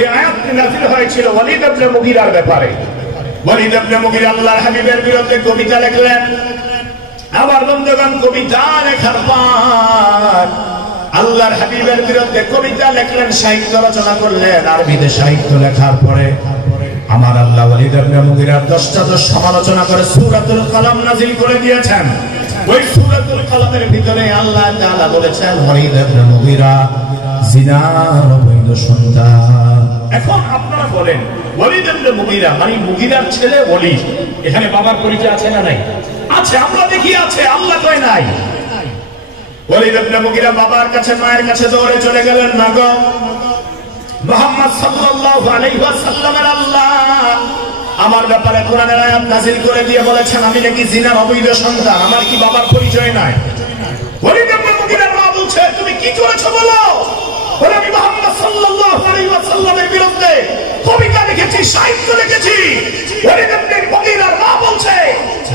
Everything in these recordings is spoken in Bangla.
এই আয়াতটি নাযিল হয়েছিল ওয়ালিদ ইবনে মুগীরার ব্যাপারে। ওয়ালিদ ইবনে মুগীরা আল্লাহর হাবিবের বিরুদ্ধে কবিতা লিখলেন। আমার বন্ধুগণ, কবিতা লেখার পর আল্লাহর হাবিবের বিরুদ্ধে কবিতা লিখলেন, সাহিত্য রচনা করলেন। আরবিতে সাহিত্য লেখার পরে আমার আল্লাহ ওয়ালিদ ইবনে মুগীরার 10টা সমালোচনা করে সূরাতুল কলম নাযিল করে দিয়েছেন। ওই সূরাতুল কলমের ভিতরে আল্লাহ তাআলা বলেছেন ওয়ালিদ ইবনে মুগীরা জিনার অবৈধ সন্তান। এখন আপনারা বলেন ওয়ালিদ ইবনে মুগীরা মানে মুগীরার ছেলে ওয়ালিদ, এখানে বাবার পরিচয় আছে না নাই? আছে, আমরা দেখি আছে, আল্লাহ কয় নাই। ওয়ালিদ ইবনে মুগীরা বাবার কাছে মায়ের কাছে দৌড়ে চলে গেলেন, মা গো মুহাম্মদ সাল্লাল্লাহু আলাইহি ওয়াসাল্লামের আল্লাহ আমার ব্যাপারে কোরআনের আয়াত নাযিল করে দিয়ে বলেছেন আমি নাকি জিনার অবৈধ সন্তান, আমার কি বাবার পরিচয় নাই? ওয়ালিদ ইবনে মুগীরার মা বলছে তুমি কি করেছো বলো? বলে আমি মুহাম্মদ সাল্লাল্লাহু আলাইহি ওয়াসাল্লামের বিরুদ্ধে কবিতা লিখেছি, সাহিত্য লিখেছি। ওয়ালিদ ইবনে মুগীরার মা বলছে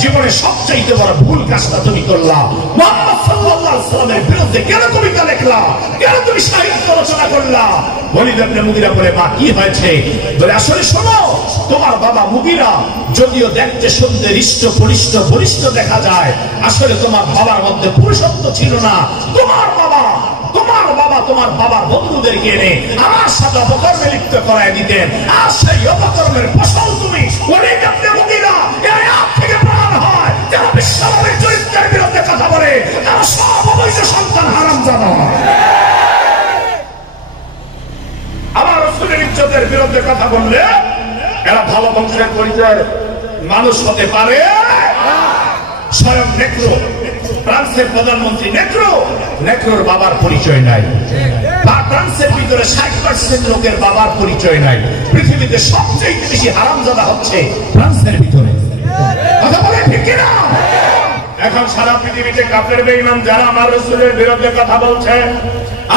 জীবনে সবচেয়ে বড় ভুল কাজটা তুমি করলা, মুহাম্মদ সাল্লাল্লাহু আলাইহি ওয়াসাল্লামের বিরুদ্ধে কেন কবিতা লিখলা, কেন তুমি সাহিত্য রচনা করলা? ওয়ালিদ ইবনে মুগীরা বলে মা কি হয়েছে? বলে আসলে শোনো, তোমার বাবা মুগীরা যদিও দেখতে সুন্দর হৃষ্ট পুষ্ট বলিষ্ঠ দেখা যায়, আসলে তোমার বাবার মধ্যে পুরুষত্ব ছিল না। তোমার বাবা তোমার বাবার বন্ধুদেরকে এনে আমার সাথে অপকর্মে লিপ্ত করায় দিতেন, আর সেই অপকর্মের ফসল তুমি ওয়ালিদ ইবনে মুগীরা এই আয়াত থেকে প্রমাণ হয় যারা বিশ্বনবীর চরিত্রের বিরুদ্ধে কথা বলে তারা সব অবৈধ সন্তান হারামজাদা। আমার রাসূলের ইজ্জতের বিরুদ্ধে কথা বললে এরা ভালো বংশের পরিচয়ের মানুষ হতে পারে? স্বয়ং নেক্রো, ফ্রান্সের প্রধানমন্ত্রী নেক্রোর বাবার পরিচয় নাই। ফ্রান্সের ভিতরে 60% লোকের বাবার পরিচয় নাই। পৃথিবীতে সবচেয়ে বেশি হারামজাদা হচ্ছে ফ্রান্সের ভিতরে। কথা বলে ঠিক কিনা? এখন সারা পৃথিবীতে কাফের বেঈমান যারা আমার রাসূলের বিরুদ্ধে কথা বলছে,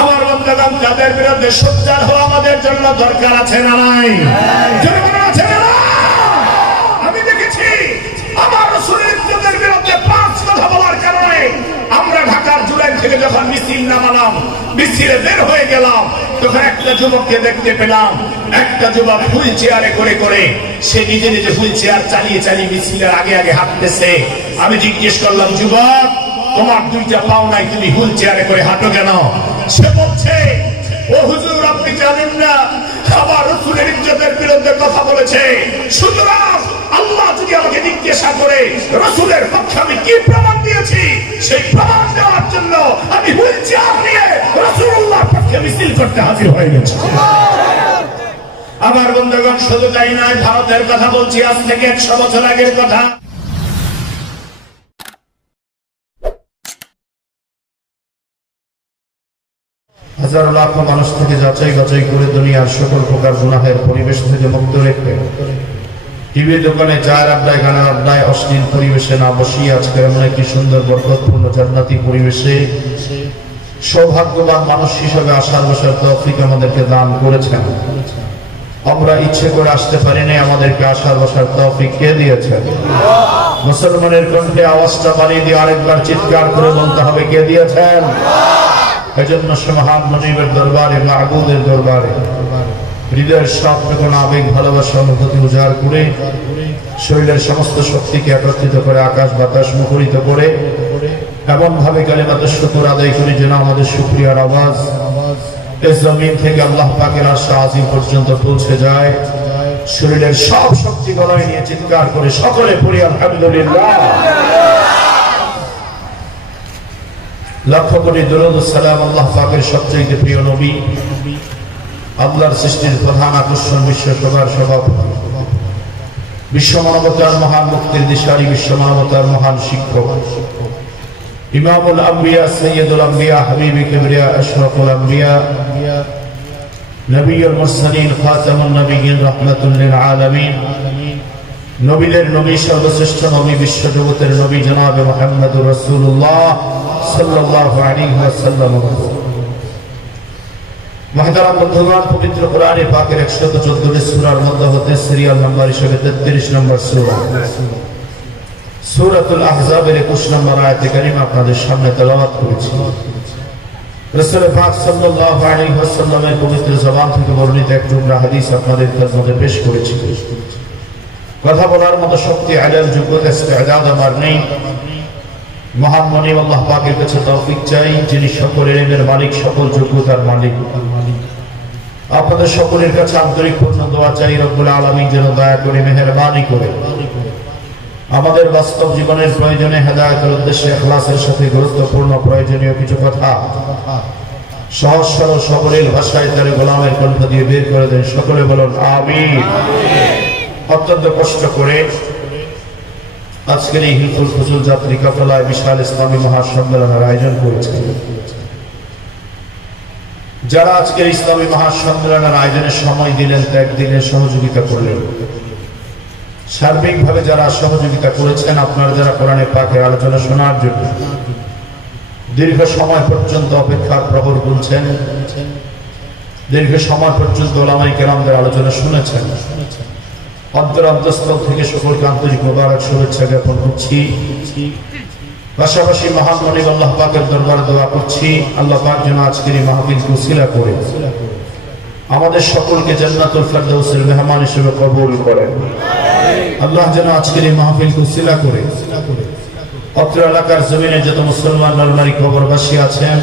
আমার বন্ধুগণ তাদের বিরুদ্ধে সোচ্চার হওয়া আমাদের জন্য দরকার আছে না নাই? জনগণ আছে না? আমি দেখেছি আমার রাসূলের ইজ্জতের বিরুদ্ধে 5 কথা বলার কারণে আমরা ঢাকার জুলাই থেকে যখন মিছিল নামালাম, মিছিলে বের হয়ে গেলাম, তখন একটা যুবককে দেখতে পেলাম। একটা যুবক হুইল চেয়ারে করে সে নিজে নিজে হুইল চেয়ার চালিয়ে মিছিলের আগে আগে হাঁটতেছে। আমি জিজ্ঞেস করলাম, যুবক তোমার 2টা পাও নাই, তুমি হুইল চেয়ারে করে হাঁটো কেন? সে বলছে ও হুজুর আপনি জানেন না আমার রাসূলের ইজ্জতের বিরুদ্ধে কথা বলেছে, সুতরাং আল্লাহ যদি আমাকে জিজ্ঞাসা করে রাসূলের পক্ষে আমি কি প্রমাণ দিয়েছি, সেই প্রমাণ দেওয়ার জন্য আমি হুইল চেয়ার নিয়ে রাসূলুল্লাহর পক্ষে মিছিল করতে হাজির হয়ে গেছি। আমার বন্ধুগণ শুধু তাই নয়, ভারতের কথা বলছি, আজ থেকে 100 বছর আগের কথা। হাজার লাখ মানুষ থেকে যাচাই বাছাই করে দুনিয়ার সকল প্রকার গুনাহের পরিবেশ থেকে মুক্ত রেখে টিভি দোকানে চায়ের আড্ডায় গানের আড্ডায় অশ্লীল পরিবেশে না বসিয়ে আজকে এমন একটি সুন্দর বরকতপূর্ণ জান্নাতি পরিবেশে সৌভাগ্যবান মানুষ হিসেবে আসার বসার তৌফিক আমাদেরকে দান করেছেন। আমরা ইচ্ছে করে আসতে পারিনি, আমাদেরকে আসার বসার তৌফিক কে দিয়েছেন? মুসলমানের কণ্ঠে আওয়াজটা বাড়িয়ে দিয়ে আরেকবার চিৎকার করে বলতে হবে কে দিয়েছেন? এজন্য মহান মুজিবের দরবারে, মাহবুবের দরবারে হৃদয়ের সবটুকু আবেগ ভালোবাসা অনুভূতি উজাড় করে শরীরের সমস্ত শক্তিকে একত্রিত করে আকাশ বাতাস মুখরিত করে এমন ভাবে কালিমাতুশ শুকর আদায় করি যেন আমাদের শুকরিয়ার আওয়াজ এই জমিন থেকে আল্লাহ পাকের আরশ আজিম পর্যন্ত পৌঁছে যায়। শরীরের সব শক্তি গলায় নিয়ে চিৎকার করে সকলে পড়ি আলহামদুলিল্লাহ। লক্ষ কোটি দরুদ ও সালাম আল্লাহ পাকের সবচেয়ে প্রিয় নবী, আল্লাহর সৃষ্টির প্রধান আকর্ষণ, বিশ্ব সবার সভাপতি, বিশ্ব মানবতার মহান মুক্তির দিশারি, বিশ্ব মানবতার মহান শিক্ষক, ইমামুল আম্বিয়া, সৈয়দুল আম্বিয়া, হাবিবি কিবরিয়া, আশরাফুল আম্বিয়া, নবিয়ুল মুরসালিন, খাতামুন নবিয়্যিন, রাহমাতুল লিল আলামিন, নবীদের নবী, সর্বশ্রেষ্ঠ নবী, বিশ্ব জগতের নবী জনাবে মুহাম্মদুর রাসূলুল্লাহ সাল্লাল্লাহু আলাইহি ওয়াসাল্লাম। মুহতারাম বন্ধুগণ, পবিত্র কোরআনে পাকের 114টি সূরার মধ্যে হতে সিরিয়াল নাম্বার হিসেবে 33 নম্বর সূরা সূরাতুল আহজাবের 21 নম্বর আয়াতে কারিমা আপনাদের সামনে তেলাওয়াত করেছি। রাসূল পাক সাল্লাল্লাহু আলাইহি ওয়াসাল্লামের পবিত্র জবান থেকে বর্ণিত এক টুকরা হাদিস আপনাদের সামনে পেশ করেছি। কথা বলার মতো শক্তি, আজল, যোগ্যতা, ইস্তেদাদ আমার নেই। মহান মনিব আল্লাহ পাকের কাছে তৌফিক চাই, যিনি সকল ইলমের মালিক, সকল যোগ্যতার মালিক। আপনাদের সকলের কাছে আন্তরিক পূর্ণ দোয়া চাই, রব্বুল আলামিন যেন দয়া করে মেহেরবানি করে আমাদের বাস্তব জীবনের প্রয়োজনে হেদায়েতের উদ্দেশ্যে ইখলাসের সাথে গুরুত্বপূর্ণ প্রয়োজনীয় কিছু কথা সহজ সরল সবলীল ভাষায় তার গোলামের কণ্ঠ দিয়ে বের করে দেন। সকলে বলুন আমিন। অত্যন্ত কষ্ট করে আজকের এই হিলফুল ফুজুল যাত্রী কাফেলায় বিশাল ইসলামী মহাসম্মেলনের আয়োজন করেছে। যারা আজকের ইসলামী মহাসম্মেলনের আয়োজনে সময় দিলেন, ত্যাগ দিলেন, সহযোগিতা করলেন, সার্বিকভাবে যারা সহযোগিতা করেছেন, আপনারা যারা কোরআনে পাকের আলোচনা শোনার জন্য দীর্ঘ সময় পর্যন্ত অপেক্ষার প্রহর গুনছেন, দীর্ঘ সময় পর্যন্ত ওলামায়ে কেরামদের আলোচনা শুনেছেন, অন্তরস্থল থেকে সকলকে আন্তরিক মোবারক শুভেচ্ছা জ্ঞাপন করছি। পাশাপাশি মহান মনিব আল্লাহ পাকের দরবারে দোয়া করছি, আল্লাহ পাক যেন আজকের এই মাহফিলকে উসিলা করে আমাদের সকলকে জান্নাতুল ফেরদাউসের মেহমান হিসেবে কবুল করেন। আল্লাহ যেন আজকের এই মাহফিলকে উসিলা করে অত্র এলাকার জমিনে যত মুসলমান নরনারী কবরবাসী আছেন,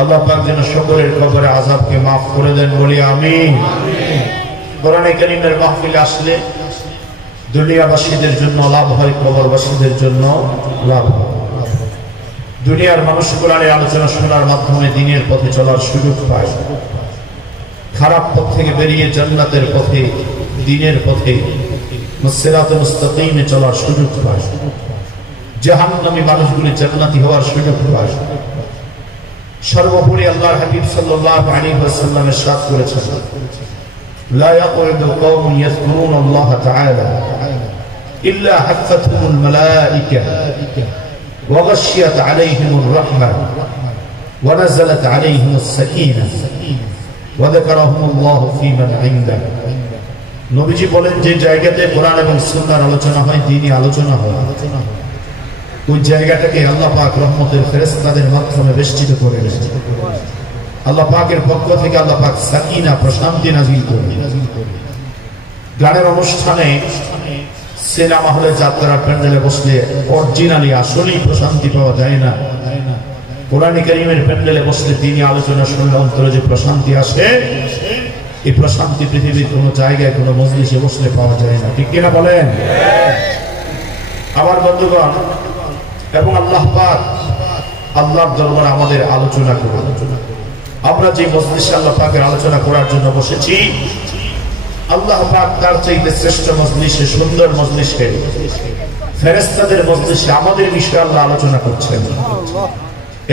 আল্লাহ পাক যেন সকলের কবরে আযাবকে মাফ করে দেন, বলি আমিন। কোরআনে কারীমের মাহফিলে আসলে দুনিয়াবাসীদের জন্য লাভ হয়, কবরবাসীদের জন্য লাভ হয়। দুনিয়ার মানুষ কোরআনের আলোচনা শোনার মাধ্যমে দ্বীনের পথে চলার সুযোগ পায়, খারাপ পথ থেকে বেরিয়ে জান্নাতের পথে, দ্বীনের পথে, সিরাতুল মুস্তাকিমে চলার সুযোগ পায়। জাহান্নামী মানুষগুলি জান্নাতি হওয়ার সুযোগ পায়। সর্বোপরি আল্লাহর হাবিব সাল্লাল্লাহু আলাইহি ওয়াসাল্লাম ইরশাদ করেছেন, لا يقعد قوم يذكرون الله تعالى إلا حفتهم الملائكة وغشيت عليهم الرحمة ونزلت عليهم السكينة وذكرهم الله في من عنده। নবীজি বলেন, যে জায়গাতে কোরআন এবং সুন্নাহর আলোচনা হয়, দ্বীনি আলোচনা হয়, ওই জায়গাটাকে আল্লাহ পাক রহমতের ফেরেশতাদের মাধ্যমে বেষ্টিত করে দেন। আল্লাহ পাকের পক্ষ থেকে আল্লাহ পাক সাকিনা, প্রশান্তি নাযিল করেন। গানের অনুষ্ঠানে, সিনেমা হলে, যাত্রার প্যান্ডেলে বসলে অরিজিনালি আসলেই প্রশান্তি পাওয়া যায় না। কোরআনে কারীমের প্যান্ডেলে বসলে দ্বীনি আলোচনা শুনলে অন্তরে যে প্রশান্তি আসে, এই প্রশান্তি পৃথিবীর কোনো জায়গায়, কোনো মজলিসে বসলে পাওয়া যায় না। ঠিক কিনা বলেন? আমার বন্ধুগণ, এবং আল্লাহ পাক আল্লাহর দরবারে আমাদের আলোচনা করুন। আমরা যে মজলিসে আল্লাহ পাকের আলোচনা করার জন্য বসেছি, আল্লাহ পাক তার চাইতে শ্রেষ্ঠ মজলিসে, সুন্দর মজলিসে, ফেরেশতাদের মজলিসে আমাদের বিষয়ে আল্লাহ আলোচনা করছেন।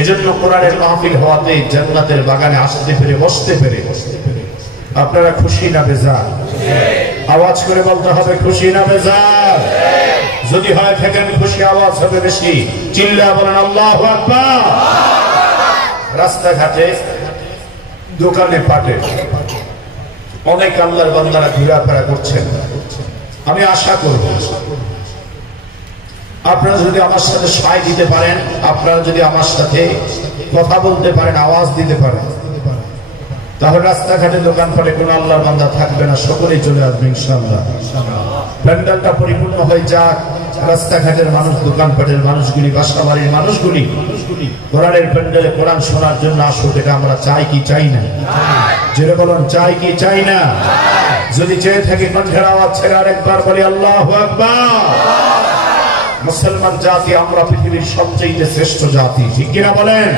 এজন্য কোরআনের মাহফিল হওয়াতে, জান্নাতের বাগানে আসতে পেরে, বসতে পেরে আপনারা খুশি না বেজার? আওয়াজ করে বলতে হবে, খুশি না বেজার? যদি হয় থাকেন খুশি, আওয়াজ হবে বেশি, চিল্লায়া বলেন আল্লাহু আকবার। রাস্তাঘাটে, দোকানে, পাটে অনেক আল্লাহর বান্দারা ঘোরাফেরা করছেন। আমি আশা করব আপনারা যদি আমার সাথে সায় দিতে পারেন, আপনারা যদি আমার সাথে কথা বলতে পারেন, আওয়াজ দিতে পারেন, তাহলে রাস্তাঘাটে, দোকানপাটে কোনো আল্লাহর বান্দা থাকবে না, সকলেই চলে আসবে ইনশাআল্লাহ। প্যান্ডেলটা পরিপূর্ণ হয়ে যাক, রাস্তাঘাটের মানুষ, দোকানপাটের মানুষগুলি, বাসাবাড়ির মানুষগুলি কোরআনের প্যান্ডেলে কোরআন শোনার জন্য আসুক। এটা আমরা চাই কি চাই না? জোরে বলুন, চাই কি চাই না? যদি চেয়ে থাকি কণ্ঠের আওয়াজ ছেড়ে আরেকবার বলি আল্লাহু আকবার। মুসলমান জাতি আমরা পৃথিবীর সবচেয়ে শ্রেষ্ঠ জাতি, ঠিক কিনা বলেন?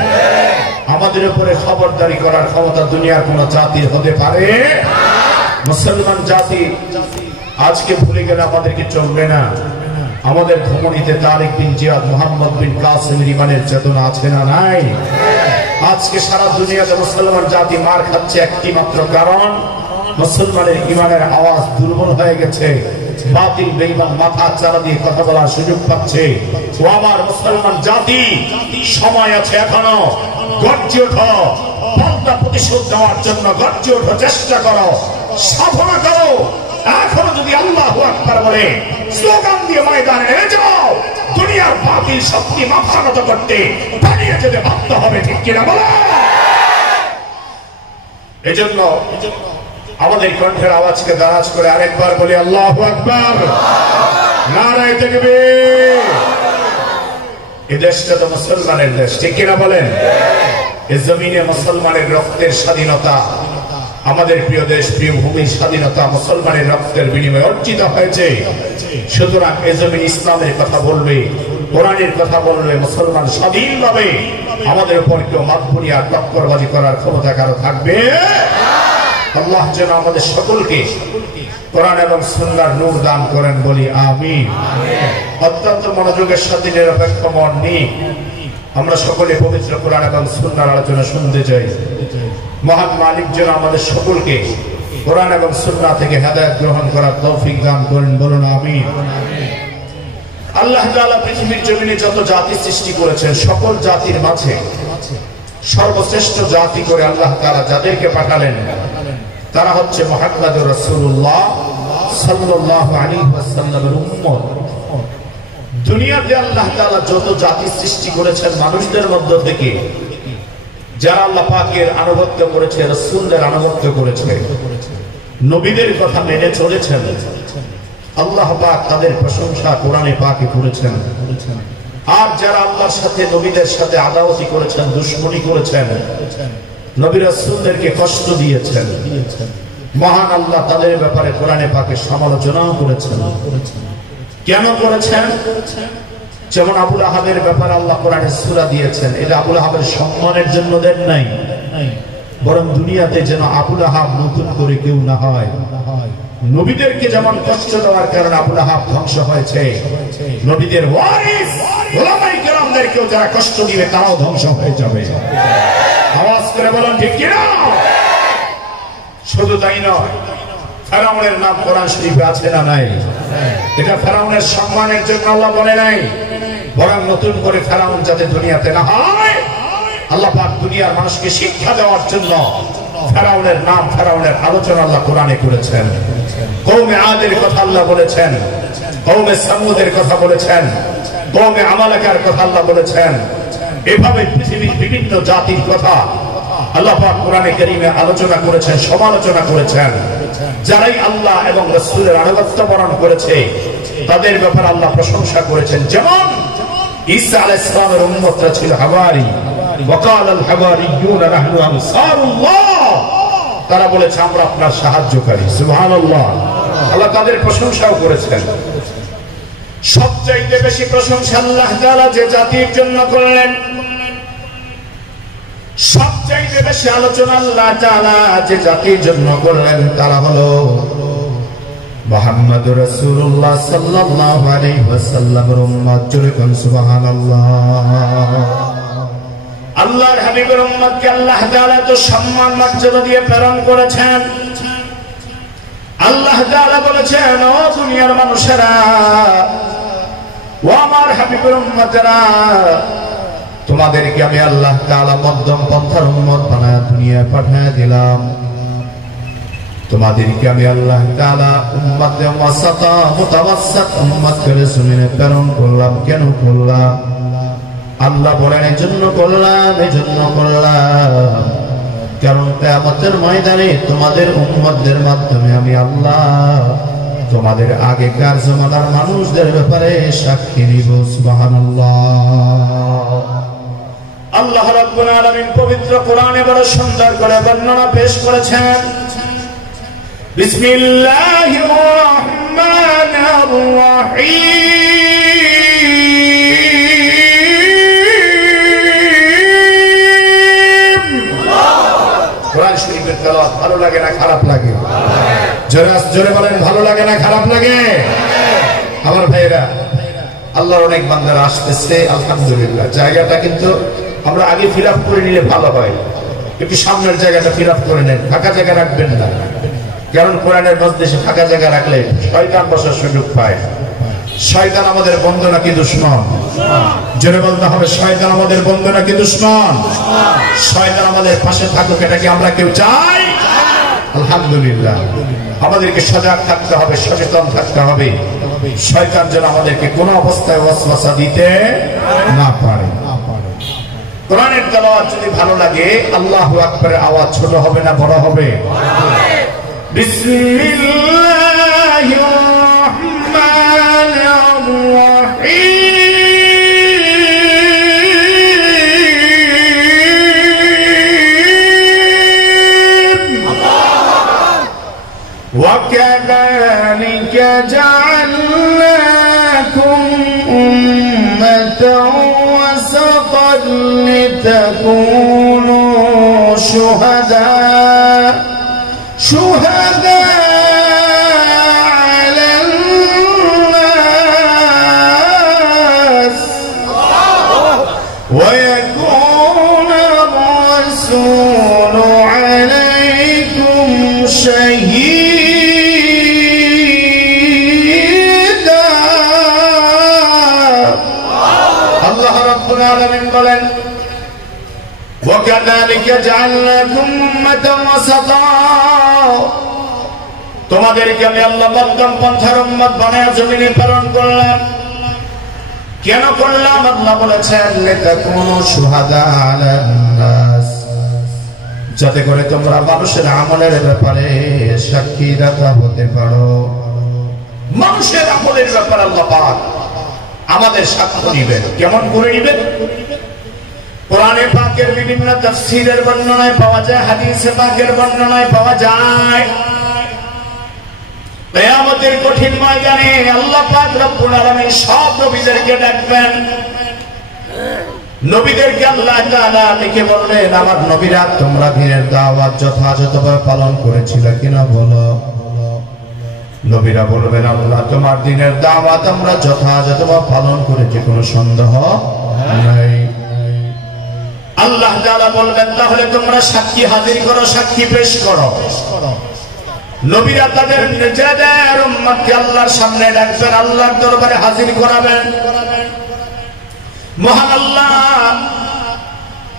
আমাদের উপরে খবরদারি করার ক্ষমতা দুনিয়ার কোন জাতির হতে পারে? মুসলমান জাতি আজকে ভুলে গেলে আমাদেরকে চলবে না। আমাদের ধমনীতে তারেক বিন জিয়াদ, মোহাম্মদ বিন কাসেমের ইমানের চেতনা আছে না নাই? আজকে সারা দুনিয়াতে মুসলমান জাতি মার খাচ্ছে একটি মাত্র কারণ, মুসলমানের ইমানের আওয়াজ দুর্বল হয়ে গেছে। বাতিল বেঈমান মাথা চারা দিয়ে কথা বলার সুযোগ পাচ্ছে। ও আমার মুসলমান জাতি, সময় আছে এখনো, গর্জে ওঠো, পাল্টা প্রতিশোধ দেওয়ার জন্য গর্জে ওঠো, চেষ্টা করো, সাধনা করো। এখনো যদি আল্লাহু আকবার বলে স্লোগান দিয়ে ময়দানে নেমে যাও, দুনিয়া দুনিয়ার বাতিল শক্তি মাথানত করতে পালিয়ে যেতে বাধ্য হবে, ঠিক কিনা বলে? এজন্য আমাদের কণ্ঠের আওয়াজকে দারাজ করে আরেকবার বলি আল্লাহু আকবার, নারায়ে তাকবীর। এই দেশটা তো মুসলমানের দেশ, ঠিক কিনা বলেন? এই জমিনে মুসলমানের রক্তের স্বাধীনতা, আমাদের প্রিয় দেশ, প্রিয় ভূমির স্বাধীনতা মুসলমানের রক্তের বিনিময়ে অর্জিত হয়েছে। সুতরাং এ জমিন ইসলামের কথা বলবে, কোরআনের কথা বলবে, মুসলমান স্বাধীনভাবে। আমাদের উপর কেউ মাতবুরি আর টক্করবাজি করার ক্ষমতা কারো থাকবে? আল্লাহ যেন আমাদের সকলকে কোরআন এবং সুন্নাহর নূর দান করেন, বলি আমিন। অত্যন্ত মনোযোগের সাথে নিরপেক্ষ মন নিয়ে আমরা সকলে পবিত্র কোরআন এবং সুন্নাহর আলোচনা শুনতে চাই। মহান মালিক যেন আমাদের সকলকে কোরআন এবং সুন্নাহ থেকে হেদায়েত গ্রহণ করার তৌফিক দান করেন, বলুন আমিন। আল্লাহ তাআলা পৃথিবীর জমিনে যত জাতি সৃষ্টি করেছেন, সকল জাতির মাঝে সর্বশ্রেষ্ঠ জাতি করে আল্লাহ তাআলা যাদেরকে পাঠালেন তারা হচ্ছে মুহাম্মদুর রাসূলুল্লাহ সাল্লাল্লাহু আলাইহি ওয়াসাল্লামের উম্মত। দুনিয়াতে আল্লাহ তাআলা যত জাতি সৃষ্টি করেছেন মানুষদের মধ্য থেকে, যারা আল্লাহ পাকের আনুগত্য করেছে, রাসূলদের আনুগত্য করেছে, নবীদের কথা মেনে চলেছেন, আল্লাহ পাক তাদের প্রশংসা কোরআনে পাকে করেছেন। আর যারা আল্লাহর সাথে, নবীদের সাথে আদাওয়াতি করেছেন, দুশমনী করেছেন, নবী রাসূলদেরকে কষ্ট দিয়েছেন, মহান আল্লাহ তাদের ব্যাপারে কোরআনে পাকে সমালোচনাও করেছেন। কেন করেছেন? যেমন আবুল আহাবের ব্যাপারে আল্লাহ কোরআনে সূরা দিয়েছেন, এটা আবুল আহাবের সম্মানের জন্য দেন নাই, বরং দুনিয়াতে যেন আবুল আহাব নতুন করে কেউ না হয়। নবীদেরকে যেমন কষ্ট দেওয়ার কারণে আবুল আহাব ধ্বংস হয়েছে, নবীদের ওয়ারিস উলামায়ে কেরামদেরকেও যারা কষ্ট দিবে তারাও ধ্বংস হয়ে যাবে। আওয়াজ করে বলেন ঠিক কিনা? শুধু তাই নয়, ফেরাউনের নাম কোরআন শরীফে আছে না নাই? এটা ফেরাউনের সম্মানের জন্য আল্লাহ বলে নাই, বরং নতুন করে ফেরাউন যাতে দুনিয়াতে না হয়, আল্লাহ পাক দুনিয়ার মানুষকে শিক্ষা দেওয়ার জন্য ফেরাউনের নাম, ফেরাউনের আলোচনা আল্লাহ কোরআনে করেছেন। কওমে আদের কথা আল্লাহ বলেছেন, কওমে সামুদের কথা বলেছেন, কওমে আমালাকার কথা আল্লাহ বলেছেন। এভাবে পৃথিবীর বিভিন্ন জাতির কথা আল্লাহ পাক কোরআনে কারীমে আলোচনা করেছেন, সমালোচনা করেছেন। যারাই আল্লাহ এবং রাসূলের আনুগত্য বরণ করেছে তাদের ব্যাপারে আল্লাহ প্রশংসা করেছেন। যেমন ঈসা আলাইহিস সালামের উম্মতরা ছিল হাওয়ারি, ওয়াকাল আল হাওয়ারিয়ুনা নাহনু আনসারুল্লাহ, তারা বলেছে আমরা আপনার সাহায্যকারী। সুবহানাল্লাহ। আল্লাহ তাদের প্রশংসাও করেছেন। সবচেয়ে বেশি প্রশংসা আল্লাহ তাআলা যে জাতির জন্য করলেন, সবচেয়ে বেশি আলোচনা আল্লাহ তাআলা যে জাতির জন্য করলেন তারা হলো মুহাম্মদুর রাসূলুল্লাহ সাল্লাল্লাহু আলাইহি ওয়াসাল্লামের উম্মত। জোরে কোন সুবহানাল্লাহ। আল্লাহর হাবিবের উম্মতকে আল্লাহ তাআলা তো সম্মান মর্যাদা দিয়ে প্রেরণ করেছেন। আল্লাহ তাআলা বলেছেন, ও দুনিয়ার মানুষেরা, ও আমার হাবিবের উম্মতেরা, তোমাদেরকে আমি আল্লাহ তাআলা মধ্যম পন্থার উম্মত বানায় দুনিয়ায় পাঠিয়ে দিলাম। তোমাদেরকে আমি আল্লাহ তাআলা উম্মতে ওয়াসাতা মুতাওয়াসসাত উম্মত করে জমিনে প্রেরণ করলাম। কেন করলাম? আল্লাহ বলেন এজন্য করলাম, এজন্য করলাম কারণ কিয়ামতের ময়দানে তোমাদের উম্মতদের মাধ্যমে আমি আল্লাহ তোমাদের আগেকার জামানার মানুষদের ব্যাপারে সাক্ষী নিব। সুবহানাল্লাহ। আল্লাহ রাব্বুল আলামিন পবিত্র কোরআনে বড় সুন্দর করে বর্ণনা পেশ করেছেন। বিসমিল্লাহির রাহমানির রহিম। কোরআন শরীফের তেলাওয়াত ভালো লাগে না খারাপ লাগে? জোরে বলেন, ভালো লাগে না খারাপ লাগে? আমার ভাইরা, আল্লাহর অনেক বান্দারা আসতেছে, আলহামদুলিল্লাহ। জায়গাটা কিন্তু আমরা আগে ফিল আপ করে নিলে ভালো হয়, একটু সামনের জায়গাটা ফিল আপ করে নেন, ফাঁকা জায়গা রাখবেন না। কারণ কোরআনের মজলিসে ফাঁকা জায়গা রাখলে শয়তান বসার সুযোগ পায়। শয়তান আমাদের বন্ধু নাকি দুশমন? জোরে বলতে হবে, শয়তান আমাদের বন্ধু নাকি দুশমন? শয়তান আমাদের পাশে থাকুক, এটা কি আমরা কেউ চাই? আলহামদুলিল্লাহ। আমাদেরকে সজাগ থাকতে হবে, সচেতন থাকতে হবে, শয়তান যেন আমাদেরকে কোন অবস্থায় ওয়াসওয়াসা দিতে না পারে। কোরআনের তেলাওয়াত যদি ভালো লাগে, আল্লাহু আকবারের আওয়াজ ছোট হবে না বড় হবে? বিসমিল্লাহির রাহমানির রাহিম। وكذلك جعلناكم أمة وسطا لتكونوا شهداء على الناس ويكون الرسول عليكم شهيدا। الله رب العالمين বলেন وكذلك جعلناكم أمة وسطا, তোমাদেরকে আমি আল্লাহ মধ্যম পন্থার উম্মত বানায় জমিনে প্রেরণ করলাম। কেন করলাম? আল্লাহ বলেছেন লিতাকুনু শুহাদা আলান নাস, যাতে করে তোমরা মানুষের আমলের ব্যাপারে সাক্ষীদাতা হতে পারো। মানুষের আমলের ব্যাপারে আল্লাহ পাক আমাদের সাক্ষ্য নেবেন। কেমন করে নেবেন? কোরআনে পাকের বিভিন্ন তাফসীরের বর্ণনায় পাওয়া যায়, হাদিসে পাকের বর্ণনায় পাওয়া যায়। কিয়ামতের কঠিন ময়দানে আল্লাহ পাক রব্বুল আলামিন সব নবীদেরকে ডাকবেন। নবীদেরকে আল্লাহ তাআলা ডেকে বললেন, আমার নবীরা তোমরা দ্বীনের দাওয়াত যথাযথভাবে পালন করেছিলে কিনা বলো। নবীরা বলবেন, আল্লাহ তোমার দ্বীনের দাওয়াত আমরা যথাযথভাবে পালন করেছি, কোনো সন্দেহ নাই। আল্লাহ তাআলা বলবেন, তাহলে তোমরা সাক্ষী হাজির করো, সাক্ষী পেশ করো। নবীরা তাদের নিজেদের উম্মতকে আল্লাহর সামনে ডাকবেন, আল্লাহর দরবারে হাজির করাবেন।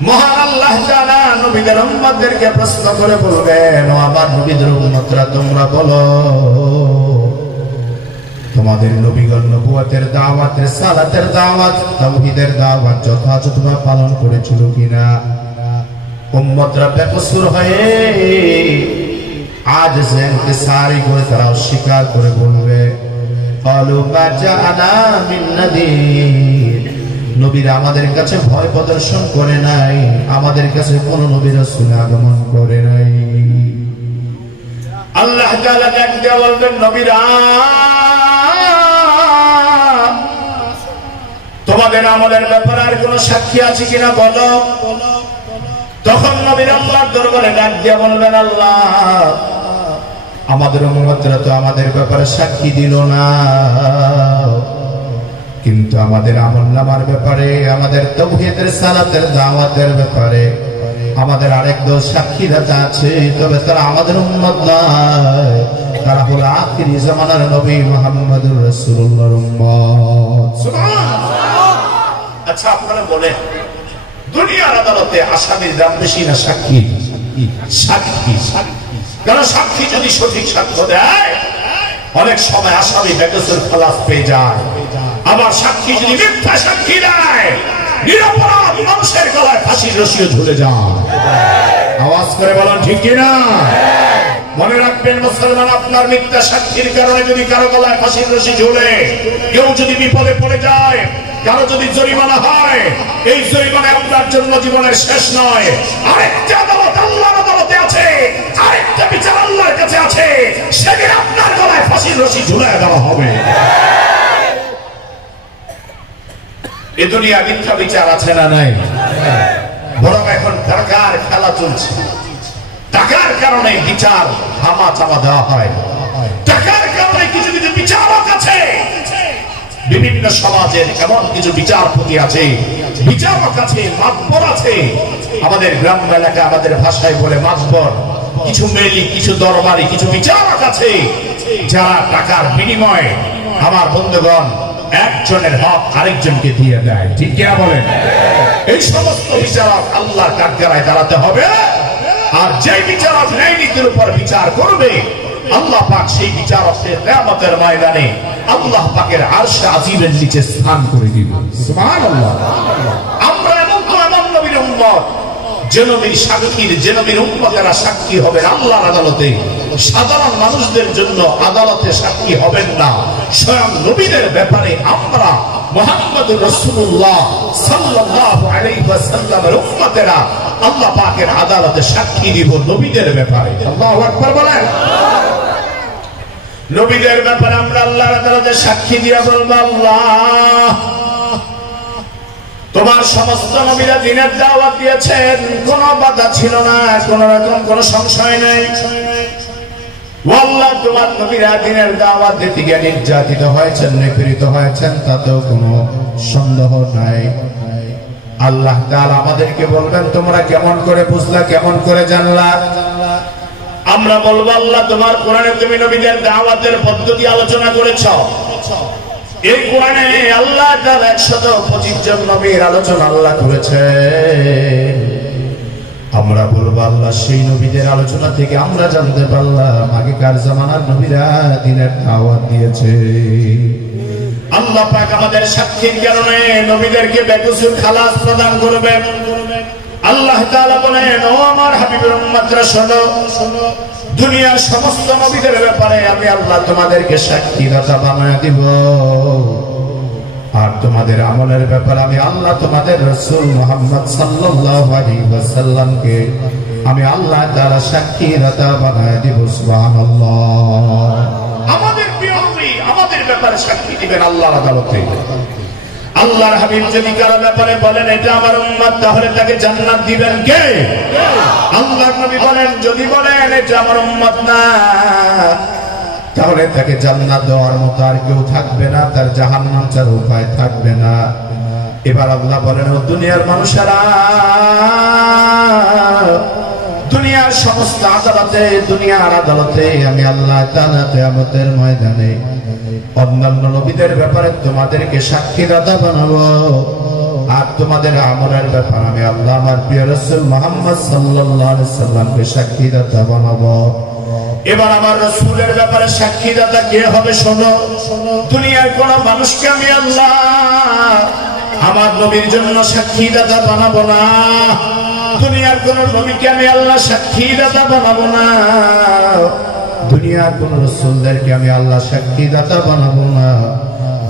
মহান আল্লাহ তাআলা নবীদের উম্মতদেরকে প্রশ্ন করে বলবেন, ও আমার নবীদের উম্মতরা তোমরা বলো, তোমাদের নবীগণ নবুয়তের দাওয়াত, রিসালাতের দাওয়াত, তাওহীদের দাওয়াত যথাযথভাবে পালন করেছিল কিনা। উম্মতরা বেকসুর হয়ে আজ যে ইনকিসারি করে তারা অস্বীকার করে বলবে, ক্বালু মা জাআনা মিন নাযীর, নবীরা আমাদের কাছে ভয় প্রদর্শন করে নাই, আমাদের কাছে কোন নবী রাসূল আগমন করে নাই। আল্লাহ তাআলা ডাকতে বলবেন, নবীরা তোমাদের আমলের ব্যাপারে আর কোন সাক্ষী আছে কিনা বলো। তখন নবীরা আল্লাহর দরবারে ডাক দিয়ে বলবেন, আল্লাহ আমাদের উম্মতরা তো আমাদের ব্যাপারে সাক্ষী দিল না, কিন্তু আমাদের আমলনামার ব্যাপারে, আমাদের তাওহীদের সালাতের দাওয়াতের ব্যাপারে আমাদের আরেক দল সাক্ষীদাতা আছে, তবে তারা আমাদের উম্মত নয়, তারা হলো আখিরি জামানার নবী মুহাম্মদুর রাসূলুল্লাহর উম্মত। সুবহানাল্লাহ। আচ্ছা আপনারা বলেন, দুনিয়ার আদালতে আসামির দাম বেশি না সাক্ষী? সাক্ষী। কারণ সাক্ষী যদি সঠিক সাক্ষ্য দেয়, অনেক সময় আসামি বেকসুর খালাস পেয়ে যায়। আবার সাক্ষী যদি মিথ্যা সাক্ষী দেয়, নিরপরাধ মানুষের গলায় ফাঁসির রশিও ঝুলে যায়। আওয়াজ করে বলেন ঠিক কিনা? মনে রাখবেন মুসলমান, আপনার মিথ্যা সাক্ষীর কারণে যদি কারো গলায় ফাঁসির রশি ঝুলে, কেউ যদি বিপদে পড়ে যায়, কারো যদি জরিমানা হয়, এই জরিমানা আপনার জন্য জীবনের শেষ নয়। আরেকটা আদালত আল্লাহর আদালতে আছে, আরেকটা বিচার আল্লাহর কাছে আছে, সেদিন আপনার গলায় ফাঁসির রশি ঝুলিয়ে দেওয়া হবে। এ দুনিয়া মিথ্যা বিচার আছে না নাই? বরং এখন টাকার খেলা চলছে। টাকার কারণে বিচার থামা চাপা দেওয়া হয়। টাকার কারণে কিছু কিছু বিচারক আছে, বিভিন্ন সমাজের এমন কিছু বিচারপতি আছে, বিচারক আছে, মাতবর আছে। আমাদের গ্রাম এলাকায় আমাদের ভাষায় বলে মাতবর, কিছু মেলি, কিছু দরবারি, কিছু বিচারক আছে যারা টাকার বিনিময়ে আমার বন্ধুগণ একজনের হক আরেকজনকে দিয়ে দেয়। ঠিক কিনা বলেন? এই সমস্ত বিচারক আল্লাহর কাঠগড়ায় দাঁড়াতে হবে, আর যে বিচারক ন্যায় নীতির উপর বিচার করবে আল্লাহ পাক সেই বিচারকদের কিয়ামতের ময়দানে আল্লাহ পাকের আরশে আজিমের নিচে স্থান করে দিবেন। সুবহানাল্লাহ। আমরা এমন নবীর উম্মত যে নবীর সাক্ষীর যে নবীর উম্মতেরা সাক্ষী হবেন আল্লাহর আদালতে, সাধারণ মানুষদের জন্য আদালতে সাক্ষী হবেন না। স্বয়ং নবীদের ব্যাপারে আমরা মুহাম্মদুর রাসূলুল্লাহ সাল্লাল্লাহু আলাইহি ওয়াসাল্লামের উম্মতেরা আল্লাহ পাকের আদালতে সাক্ষী দিব নবীদের ব্যাপারে। আল্লাহু আকবার বলেন। নবীদের ব্যাপারে আমরা আল্লাহর আদালতে সাক্ষী দিয়ে বলবো, আল্লাহ তোমার সমস্ত নবীরা দ্বীনের দাওয়াত দিয়েছেন, কোনো বাধা ছিল না, কোন রকম কোনো সংশয় নেই। আল্লাহ তোমার নবীরা দ্বীনের দাওয়াত দিতে গিয়ে নির্যাতিত হয়েছেন, নিপীড়িত হয়েছেন, তাতেও কোনো সন্দেহ নাই। আল্লাহ তাআলা আমাদেরকে বলবেন তোমরা কেমন করে বুঝলা, কেমন করে জানলা? আমরা বলবো আল্লাহ তোমার কোরআনে তুমি নবীদের দাওয়াতের পদ্ধতি আলোচনা করেছো। এই কোরআনে আল্লাহ তাআলা 125 জন নবীর আলোচনা আল্লাহ করেছে। আমরা বলবো আল্লাহ সেই নবীদের আলোচনা থেকে আমরা জানতে পারলাম আগেকার জামানার নবীরা দ্বীনের দাওয়াত দিয়েছে। আল্লাহ পাক আমাদের সাক্ষীর কারণে নবীদেরকে বেকসুর খালাস প্রদান করবেন। আল্লাহ তাআলা বলেন, ও আমার হাবিবের উম্মতরা শোনো, দুনিয়ার সমস্ত নবীদের ব্যাপারে আমি আল্লাহ তোমাদেরকে সাক্ষীদাতা বানায় দিব, আর তোমাদের আমলের ব্যাপারে আমি আল্লাহ তোমাদের রাসূল মুহাম্মদ সাল্লাল্লাহু আলাইহি ওয়াসাল্লামকে আমি আল্লাহ তাআলা সাক্ষীদাতা বানায় দিব। সুবহানাল্লাহ। আমাদের প্রিয় নবী আমাদের ব্যাপারে সাক্ষী দিবেন আল্লাহর আদালতে। আল্লাহর হাবিব যদি কারো ব্যাপারে বলেন এটা আমার উম্মত, তাহলে তাকে জান্নাত দিবেন কে? আল্লাহর নবী বলেন যদি বলেন এটা আমার উম্মত না, তাহলে তাকে জান্নাত দেওয়ার মতো আর কেউ থাকবে না, তার জাহান্নাম ছাড়া উপায় থাকবে না। এবার আল্লাহ বলেন, ও দুনিয়ার মানুষেরা, দুনিয়ার সমস্ত আদালতে, দুনিয়ার আদালতে আমি আল্লাহ তাআলা কিয়ামতের ময়দানে অন্যান্য নবীদের ব্যাপারে তোমাদেরকে সাক্ষীদাতা বানাবো, আর তোমাদের আমলের ব্যাপারে আমি আল্লাহ আমার প্রিয় রাসূল মুহাম্মদ সাল্লাল্লাহু আলাইহি সাল্লামকে সাক্ষীদাতা বানাবো। এবার আমার রাসূলের ব্যাপারে সাক্ষীদাতা কে হবে? শোনো, দুনিয়ার কোন মানুষকে আমি আল্লাহ আমার নবীর জন্য সাক্ষীদাতা বানাবো না। দুনিয়ার কোন নবীকে আমি আল্লাহ সাক্ষীদাতা বানাবো না। দুনিয়ার কোন রাসূলদেরকে আমি আল্লাহ সাক্ষীদাতা বানাবো না,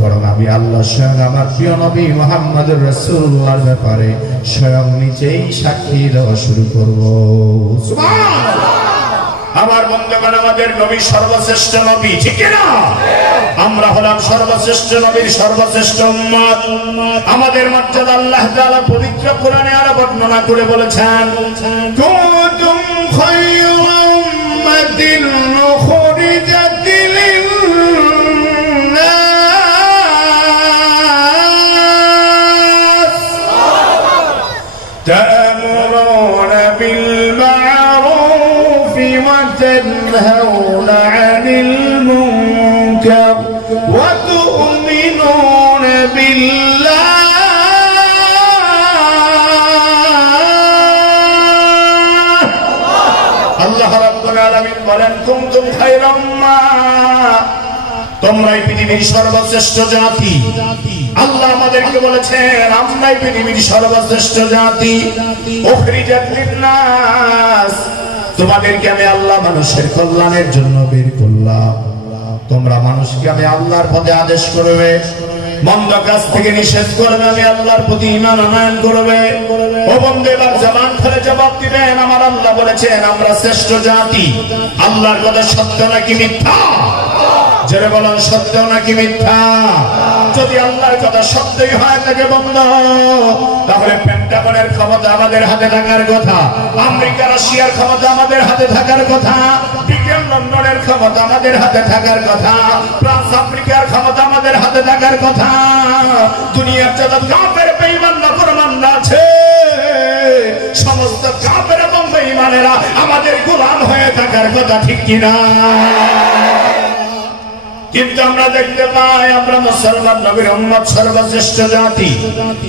বরং আমি আল্লাহ স্বয়ং আমার প্রিয় নবী মুহাম্মদুর রাসূলুল্লাহর ব্যাপারে স্বয়ং নিজেই সাক্ষী দেওয়া শুরু করব। সুবহানাল্লাহ। আমার বন্ধুগণ, আমাদের নবী সর্বশ্রেষ্ঠ নবী, ঠিক না? আমরা হলাম সর্বশ্রেষ্ঠ নবীর সর্বশ্রেষ্ঠ উম্মত। আমাদের মর্যাদা আল্লাহ তাআলা পবিত্র কোরআনে আরো বর্ণনা করে বলেছেন, কুনতুম খায়রা উম্মাতিন উখরিজাত লিন-নাস তা'মুরুনা বিল وتنهون عن المنكر وتؤمنون بالله الله رب العالمين বলেন, কুনতুম খায়রা উম্মাহ, তোমরাই পৃথিবীর সর্বশ্রেষ্ঠ জাতি। আল্লাহ আমাদেরকে বলেছেন আমরাই পৃথিবীর সর্বশ্রেষ্ঠ জাতি। উখরিজাত লিন-নাস, তোমাদেরকে আমি আল্লাহ মানুষের কল্যাণের জন্য বের করলাম। তোমরা মানুষকে আমি আল্লাহর পথে আদেশ করবে, মন্দ কাজ থেকে নিষেধ করবে, আমি আল্লাহর প্রতি ঈমান আনয়ন করবে। ও বন্ধু, এবার জবান খুলে জবাব দিবেন, আমার আল্লাহ বলেছেন আমরা শ্রেষ্ঠ জাতি। আল্লাহর কথা সত্য নাকি মিথ্যা? যারা বলেন সত্য নাকি মিথ্যা? যদি আল্লাহর কথা সত্যই হয় থাকে বন্ধু, তাহলে পেন্টাগনের ক্ষমতা আমাদের হাতে থাকার কথা, আমেরিকা রাশিয়ার ক্ষমতা আমাদের হাতে থাকার কথা, ব্রিটেন লন্ডনের ক্ষমতা আমাদের হাতে থাকার কথা, ফ্রান্স আফ্রিকার ক্ষমতা আমাদের হাতে থাকার কথা। দুনিয়ার যত কাফের বেঈমান নাফরমান আছে, সমস্ত কাফের এবং বেঈমানেরা আমাদের গোলাম হয়ে থাকার কথা, ঠিক কিনা? কিন্তু আমরা দেখতে পাই আমরা মুসলমান নবীর উম্মত সর্বশ্রেষ্ঠ জাতি,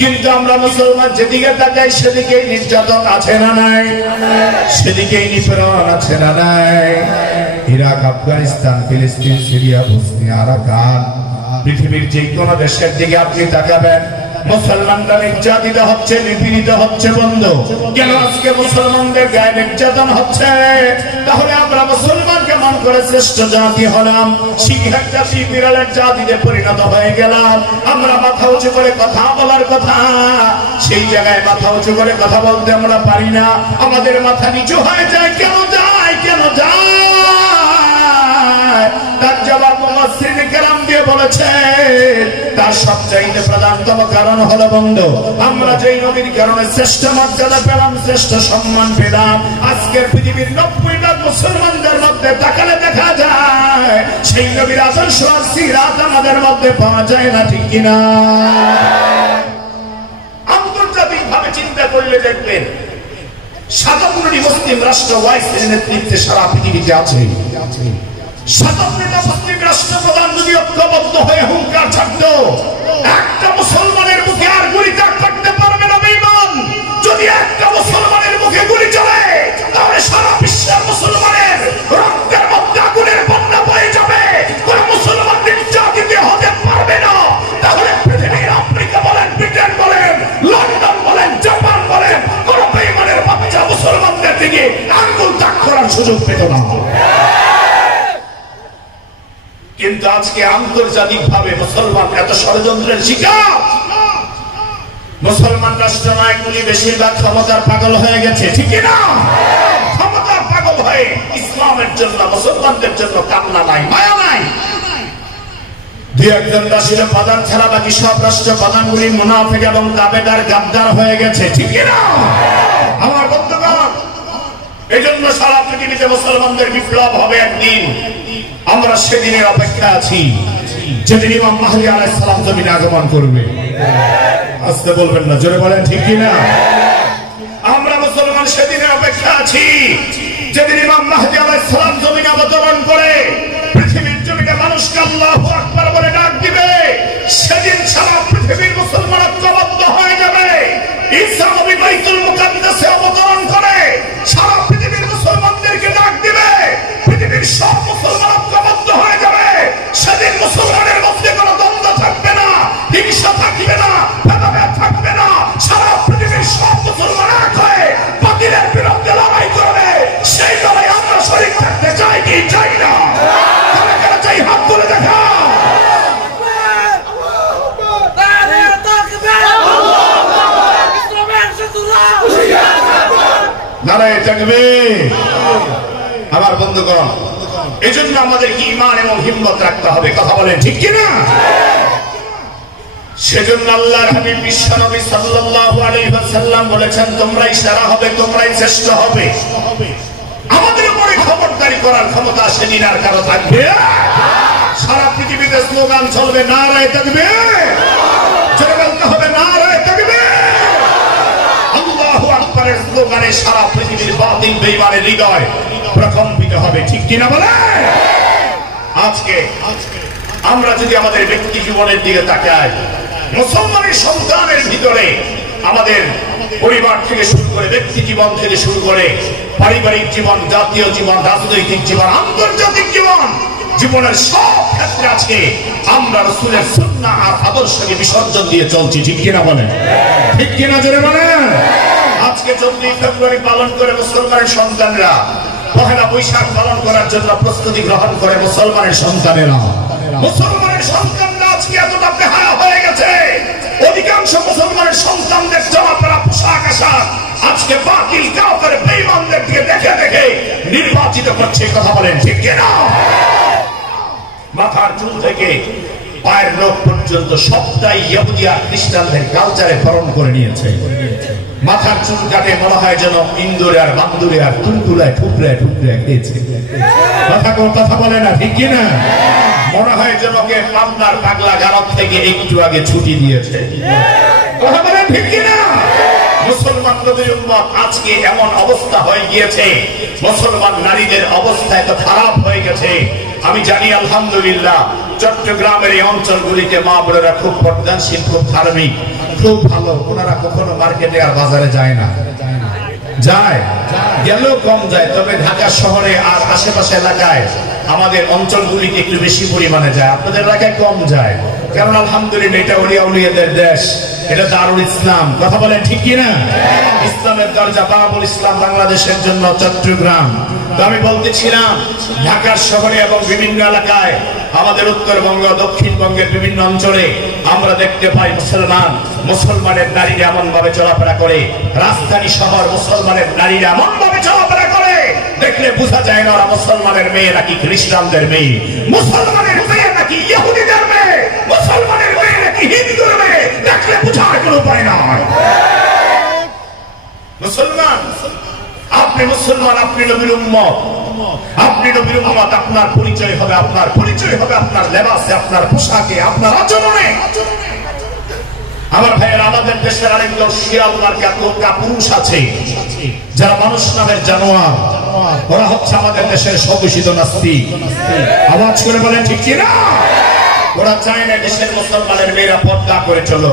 কিন্তু আমরা মুসলমান যেদিকে তাকাই সেদিকেই নির্যাতন আছে না নাই, সেদিকেই নিপীড়ন আছে না নাই। ইরাক, আফগানিস্তান, ফিলিস্তিন, সিরিয়া, বসনিয়া, আরাকান, পৃথিবীর যে কোনো দেশের দিকে আপনি তাকাবেন মুসলমানরা নির্যাতিত হচ্ছে, নিপীড়িত হচ্ছে। বন্ধু, কেন আজকে মুসলমানদের গায়ে নির্যাতন হচ্ছে? তাহলে আমরা মুসলমান কেমন করে শ্রেষ্ঠ জাতি হলাম? সিংহের জাতি বিড়ালের জাতিতে পরিণত হয়ে গেলাম। আমরা মাথা উঁচু করে কথা বলার কথা, সেই জায়গায় মাথা উঁচু করে কথা বলতে আমরা পারি না। আমাদের মাথা নিচু হয়ে যায়। কেন যায়? কেন যায়? তার জবাব মুফাসসিরিন কেরাম দিয়ে বলেছে, তার সবচাইতে প্রধানতম কারণ হলো বন্ধু, আমরা যেই নবীর কারণে শ্রেষ্ঠ মর্যাদা পেলাম, শ্রেষ্ঠ সম্মান পেলাম, আজকের পৃথিবীর 90 লাখ মুসলমানদের মধ্যে তাকালে দেখা যায় সেই নবীর আদর্শ আর সিরাত আমাদের মধ্যে পাওয়া যায় না, ঠিক কিনা? আন্তর্জাতিক ভাবে চিন্তা করলে দেখবেন 57টি মুসলিম রাষ্ট্র ওয়াইসের নেতৃত্বে সারা পৃথিবীতে আছে। 57টা মুসলিম রাষ্ট্রপ্রধান যদি ঐক্যবদ্ধ হয়ে হুঙ্কার ছাড়তো, একটা মুসলমানের মুখে আর গুলি তাক করতে পারবে না বেঈমান। যদি একটা মুসলমানের মুখে গুলি চলে, তাহলে সারা বিশ্বের মুসলমানের রক্তের মধ্যে আগুনের বন্যা বয়ে যাবে। কোন মুসলমান নির্যাতিত হতে পারবে না। তাহলে পৃথিবীর আফ্রিকা বলেন, ব্রিটেন বলেন, লন্ডন বলেন, জাপান বলেন, কোন বেঈমানের বাচ্চা মুসলমানদের দিকে আঙ্গুল তাক করার সুযোগ পেত না। কিন্তু আজকে আন্তর্জাতিক ভাবে মুসলমান এত ষড়যন্ত্রের শিকার। মুসলমান রাষ্ট্রনায়কগুলি বেশিরভাগ ক্ষমতার পাগল হয়ে গেছে, ঠিক না? ক্ষমতার পাগল হয়ে ইসলামের জন্য, মুসলমানদের জন্য কান্না নাই, মায়া নাই। দুই একজন রাষ্ট্র প্রধান ছাড়া বাকি সব রাষ্ট্র প্রধানগুলি মুনাফিক এবং দাবেদার, গাদ্দার হয়ে গেছে, ঠিক না? আমার বন্ধুগণ, এজন্য সারা পৃথিবীতে মুসলমানদের বিপ্লব হবে একদিন। আমরা সেদিনের অপেক্ষা আছি, যেদিন ইমাম মাহদী আলাইহিস সালাম জমিনে আগমন করবে। আস্তে বলবেন না, জোরে বলেন, ঠিক কি না? আমরা মুসলমান সেদিনের অপেক্ষা আছি, যেদিন ইমাম মাহদী আলাইহিস সালাম জমিনে অবতরণ করে পৃথিবীর জমিনে মানুষকে আল্লাহু আকবার বলে ডাক দিবে। সেদিন সারা পৃথিবীর মুসলমান ঐক্যবদ্ধ হয়ে যাবে। ঈসা নবী বাইতুল মুকাদ্দাসে অবতরণ করে সারা পৃথিবীর মুসলমানদেরকে ডাক দিবে। পৃথিবীর সব মুসলমান ঐক্যবদ্ধ হয়ে যাবে। সেদিন মুসলমানের মধ্যে কোনো দ্বন্দ্ব থাকবে না, হিংসা থাকবে না, ভেদাভেদ থাকবে না। সারা পৃথিবীর সব মুসলমান এক হয়ে বাতিলের বিরুদ্ধে লড়াই করবে। সেই লড়াই আমরা শরীক থাকতে চাই কি চাই না? কারা কারা চাই হাত তুলে দেখা। নারায়ে তাকবীর। আমার বন্ধুগণ, এজন্য আমাদেরকে ঈমান এবং হিম্মত রাখতে হবে, কথা বলেন, ঠিক কি না? সেজন্য আল্লাহর হাবিব বিশ্ব নবী সাল্লাল্লাহু আলাইহি ওয়াসাল্লাম বলেছেন, তোমরাই সেরা হবে, তোমরাই শ্রেষ্ঠ হবে। আমাদের উপরে খবরদারি করার ক্ষমতা সেদিন আর কারো থাকবে? সারা পৃথিবীতে স্লোগান চলবে, নারায়ে তাকবীর। জোরে বলতে হবে, নারায়ে তাকবীর। আল্লাহু আকবারের স্লোগানে সারা পৃথিবীর বাতিল বেঈমানের হৃদয় প্রকম্পিত হবে, ঠিক কি না বলে? আজকে আমরা যদি আমাদের ব্যক্তি জীবনের দিকে তাকাই, মুসলমানের সন্তানের ভিতরে আমাদের পরিবার থেকে শুরু করে, ব্যক্তি জীবন থেকে শুরু করে, পারিবারিক জীবন, জাতীয় জীবন, রাজনৈতিক জীবন, আন্তর্জাতিক জীবন, জীবনের সব ক্ষেত্রে আজকে আমরা রাসূলের সুন্নাহ আর আদর্শকে বিসর্জন দিয়ে চলছি, ঠিক কিনা বলেন? ঠিক কিনা জোরে বলেন। আজকে 14 ফেব্রুয়ারি পালন করে মুসলমানের সন্তানরা, পহেলা বৈশাখ পালন করার জন্য প্রস্তুতি গ্রহণ করে মুসলমানের সন্তানেরা। মুসলমানের সন্তানরা আজকে এতটা বেহায়া হয়ে গেছে, অধিকাংশ মুসলমানের সন্তানদের জামা পরা, পোশাক আশাক আজকে বাতিল কাফের বেঈমানদের দিকে দেখে দেখে নির্বাচিত করছে, কথা বলেন, ঠিক কিনা? মাথার চুল থেকে পায়ের নখ পর্যন্ত সবটাই ইহুদি আর খ্রিস্টানদের কালচারে বরণ করে নিয়েছে। মাথার চুল কাটে মনে হয় যেন ইন্দুরে আর বান্দুরে আর তুলতুলায় ঠুকরে ঠুকরে খেয়েছে। কথা বলে না, ঠিক কিনা? মনে হয় যেন কে পাবনার পাগলা গারদ থেকে একটু আগে ছুটি দিয়েছে, কথা বলে, ঠিক কিনা? মুসলমান নবীর উম্মত আজকে এমন অবস্থা হয়ে গিয়েছে, মুসলমান নারীদের অবস্থা এত খারাপ হয়ে গেছে। আমি জানি আলহামদুলিল্লাহ চট্টগ্রামের এই অঞ্চলগুলিতে মা বোনেরা খুব পর্দানশীল, খুব ধার্মিক, খুব ভালো। ওনারা কখনো মার্কেটে আর বাজারে যায় না, যায় গেলেও কম যায়। তবে ঢাকা শহরে আর আশেপাশে এলাকায় আমাদের অঞ্চলগুলিতে একটু বেশি পরিমাণে যায়, আপনাদের এলাকায় কম যায়। কারণ আলহামদুলিল্লাহ এটা ওলিয়া উলিয়াদের দেশ, এটা দারুল ইসলাম। কথা বলেন ঠিক কিনা? ইসলামের দরজা বাবুল ইসলাম বাংলাদেশের জন্য চট্টগ্রাম। তো আমি বলতেছিলাম ঢাকার শহরে এবং বিভিন্ন এলাকায়, আমাদের উত্তরবঙ্গ, দক্ষিণবঙ্গের বিভিন্ন অঞ্চলে আমরা দেখতে পাই মুসলমানের নারীরা এমন ভাবে চলাফেরা করে, রাজধানী শহর মুসলমানের নারীরা এমন ভাবে চলাফেরা করে, দেখলে বোঝা যায় না ওরা মুসলমানের মেয়ে নাকি খ্রিস্টানদের মেয়ে, মুসলমানের মেয়ে নাকি ইহুদিদের মেয়ে, মুসলমানের মেয়ে নাকি হিন্দুর মেয়ে, দেখলে বোঝার কোনো উপায় নয়। মুসলমান, আপনি মুসলমান, আপনি নবীর উম্মত, আপনি নবীর উম্মত। আপনার পরিচয় হবে, আপনার পরিচয় হবে আপনার লেবাসে, আপনার পোশাকে, আপনার আচরণে। আমার ভাইয়ের, আমাদের দেশের আরেকজন শিয়াল মার্কা পুরুষ আছে যারা মানুষ নামের জানোয়ার, ওরা হচ্ছে আমাদের দেশের স্বঘোষিত নাস্তিক। আওয়াজ করে বলেন ঠিক কিনা? ওরা চায় না দেশের মুসলমানের মেয়েরা পর্দা করে চলো,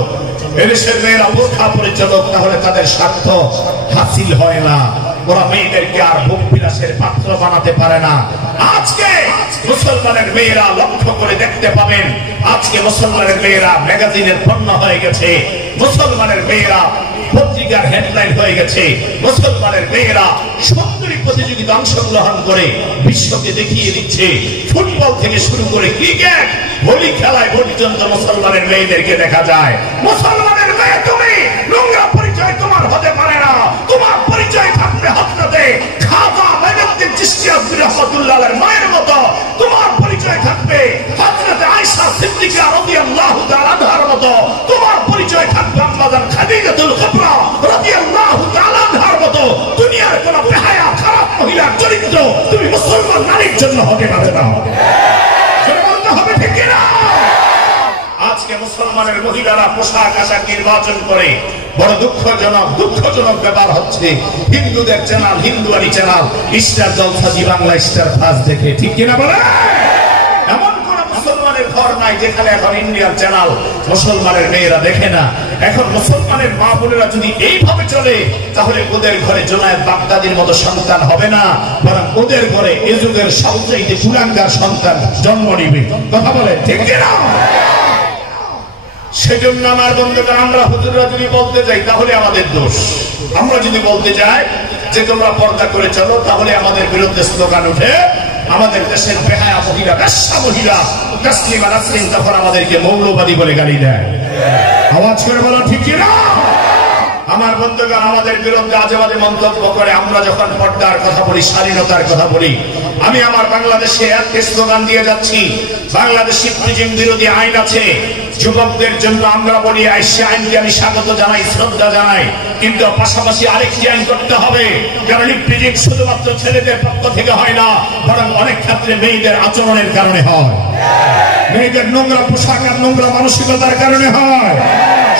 এদেশের মেয়েরা বোরখা পরে চলো, তাহলে তাদের স্বার্থ হাসিল হয় না। ওরা মেয়েদেরকে আর ভোগ বিলাসের পাত্র বানাতে পারে না। আজকে মুসলমানের মেয়েরা লক্ষ্য করে দেখতে পাবেন, আজকে মুসলমানের মেয়েরা ম্যাগাজিনের পণ্য হয়ে গেছে, মুসলমানের মেয়েরা পত্রিকার হেডলাইন হয়ে গেছে, মুসলমানের মেয়েরা সুন্দরী প্রতিযোগিতা অংশগ্রহণ করে বিশ্বকে দেখিয়ে দিচ্ছে। ফুটবল থেকে শুরু করে ক্রিকেট, হোলি খেলায় পর্যন্ত মুসলমানের মেয়েদেরকে দেখা যায়। মুসলমানের মেয়ে তুমি, নোংরা পরিচয় তোমার হতে পারে না। তোমার পরিচয় থাকবে হযরতে খাজা মাইনুদ্দিন চিশতি রাহমাতুল্লাহর মায়ের মতো। তোমার পরিচয় থাকবে হযরতে আয়েশা সিদ্দিকা রাদিয়াল্লাহু তাআলা আনহার মতো। তোমার পরিচয় থাকবে আম্মাজান খাদিজাতুল কুবরা রাদিয়াল্লাহু তাআলা আনহার মতো। দুনিয়ার কোন বেহায়া খারাপ মহিলার চরিত্র তুমি মুসলমান নারীর জন্য হতে পারে না। হবে ঠিক কিনা? আজকে মুসলমানের মহিলারা পোশাক আশাক নির্বাচন করে, বড় দুঃখজনক ব্যাপার হচ্ছে হিন্দুদের চ্যানেল, হিন্দুয়ানি চ্যানেল, স্টার জলসা, জি বাংলা, স্টার প্লাস দেখে, ঠিক কিনা বলে? এমন কোন মুসলমানের ঘর নাই যেখানে এখন ইন্ডিয়ান চ্যানেল মুসলমানের মেয়েরা দেখে না। এখন মুসলমানের মা বোনেরা যদি এইভাবে চলে, তাহলে ওদের ঘরে জোনায়েদ বাগদাদির মতো সন্তান হবে না, বরং ওদের ঘরে এ যুগের সবচেয়ে কুলাঙ্গার সন্তান জন্ম নিবে। কথা বলে ঠিক কিনা? সেজন্য আমার বন্ধুরা, আমরা হুজুররা যদি বলতে যাই তাহলে আমাদের দোষ। আমরা যদি বলতে যাই যে তোমরা পর্দা করে চলো, তাহলে আমাদের বিরুদ্ধে স্লোগান উঠে। আমাদের দেশের বেহায়া মহিলা, বেশ্যা মহিলা তাসলিমা নাসরিন তখন আমাদেরকে মৌলবাদী বলে গালি দেয়। আওয়াজ করে বলো ঠিক কিনা? আমার বন্ধুগণ আমাদের বিরুদ্ধে আজে বাজে মন্তব্য করে। আমরা যখন পর্দার কথা বলি, স্বাধীনতার কথা বলি, আমি আমার বাংলাদেশে একটা স্লোগান দিয়ে যাচ্ছি, বাংলাদেশি প্রিজিং বিরোধী আইন আছে যুবকদের জন্য। আমরা বলি সে আইনকে আমি স্বাগত জানাই, শ্রদ্ধা জানাই, কিন্তু পাশাপাশি আরেকটি আইন করতে হবে। কারণ প্রিজিং শুধুমাত্র ছেলেদের পক্ষ থেকে হয় না, বরং অনেক ক্ষেত্রে মেয়েদের আচরণের কারণে হয়, মেয়েদের নোংরা পোশাক আর নোংরা মানসিকতার কারণে হয়।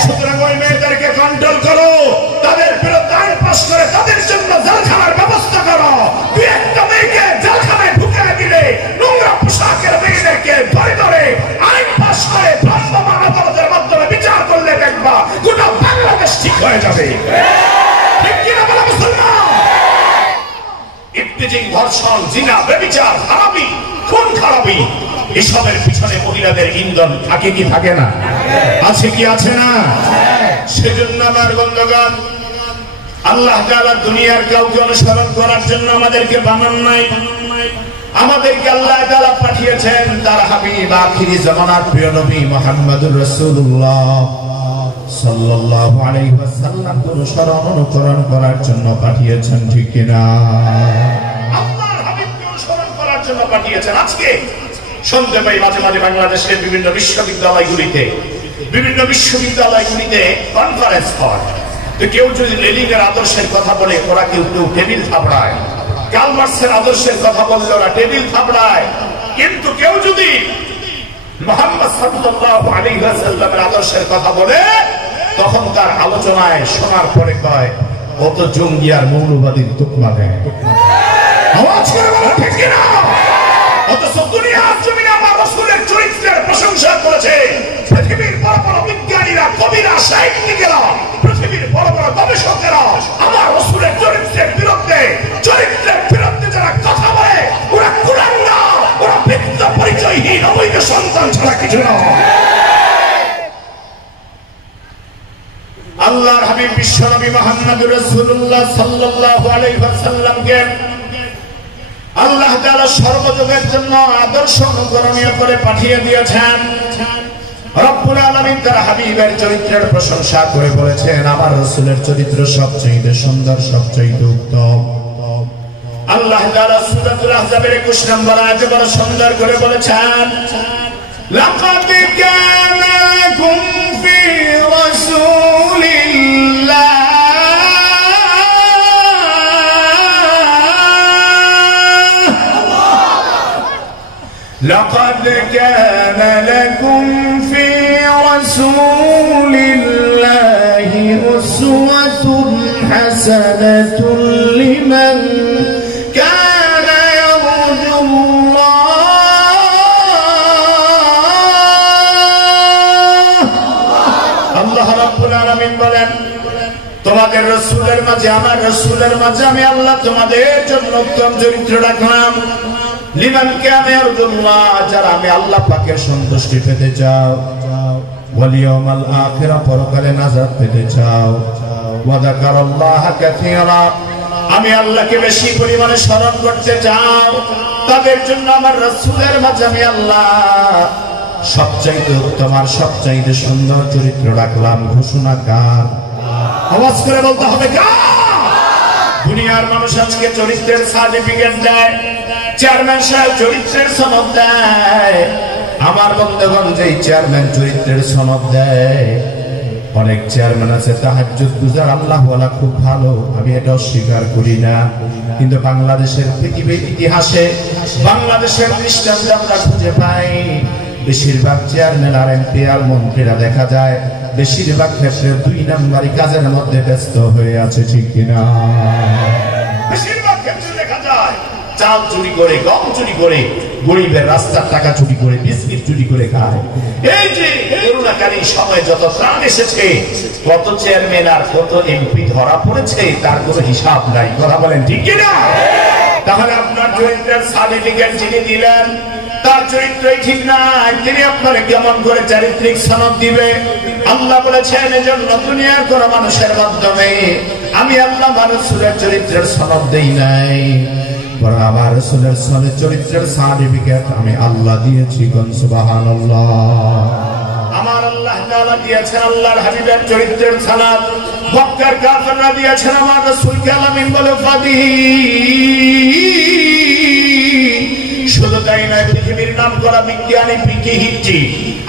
সুতরাং ওই মেয়েদেরকে কন্ট্রোল করো, তাদের বিরুদ্ধে আইন পাস করে তাদের জন্য জেলখানার ব্যবস্থা করো। দুই একটা মেয়েকে জেলখানায় ঢুকিয়ে দিলে, নোংরা পোশাকের মেয়েদেরকে ধরে ধরে আইন পাস করে ভ্রাম্যমাণ আদালতের মাধ্যমে বিচার করলে দেখবা গোটা বাংলাদেশ ঠিক হয়ে যাবে। ঠিক কিনা বলো মুসলমান? ইফতিজিং, ধর্ষণ, জিনা, ব্যভিচার, হারামি, খুন খারাপি, এসবের পিছনে মহিলাদের ইন্ধন থাকে কি থাকে না? আছে কি আছে না? সেজন্য আমার বন্ধুগণ, আল্লাহ তাআলা দুনিয়ার কাউকে অনুসরণ করার জন্য আমাদেরকে বানান নাই। আমাদেরকে আল্লাহ তাআলা পাঠিয়েছেন তার হাবিব, আখিরি জামানার প্রিয় নবী মুহাম্মদুর রাসূলুল্লাহ সাল্লাল্লাহু আলাইহি ওয়াসাল্লাম অনুসরণ করার জন্য পাঠিয়েছেন, ঠিক কিনা? আল্লাহর হাবিবকে অনুসরণ করার জন্য পাঠিয়েছেন। আজকে শুনতে পাই মাঝে মাঝে বাংলাদেশের বিভিন্ন বিশ্ববিদ্যালয়গুলিতে কনফারেন্স হয়, তো কেউ যদি লেনিনের আদর্শের কথা বলে ওরা কেউ টেবিল থাপড়ায়, কার্ল মার্কসের আদর্শের কথা বললে ওরা টেবিল থাপড়ায়। কিন্তু কেউ যদি মুহাম্মদ সাল্লাল্লাহু আলাইহি ওয়াসাল্লামের আদর্শের কথা বলে, তখন তার আলোচনায় শোনার পরে কয় ও তো জঙ্গি আর মৌলবাদীর তুকমা দেয়। আওয়াজ করে বলো ঠিক কিনা? অথচ দুনিয়ার করেছে। পৃথিবীর বড় বড় বিজ্ঞানীরা, কবিরা, সাহিত্যিকেরা, পৃথিবীর বড় বড় গবেষকেরা আমার রাসূলের চরিত্রের বিরুদ্ধে যারা কথা বলে ওরা কুরআন না, ওরা ব্যক্ত পরিচয়হীন অবৈধ সন্তান ছাড়া কিছু না। আল্লাহর হাবিব বিশ্বনবী মুহাম্মদুর রাসূলুল্লাহ সাল্লাল্লাহু আলাইহি ওয়াসাল্লামকে আল্লাহ তাআলা সর্বযুগের জন্য আদর্শ অনুকরণীয় করে পাঠিয়ে দিয়েছেন। রব্বুল আলামিন তার হাবিবের চরিত্রের প্রশংসা করে বলেছেন, আমার রাসূলের চরিত্র সবচেয়ে সুন্দর, সবচেয়ে উত্তম। আল্লাহ তাআলা সূরাতুল আহজাবের 21 নম্বর আয়াতে বড় সুন্দর করে বলেছেন, লাকাদ কানা লাকুম ফি রাসূলিল্লাহ لقد كان لكم في رسول الله أسوة حسنة لمن كان يرجو الله رب العالمين বলেন, তোমাদের রাসূলের মাঝে, আমার রাসূলের মাঝে আমি আল্লাহ তোমাদের জন্য উত্তম চরিত্র রাখলাম। লিমান কানা ইয়ারজুল্লাহ, যারা আমি আল্লাহ পাকের সন্তুষ্টি পেতে চাও, ওয়াল ইয়াউমাল আখিরা, পরকালে নাজাত পেতে চাও, ওয়া যাকারাল্লাহা কাসীরা, আমি আল্লাহকে বেশি পরিমাণে স্মরণ করতে চাও, তাদের জন্য আমার রাসূলের মাঝে আমি আল্লাহ সবচাইতে উত্তম আর সবচাইতে সুন্দর চরিত্র রাখলাম। ঘোষণা কার? আওয়াজ করে বলতে হবে কার? দুনিয়ার মানুষ আজকে চরিত্রের সার্টিফিকেট দেয়, চেয়ারম্যান সাহেব চরিত্রের সনদ দেয়। আমার বন্ধুগণ, যেই চেয়ারম্যান চরিত্রের সনদ দেয়, অনেক চেয়ারম্যান আছে তাহাজ্জুদ গুজার, আল্লাহওয়ালা, খুব ভালো, আমি এটা অস্বীকার করি না। কিন্তু বাংলাদেশের পৃথিবীর ইতিহাসে, বাংলাদেশের দৃষ্টান্তে আমরা খুঁজে পাই, বেশিরভাগ চেয়ারম্যান আর এমপি আর মন্ত্রীরা দেখা যায় বেশিরভাগ ক্ষেত্রে 2 নম্বরই কাজের মধ্যে ব্যস্ত হয়ে আছে, ঠিক কিনা? বেশিরভাগ ক্ষেত্রে দেখা যায় চাল চুরি করে, গম চুরি করে, গরিবের রাস্তার টাকা চুরি করে, বিস্কিট চুরি করে খায়। এই যে করোনাকালীন সময় যত ত্রাণ এসেছে, কত চেয়ারম্যান আর কত এমপি ধরা পড়েছে, তার কোনো হিসাব নাই। কথা বলেন ঠিক কিনা? তাহলে আপনার চরিত্রের সার্টিফিকেট যিনি দিলেন, তার চরিত্রই ঠিক নাই, তিনি আপনার কেমন করে চারিত্রিক সনদ দিবে? আল্লাহ বলেছেন, এজন্য দুনিয়ার কোন মানুষের মাধ্যমে আমি আল্লাহ রাসূলের চরিত্রের সনদ দেই নাই, বরং আমার রাসূলের চরিত্রের সার্টিফিকেট আমি আল্লাহ দিয়েছি। কোন সুবহানাল্লাহ। আমার আল্লাহ তাআলা দিয়েছেন আল্লাহর হাবিবের চরিত্রের সনদ, মক্কার কাফেররা দিয়েছেন আমার রাসূলকে। আলামিন বলে ফাদি। শুধু তাই নয়, পৃথিবীর নাম করা বিজ্ঞানী পিকে হিট্টি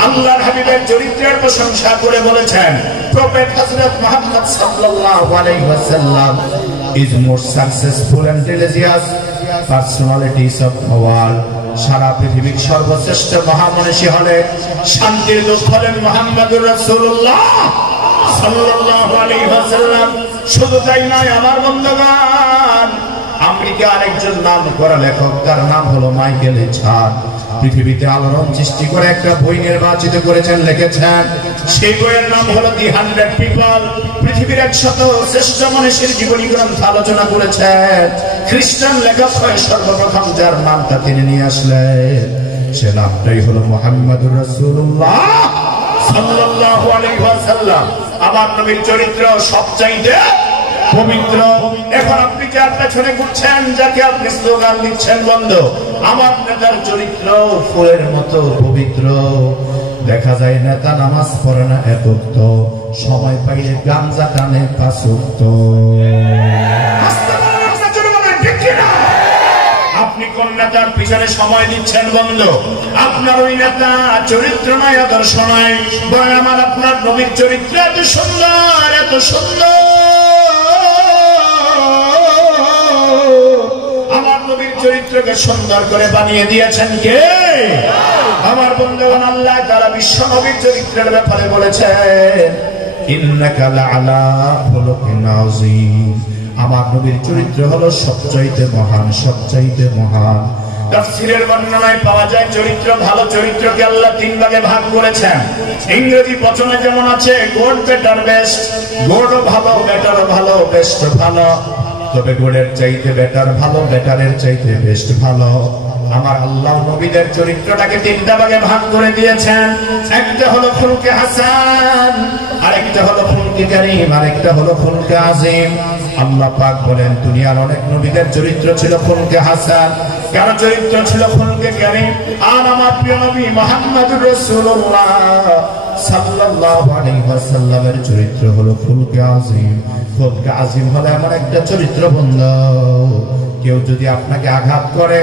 আল্লাহর হাবিবের চরিত্রের প্রশংসা করে বলেছেন, প্রফেট হযরত মুহাম্মদ সাল্লাল্লাহু আলাইহি ওয়াসাল্লাম is more successful and religious personalities of the world. সারা পৃথিবীর সর্বশ্রেষ্ঠ মহামনীষী হলে, শান্তির দূত হলেন মুহাম্মদুর রাসূলুল্লাহ সাল্লাল্লাহু আলাইহি ওয়াসাল্লাম। শুধু তাই নয় আমার বন্ধুগণ, আমেরিকার একজন নাম করা লেখক, তার নাম হলো মাইকেল হার্ট, পৃথিবীতে আলোড়ন সৃষ্টি করে একটা বই নির্বাচিত করেছেন, লিখেছেন, সেই বইয়ের নাম হলো দি 100 পিপল। পৃথিবীর 100 শ্রেষ্ঠ মনীষীর জীবনী গ্রন্থ আলোচনা করেছেন। খ্রিস্টান লেখক হয় সর্বপ্রথম যার নামটা তিনি নিয়ে আসলেন, সে নামটাই হলো মুহাম্মদুর রাসূলুল্লাহ সাল্লাল্লাহু আলাইহি ওয়াসাল্লাম। আমার নবীর চরিত্র সবচাইতে পবিত্র। এখন আপনি কি আপনার ছেড়ে ঘুরছেন, যাকে আপনি স্লোগান দিচ্ছেন বন্ধ, আমার নেতার চরিত্র ফুলের মতো পবিত্র। দেখা যায় নেতা নামাজ পড়ে না একক, সময় পাইলে গাঞ্জা টানে 5 ওয়াক্ত। আপনি কোন নেতার পিছনে সময় দিচ্ছেন বন্ধ? আপনার ওই নেতা চরিত্র নয়, আদর্শ নয়, বরং আমার আপনার নবীর চরিত্র এত সুন্দর, এত সুন্দর। আমার নবীর চরিত্রকে সুন্দর করে বানিয়ে দিয়েছেন কে? আমার বন্ধুগণ, আল্লাহ তাআলা বিশ্ব নবীর চরিত্রের ব্যাপারে বলেছেন, ইন্নাকা লাআলা খুলুকিন আযীম। আমার নবীর চরিত্র হলো সবচাইতে মহান, সবচাইতে মহান। তাফসীরের বর্ণনায় পাওয়া যায় চরিত্র ভালো চরিত্রকে আল্লাহ তিন ভাগে ভাগ করেছেন। ইংরেজি বচনে যেমন আছে গুড বেটার বেস্ট, গুডও ভালো বেটারও ভালো বেস্টও ভালো, তবে গুডের চাইতে বেটার ভালো, বেটারের চাইতে বেস্ট ভালো। আমার আল্লাহ নবীদের চরিত্রটাকে তিনটা ভাগে ভাগ করে দিয়েছেন। একটা হলো খুলকে হাসান, আরেকটা হলো খুলকে কারীম, আরেকটা হলো খুলকে আযীম। আল্লাহ পাক বলেন দুনিয়ার অনেক নবীদের চরিত্র ছিল খুলকে হাসান, কারো চরিত্র ছিল খুলকে কারীম, আর আমার প্রিয় নবী মুহাম্মদুর রাসূলুল্লাহ সাল্লাল্লাহু আলাইহি ওয়াসাল্লামের চরিত্র হলো খুলকে আযীম। খুলকে আযীম হলো এমন একটা চরিত্র বন্ধু, কেউ যদি আপনাকে আঘাত করে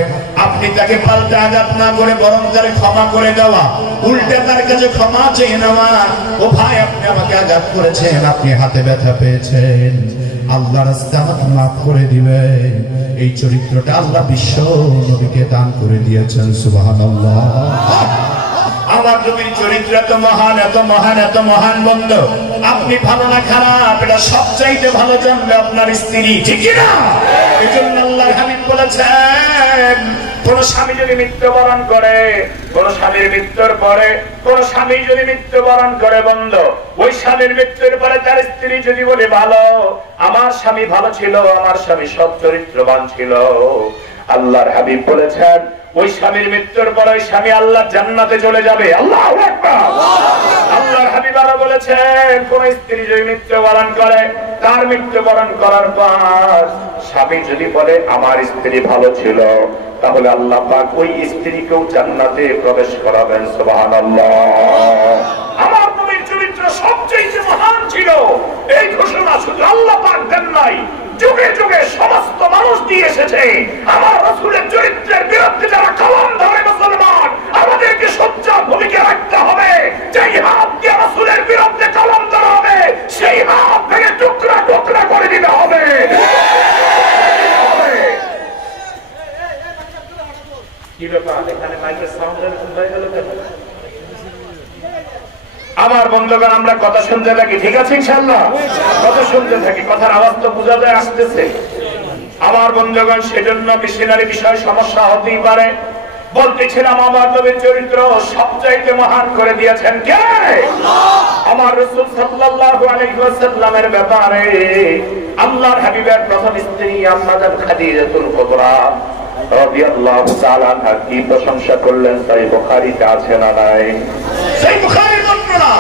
আপনি তাকে পাল্টা আঘাত না করে বরং তাকে ক্ষমা করে দেওয়া, উল্টে তার কাছে ক্ষমা চেয়ে নেওয়া। ও ভাই আপনি আমাকে আঘাত করেছেন, আপনি হাতে ব্যথা পেয়েছেন, আল্লাহর রাস্তায় আমাকে মাফ করে দিবেন, এই চরিত্রটা আল্লাহ বিশ্ব নবীকে দান করে দিয়েছেন। সুবহানাল্লাহ। আমার নবীর চরিত্র এত মহান, এত মহান, এত মহান বন্ধু, আপনি ভালো না খারাপ এটা সবচাইতে ভালো জানবে আপনার স্ত্রী, ঠিক না? এই জন্য আল্লাহর হাবিব বলেছেন কোন স্বামী যদি মৃত্যুবরণ করে, কোন স্বামীর মৃত্যুর পরে কোন স্বামী যদি মৃত্যুবরণ করে বন্ধু, ওই স্বামীর মৃত্যুর পরে তার স্ত্রী যদি বলে ভালো আমার স্বামী ভালো ছিল, আমার স্বামী সব চরিত্রবান ছিল, আল্লাহর হাবিব বলেছেন ওই স্বামীর মৃত্যুর পর ওই স্বামী আল্লাহর জান্নাতে চলে যাবে। আল্লাহু আকবার। আল্লাহর হাবিব আরো বলেছেন কোন স্ত্রী যদি মৃত্যুবরণ করে, তার মৃত্যুবরণ করার পর স্বামী যদি বলে আমার স্ত্রী ভালো ছিল, তাহলে আল্লাহ পাক ওই স্ত্রীকেও জান্নাতে প্রবেশ করাবেন। সুবহানাল্লাহ। আমার নবীর চরিত্র সবচেয়ে মহান ছিল, এই ঘোষণা শুধু আল্লাহ পাক দেন নাই, যুগে যুগে সমস্ত মানুষ দিয়ে এসেছে। আমার রাসূলের চরিত্রের বিরুদ্ধে যারা কলম ধরে মুসলমান, আমাদেরকে সোচ্চার ভূমিকা রাখতে হবে। যেই হাত দিয়ে রাসূলের বিরুদ্ধে কলম ধরা হবে সেই হাত থেকে টুকরা টুকরা করে দিতে হবে। কি ব্যাপার এখানে মাইকের সাউন্ড হয়ে গেল কেন? আমার বন্ধুগণ আমরা কথা শুনতে থাকি, ঠিক আছে ইনশাআল্লাহ? কথা শুনতে থাকি, কথার আওয়াজ তো বোঝা যায় আসতেছে। আমার বন্ধুগণ সেজন্য মিশনারি বিষয় সমস্যা হতেই পারে। বলতেছিলাম আমার নবীর চরিত্র সবচাইতে মহান করে দিয়েছেন কে? আমার রাসূল সাল্লাল্লাহু আলাইহি ওয়াসাল্লামের ব্যাপারে আল্লাহর হাবিবের প্রথম স্ত্রী আম্মা জান খাদিজাতুল কুবরা রাদিয়াল্লাহু তাআলা আনহা কি প্রশংসা করলেন, সহিহ বুখারীতে আছে না নাই? সহিহ বুখারীর বর্ণনা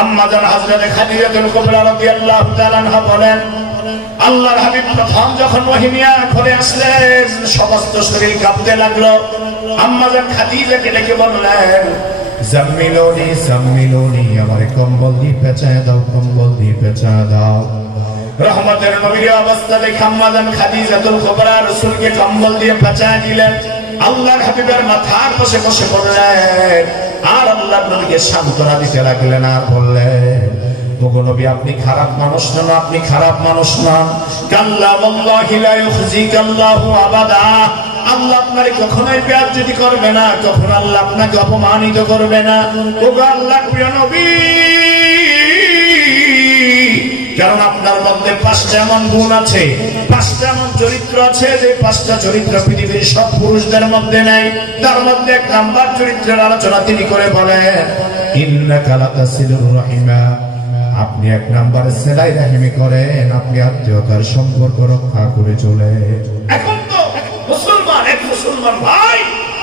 আম্মা জান হযরত খাদিজাতুল কুবরা রাদিয়াল্লাহু তাআলা আনহা বলেন আল্লাহর হাবিব প্রথম যখন ওহিমিয়া ঘরে আসলেন সমস্ত শরীর কাঁপতে লাগলো। আম্মা জান খাদিজাকে ডেকে বললেন জাম্মিলুনি জাম্মিলুনি, আমারে কম্বল দিয়ে পেঁচায় দাও, কম্বল দিয়ে পেঁচায় দাও। রহমতের নবীর অবস্থা দেখে আম্মা জান খাদিজাতুল কুবরা রাসূলকে কম্বল দিয়ে পেঁচায় দিলেন। আল্লাহর হাবিবের মাথার পাশে বসে পড়লেন আর আল্লাহর নবীকে সান্ত্বনা দিতে লাগলেন আর বললেন ওগো নবী আপনি খারাপ মানুষ নন, আপনি খারাপ মানুষ নন। কাল্লা ওয়াল্লাহি লা ইউখজিকাল্লাহু আবাদা, আল্লাহ আপনাকে কখনোই বেয়াজ্জতি করবে না, কখনো আল্লাহ আপনাকে অপমানিত করবে না। ওগো আল্লাহর প্রিয় নবী, কারণ আপনার মধ্যে 5টা এমন গুণ আছে, 5টা এমন চরিত্র আছে যে 5টা চরিত্র পৃথিবীর সব পুরুষদের মধ্যে নাই। তার মধ্যে 1 নাম্বার চরিত্রের আলোচনা তিনি করে বলেন ইন্নাকা লাতাসিলুর রাহিমা, আপনি 1 নম্বরে সেলাই রাহিমি করেন, আপনি আত্মীয়তার সম্পর্ক রক্ষা করে চলে। এখন তো মুসলমান এক মুসলমান ভাই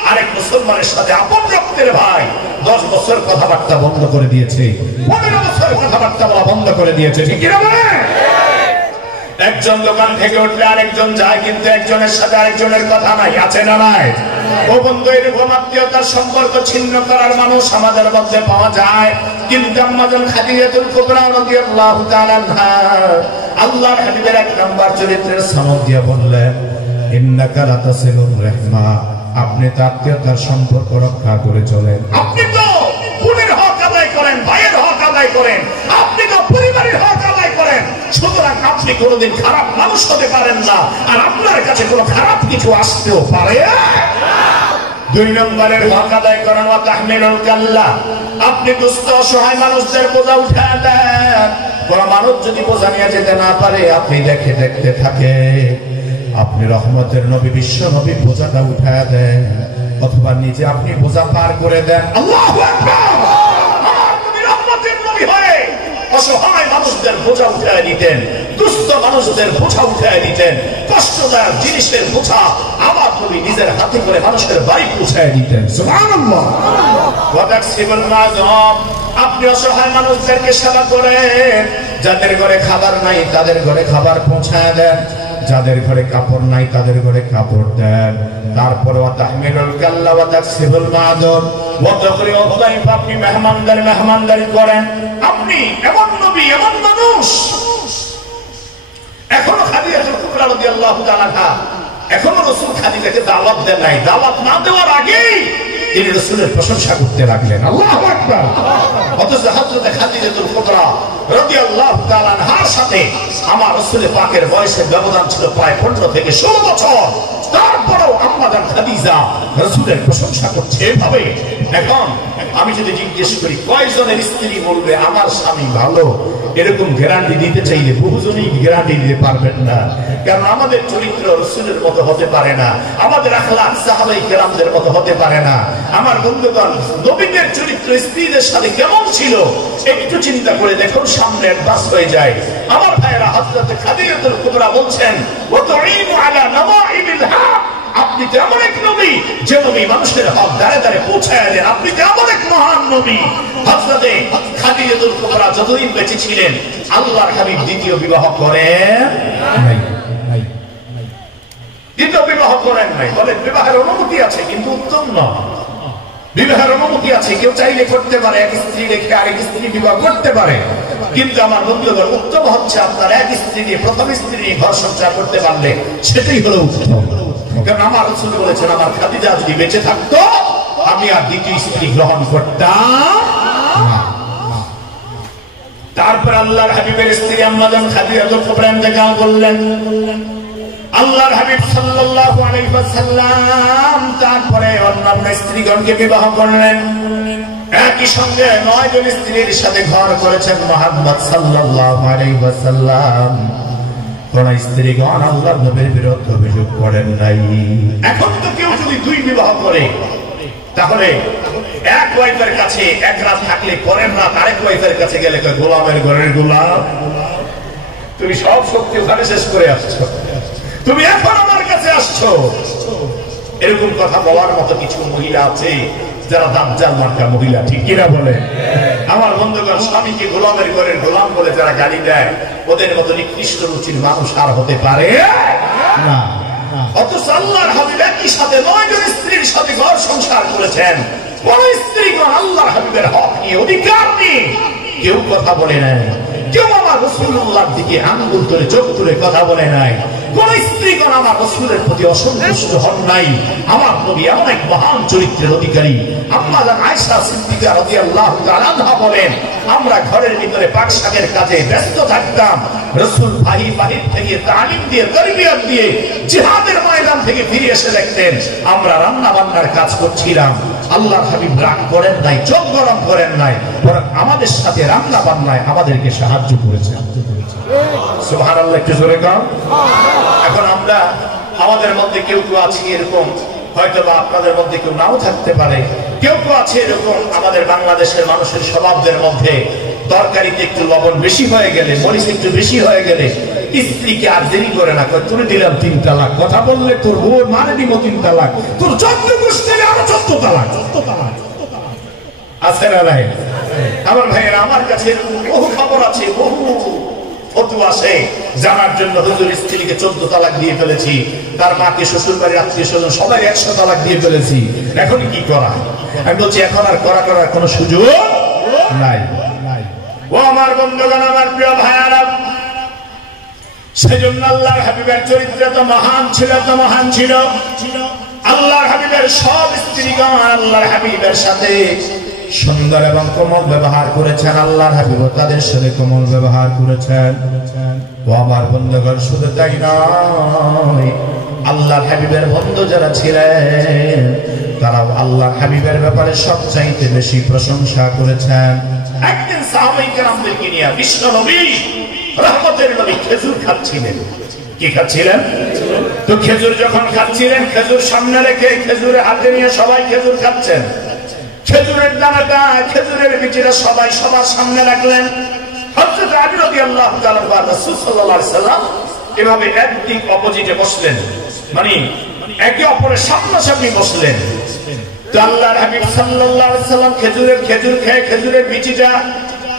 আরেক মুসলমানের সাথে আপন রক্তের ভাই 10 বছর কথাবার্তা বন্ধ করে দিয়েছে, 15 বছর কথাবার্তা বলা বন্ধ করে দিয়েছে, ঠিক কি না বলে? একজন দোকান থেকে উঠলে আরেকজন যায়, কিন্তু একজনের সাথে আরেকজনের কথা নাই, আছে না নাই? ও বন্ধু, এরকম আত্মীয়তার সম্পর্ক ছিন্ন করার মানুষ আমাদের মধ্যে পাওয়া যায়, কিন্তু আম্মা জান খাদিজাতুল কুবরা রাদিয়াল্লাহু তাআলা আনহা আল্লাহর হাবিবের 1 নম্বর চরিত্রের সনদ দিয়ে বললেন ইন্নাকা লাতাসিলুর রাহমা, আপনি তো আত্মীয়তার সম্পর্ক রক্ষা করে চলেন, আপনি তো বোনের হক আদায় করেন, ভাইয়ের হক আদায় করেন, আপনি তো পরিবারের হক আদায় করেন। সুতরাং আপনি কোনোদিন খারাপ মানুষ হতে পারেন না, আর আপনার কাছে কোনো খারাপ কিছু আসতেও পারে না। 2 নম্বরের হক আদায় করেন ওয়া তাহমিলুল কাল্লা, আপনি দুস্থ অসহায় মানুষদের বোঝা উঠায় দেন। কোন মানুষ যদি বোঝা নিয়ে যেতে না পারে আপনি দেখতে থাকে। আপনি রহমতের নবী, বিশ্ব নবী বোঝাটা উঠায় দেন, অথবা নিজে আপনি বোঝা পার করে দেন। আল্লাহু আকবার। রহমতের নবী হয়ে অসহায় মানুষদের বোঝা উঠায় দিতেন, দুস্থ মানুষদের বোঝা উঠায় দিতেন, কষ্টদায়ক জিনিসের বোঝা আমার নবী নিজের হাতে করে মানুষের বাড়ি পৌঁছায় দিতেন। সুবহানাল্লাহ। আপনি অসহায় মানুষদেরকে সেবা করেন, যাদের ঘরে খাবার নাই তাদের ঘরে খাবার পৌঁছায় দেন, যাদের ঘরে কাপড় নাই তাদের ঘরে কাপড় দেন। তারপরে আপনি মেহমানদারি করেন। আপনি এমন নবী, এমন মানুষ। এখনো খাদিজাতুল কুবরা রাদিয়াল্লাহু তাআলা এখনো রাসূল খাদিজাকে দাওয়াত দেন নাই। দাওয়াত না দেওয়ার আগেই তিনি রাসূলের প্রশংসা করতে লাগলেন। আল্লাহু আকবার। অথচ হযরত খাদিজাতুল কুবরা রাদিয়াল্লাহু তাআলা আনহার সাথে আমার রাসূলের পাকের বয়সের ব্যবধান ছিল প্রায় 15 থেকে 16 বছর। তারপরেও আম্মা জান খাদিজা রাসূলের প্রশংসা করছে এভাবে। এখন আমি যদি জিজ্ঞেস করি কয়জনের স্ত্রী বলবে আমার স্বামী ভালো, এরকম গ্যারান্টি দিতে চাইলে বহুজনই গ্যারান্টি দিতে পারবেন না। কারণ আমাদের চরিত্র রাসূলের মতো হতে পারে না, আমাদের আখলাক সাহাবায়ে কেরামদের মতো হতে পারে না। আমার বন্ধুগণ, নবীদের চরিত্র স্ত্রীদের সাথে কেমন ছিল একটু চিন্তা করে দেখুন, সামনে অ্যাডভান্স হয়ে যায়। আমার ভাইয়েরা, হযরত খাদিজাতুল কুবরা বলছেন ওয়া তুঈনু আলা নাওয়াইবিল হক। আপনি তেমন এক নবী যে নবী মানুষের হক দাঁড়ে দাঁড়ে পৌঁছায় দেন। আপনি তেমন এক মহান নবী। হযরত খাদিজাতুল কুবরা যতদিন বেঁচে ছিলেন আল্লাহর হাবিব দ্বিতীয় বিবাহ করেন নাই। দ্বিতীয় বিবাহ করেন নাই। বলেন বিবাহের অনুমতি আছে কিন্তু উত্তম নয়। বিবাহের অনুমতি আছে, কেউ চাইলে করতে পারে, এক স্ত্রী রেখে আরেক স্ত্রী বিবাহ করতে পারে। কিন্তু আমার বন্ধুগণ, উত্তম হচ্ছে আপনার এক স্ত্রী নিয়ে প্রথম স্ত্রী নিয়ে ঘর সংসার করতে পারলে সেটাই হলো উত্তম। কারণ আমার রাসূল বলেছেন আমার খাদিজা যদি বেঁচে থাকতো আমি আর দ্বিতীয় স্ত্রী গ্রহণ করতাম না। তারপর আল্লাহর হাবিবের স্ত্রী আম্মা জান খাদিজাতুল কুবরা ইন্তেকাল করলেন। আল্লাহর হাবিব সাল্লাল্লাহু আলাইহি ওয়াসাল্লাম তারপরে অন্যান্য স্ত্রীগণকে বিবাহ করলেন। একই সঙ্গে 9 জন স্ত্রীর সাথে ঘর করেছেন মুহাম্মদ সাল্লাল্লাহু আলাইহি ওয়াসাল্লাম। কোন স্ত্রীগণ আল্লাহর নবীর বিরুদ্ধে অভিযোগ করেন নাই। এখন তো কেউ যদি 2 বিবাহ করে তাহলে এক ওয়াইফের কাছে এক রাত থাকলে পরের রাত আরেক ওয়াইফের কাছে গেলে গোলামের ঘরের গোলাম, তুমি সব শক্তি ওখানে শেষ করে আসছো, তুমি এখন আমার কাছে আসছো। এরকম কথা বলার মতো কিছু মহিলা আছে যারা দাজ্জাল মার্কা মহিলা, ঠিক কিনা বলে? আমার বন্ধুগণ, স্বামীকে গোলামের ঘরের গোলাম বলে যারা গালি দেয় ওদের মতো নিকৃষ্ট রুচির মানুষ আর হতে পারে না। অথচ আল্লাহর হাবিব একই সাথে 9 জন স্ত্রীর সাথে ঘর সংসার করেছেন। কোন স্ত্রীগণ আল্লাহর হাবিবের হক নিয়ে অধিকার নিয়ে কেউ কথা বলে নাই, কেউ আমার রাসূলুল্লাহর দিকে আঙ্গুল তুলে চোখ তুলে কথা বলে নাই। কোন স্ত্রীগণ আমার রাসূলের প্রতি অসন্তুষ্ট হন নাই। আমার নবী এমন এক মহান চরিত্রের অধিকারী। আম্মা জান আয়েশা সিদ্দিকা রাদিয়াল্লাহু তাআলা আনহা বলেন, আমরা ঘরের ভিতরে পাক শাকের কাজে ব্যস্ত থাকতাম। রাসূল বাহির থেকে তালিম দিয়ে তারবিয়ত দিয়ে জিহাদের ময়দান থেকে ফিরে এসে দেখতেন আমরা রান্না বান্নার কাজ করছিলাম। আল্লাহর হাবিব রাগ করেন নাই, চোখ গরম করেন নাই, বরং আমাদের সাথে রান্না বান্নায় আমাদেরকে সাহায্য করেছেন। সুবহানাল্লাহ, একটু জোরে কর। এখন আমরা আমাদের মধ্যে কেউ কেউ আছি এরকম, হয়তো বা আপনাদের মধ্যে কেউ নাও থাকতে পারে, কেউ কেউ আছে এরকম। আমাদের বাংলাদেশের মানুষের স্বভাবদের মধ্যে তরকারিতে একটু লবণ বেশি হয়ে গেলে, মরিচ একটু বেশি হয়ে গেলে স্ত্রীকে আর দেরি করে না, তোর দিলাম 3 তালাক, কথা বললে তোর বউ মানে দিব 3 তালাক, তোর 14 গোষ্ঠী আরো 14 তালাক আছে না নাই? আমার ভাইয়েরা, আমার কাছে বহু খবর আছে, বহু ফতোয়া আছে জানার জন্য। হুজুর স্ত্রীকে 14 তালাক দিয়ে ফেলেছি, তার মাকে শ্বশুর বাড়ির আত্মীয় স্বজন সবাই 100 তালাক দিয়ে ফেলেছি, এখন কি করা? আমি বলছি এখন আর করার কোনো সুযোগ নাই। ও আমার বন্ধুগণ, আমার প্রিয় ভাইয়ারা, সেজন্য আল্লাহর হাবিবের চরিত্র তো মহান ছিল, তো মহান ছিল। আল্লাহর হাবিবের সব স্ত্রীগণ আল্লাহর হাবিবের সাথে সুন্দর এবং কোমল ব্যবহার করেছেন। আল্লাহর হাবিব তাদের সাথে কোমল ব্যবহার করেছেন। ও আমার বন্ধুগণ, শুধু তাই নয়, আল্লাহর হাবিবের বন্ধু যারা ছিলেন তারাও আল্লাহর হাবিবের ব্যাপারে সবচাইতে বেশি প্রশংসা করেছেন। একদিন সাহাবায়ে কেরামদেরকে নিয়ে বিশ্ব নবী রহমতের নবী খেজুর খাচ্ছিলেন। কি খাচ্ছিলেন? তো খেজুর যখন খাচ্ছিলেন, খেজুর সামনে রেখে খেজুরে হাতে নিয়ে সবাই খেজুর খাচ্ছেন। খেজুরের দানাটা, খেজুরের বিচিটা সবাই সবার সামনে রাখলেন। হযরত আলী রাদিয়াল্লাহু তাআলা রাসূল সাল্লাল্লাহু আলাইহি সাল্লাম এভাবে একদিক অপোজিটে বসলেন, মানে একে অপরের সামনাসামনি বসলেন। তো আল্লাহর হাবিব সাল্লাল্লাহু আলাইহি সাল্লাম খেজুর খেয়ে খেজুরের বিচিটা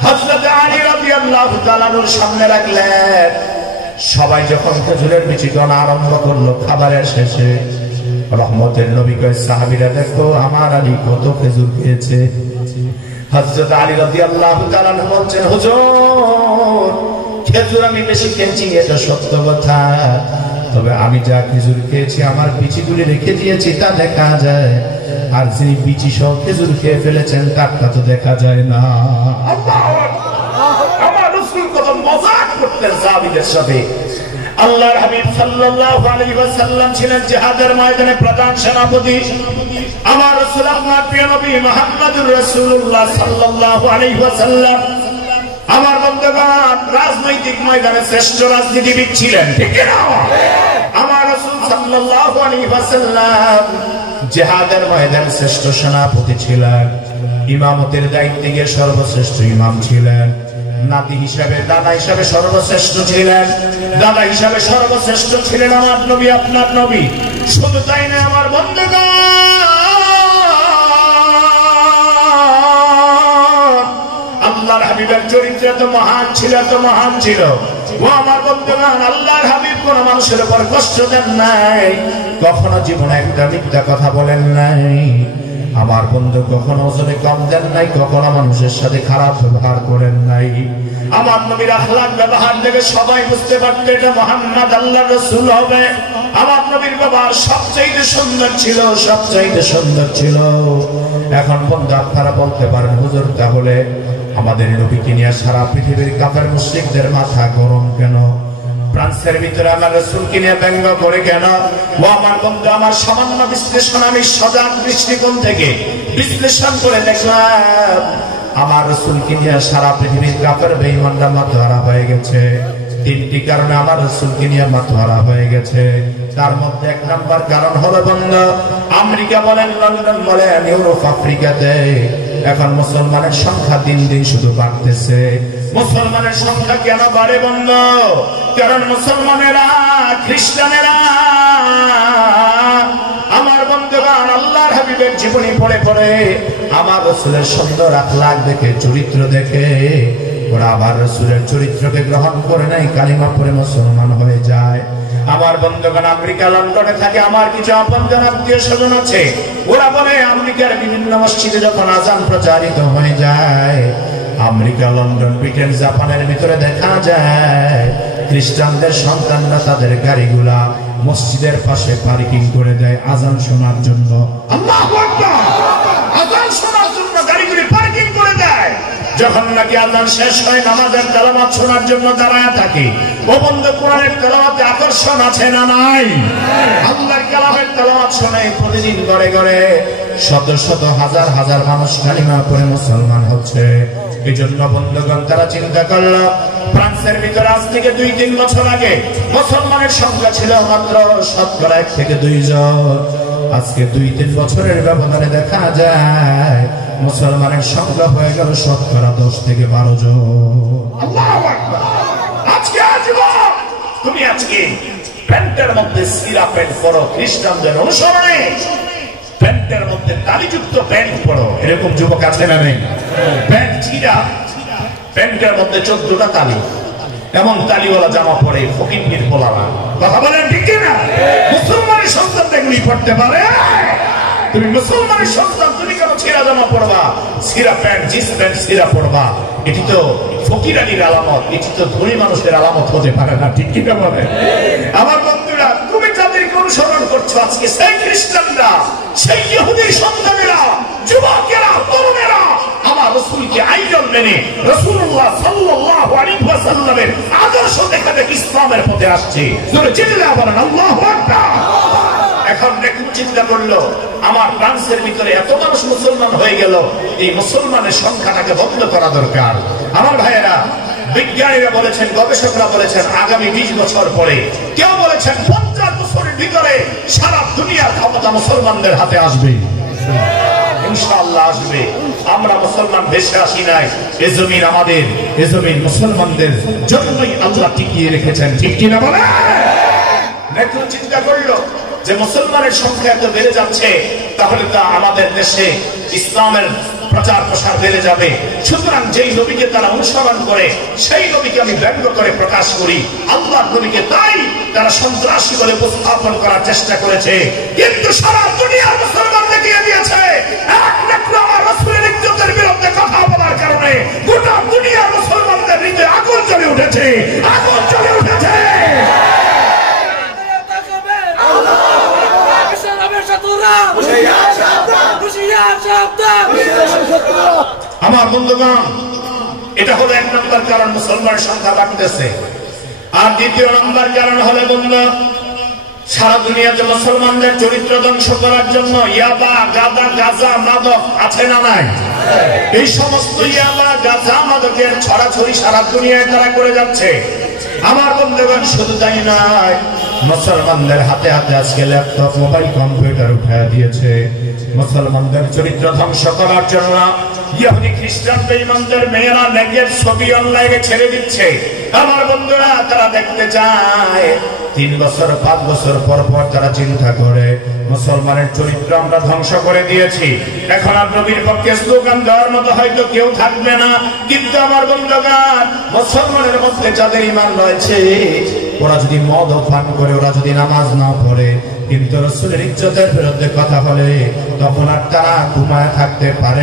হযরত আলী রাদিয়াল্লাহু তাআলার সামনে রাখলেন। সবাই যখন খেজুরের বিচি গণা আরম্ভ করলো খাবারের শেষে, রহমতের নবী কয় সাহাবীরা দেখো আমার আলী কত খেজুর খেয়েছে। হযরত আলী রাদিয়াল্লাহু তাআলা বলছেন, হুজুর খেজুর আমি বেশি খেয়েছি এটা সত্য কথা, তবে আমি যা খেজুর খেয়েছি আমার বিচিগুলি রেখে দিয়েছি তা দেখা যায়, আর যিনি বিচি সহ খেজুর খেয়ে ফেলেছেন তারটা তো দেখা যায় না। আমার রাসূল কত মজাক করতেন সাহাবীদের সাথে। আল্লাহর হাবিব সাল্লাল্লাহু আলাইহি ওয়াসাল্লাম ছিলেন জিহাদের ময়দানে প্রধান সেনাপতি। আমার রাসূল আপনার প্রিয় নবী মুহাম্মদুর রাসূলুল্লাহ সাল্লাল্লাহু আলাইহি ওয়াসাল্লাম আমার বন্ধুগণ রাজনৈতিক ময়দানে শ্রেষ্ঠ রাজনীতিবিদ ছিলেন, ঠিক না? আমার রাসূল সাল্লাল্লাহু আলাইহি ওয়াসাল্লাম জিহাদের ময়দানে শ্রেষ্ঠ সেনাপতি ছিলেন, ইমামতের দায়িত্বে গিয়ে সর্বশ্রেষ্ঠ ইমাম ছিলেন, নাতি হিসাবে দাদা হিসাবে সর্বশ্রেষ্ঠ ছিলেন, দাদা হিসাবে সর্বশ্রেষ্ঠ ছিলেন আমার নবী আপনার নবী। শুধু তাই না আমার বন্ধুগণ, আল্লাহর হাবিবের চরিত্র এত মহান ছিল, এত মহান ছিল। ও আমার বন্ধুগণ, আল্লাহর হাবিব কোন মানুষের উপর কষ্ট দেন নাই, কখনো জীবনে একটা মিথ্যা কথা বলেন নাই। আমার বন্ধু কখনো ওজনে কম দেন নাই, কখনো মানুষের সাথে খারাপ ব্যবহার করেন নাই। আমার নবীর আখলাক ব্যবহার দেখে সবাই বুঝতে পারত এটা মুহাম্মদ আল্লাহর রাসূল হবে। আমার নবীর ব্যবহার সবচেয়ে সুন্দর ছিল, সবচেয়ে সুন্দর ছিল। এখন বন্ধু আপনারা বলতে পারেন, হুজুর তাহলে আমাদের নবীকে নিয়ে সারা পৃথিবীর কাফের মুশরিকদের মাথা গরম কেন? ফ্রান্সের ভিতরে আমার রাসূলকে নিয়ে ব্যঙ্গ করে কেন? ও আমার বন্ধু, আমার সামান্য বিশ্লেষণ, আমি সজাগ দৃষ্টিকোণ থেকে বিশ্লেষণ করে দেখলাম আমার রাসূলকে নিয়ে সারা পৃথিবীর কাফের বেঈমানরা মাথাহারা হয়ে গেছে। তিনটি কারণে আমার রাসূলকে নিয়ে মাথাহারা হয়ে গেছে। তার মধ্যে এক নাম্বার কারণ হলো বন্ধু, আমেরিকা বলেন, লন্ডন বলেন, ইউরোপ, আফ্রিকাতে এখন মুসলমানের সংখ্যা দিন দিন শুধু বাড়তেছে। মুসলমানের সংখ্যা কেন বাড়ে বন্ধু? কারণ মুসলমানেরা, খ্রিস্টানেরা আমার বন্ধুগণ আল্লাহর হাবিবের জীবনী পড়ে পড়ে, আমার রাসূলের সুন্দর আখলাক দেখে, চরিত্র দেখে ওরা আবার রাসূলের চরিত্রকে গ্রহণ করে নাই, কালিমা পড়ে মুসলমান হয়ে যায়। আমার বন্ধুগণ আমেরিকা লন্ডনে থাকে আমার কিছু আপনজন আত্মীয় স্বজন আছে, ওরা বলে আমেরিকার বিভিন্ন মসজিদে যখন আযান প্রচারিত হয়ে যায়, আমেরিকা, লন্ডন, ব্রিটেন, জাপানের ভিতরে দেখা যায় খ্রিস্টানদের সন্তানরা তাদের গাড়িগুলা মসজিদের পাশে পার্কিং করে দেয় আযান শোনার জন্য। আল্লাহু আকবার! আযান শোনার জন্য গাড়িগুলি পার্কিং করে দেয়। যখন নাকি আযান শেষ হয় নামাজের তেলাওয়াত শোনার জন্য দাঁড়ায় থাকে। ও বন্ধু, কোরআনের তেলাওয়াতে আকর্ষণ আছে না নাই? আল্লাহর কালামের তেলাওয়াত শুনে প্রতিদিন ঘরে ঘরে শত শত হাজার হাজার মানুষ কালিমা পড়ে মুসলমান হচ্ছে। এই জন্য বন্ধুগণ তারা চিন্তা করলো, ফ্রান্সের ভিতরে আজ থেকে 2-3 বছর আগে মুসলমানের সংখ্যা ছিল মাত্র শতকরা 1 থেকে 2 জন। আজকে 2-3 বছরের ব্যবধানে দেখা যায় মুসলমানের সংখ্যা হয়ে গেল শতকরা 10 থেকে 12 জন। আল্লাহু আকবার! আজকে আজীবন তুমি আজকে প্যান্টের মধ্যে সিরা প্যান্ট পরো, খ্রিস্টানদের অনুসরণে প্যান্টের মধ্যে তালিযুক্ত প্যান্ট পরো, এরকম যুবক আছে না নেই? প্যান্ট ছিঁড়া, প্যান্টের মধ্যে 14টা তালি, এমন তালিওয়ালা জামা পরে ফকিন্নির পোলারা। কথা বলেন ঠিক না? মুসলমানের সন্তান এগুলি পড়তে পারে? তুমি মুসলমানের সন্তান, তুমি কেন ছিঁড়া জামা পড়বা, ছিঁড়া প্যান্ট, জিন্স প্যান্ট ছিঁড়া পড়বা? এটি তো ফকিরানির আলামত, এটি তো ধনী মানুষের আলামত হতে পারে না, ঠিক কিনা বলে? আমার বন্ধুরা, তুমি যাদেরকে অনুসরণ করছো আজকে, সেই খ্রিস্টানরা, সেই ইহুদি সন্তানেরা, যুবকেরা, তরুণেরা আমার রাসূলকে আইডল মেনে রাসূলুল্লাহ সাল্লাল্লাহু আলাইহি ওয়াসাল্লামের আদর্শ দেখাতে ইসলামের পথে আসছে। জোরে চিল্লায়া বলেন আল্লাহু আকবার! এখন দেখুন, চিন্তা করলো আমার ফ্রান্সের ভিতরে এত মানুষ মুসলমান হয়ে গেল, এই মুসলমানের সংখ্যাটাকে বন্ধ করা দরকার। আমার ভাইয়েরা, বিজ্ঞানীরা বলেছেন, গবেষকরা বলেছেন আগামী 20 বছর পরে, কেউ বলেছেন 50 বছরের ভিতরে সারা দুনিয়ার ক্ষমতা মুসলমানদের হাতে আসবে। ইনশাআল্লাহ আসবে। আমরা মুসলমান দেশে আসি নাই, এই জমিন আমাদের, এই জমিন মুসলমানদের জন্যই আল্লাহ টিকিয়ে রেখেছেন, ঠিক কিনা বলে? নেত্র চিন্তা করলো যে মুসলমানের সংখ্যা এত বেড়ে যাচ্ছে, তাহলে তা আমাদের দেশে ইসলামের প্রচার প্রসার বেড়ে যাবে। সুতরাং যেই নবীকে তারা অনুসরণ করে সেই নবীকে আমি ব্যঙ্গ করে প্রকাশ করি, আল্লাহর নবীকে তাই তারা সন্ত্রাসী বলে উপস্থাপন করার চেষ্টা করেছে। কিন্তু সারা দুনিয়ার মুসলমান দেখিয়ে দিয়েছে একমাত্র আমার রাসূলের ইজ্জতের বিরুদ্ধে কথা বলার কারণে গোটা দুনিয়ার মুসলমানদের হৃদয়ে আগুন জ্বলে উঠেছে, আগুন জ্বলে উঠেছে। আমার বন্ধুগণ, এটা হলো 1 নম্বর কারণ, মুসলমানের সংখ্যা বাড়তেছে। আর 2য় নম্বর কারণ হলো বন্ধু, সারা দুনিয়াতে মুসলমানদের চরিত্র ধ্বংস করার জন্য ইয়াবা, গাঁজা, গাঁজা, মাদক আছে না নাই? এই সমস্ত ইয়াবা, গাঁজা, মাদকের ছড়াছড়ি সারা দুনিয়ায় তারা করে যাচ্ছে। আমার বন্ধুগণ, শুধু তাই নয়, মুসলমানদের হাতে হাতে আজকে ল্যাপটপ, মোবাইল, কম্পিউটার উঠে দিয়েছে। মুসলমানদের চরিত্র ধ্বংস করার জন্য ইহুদি খ্রিস্টান বেঈমানদের মেয়েরা নেগের ছবি অনলাইনে ছেড়ে দিচ্ছে। আমার বন্ধুরা, তারা দেখতে চায় 3 বছর 5 বছর পর পর তারা চিন্তা করে মুসলমানের চরিত্র আমরা ধ্বংস করে দিয়েছি, এখন আর নবীর পক্ষে স্লোগান দেওয়ার মতো হয়তো কেউ থাকবে না। কিন্তু আমার বন্ধুগণ, মুসলমানের মধ্যে যাদের ঈমান রয়েছে, ওরা যদি মদ পান করে, ওরা যদি নামাজ না পড়ে, কিন্তু রাসূলের ইজ্জতের বিরুদ্ধে কথা বলে, তখন আর তারা ঘুমায় থাকতে পারে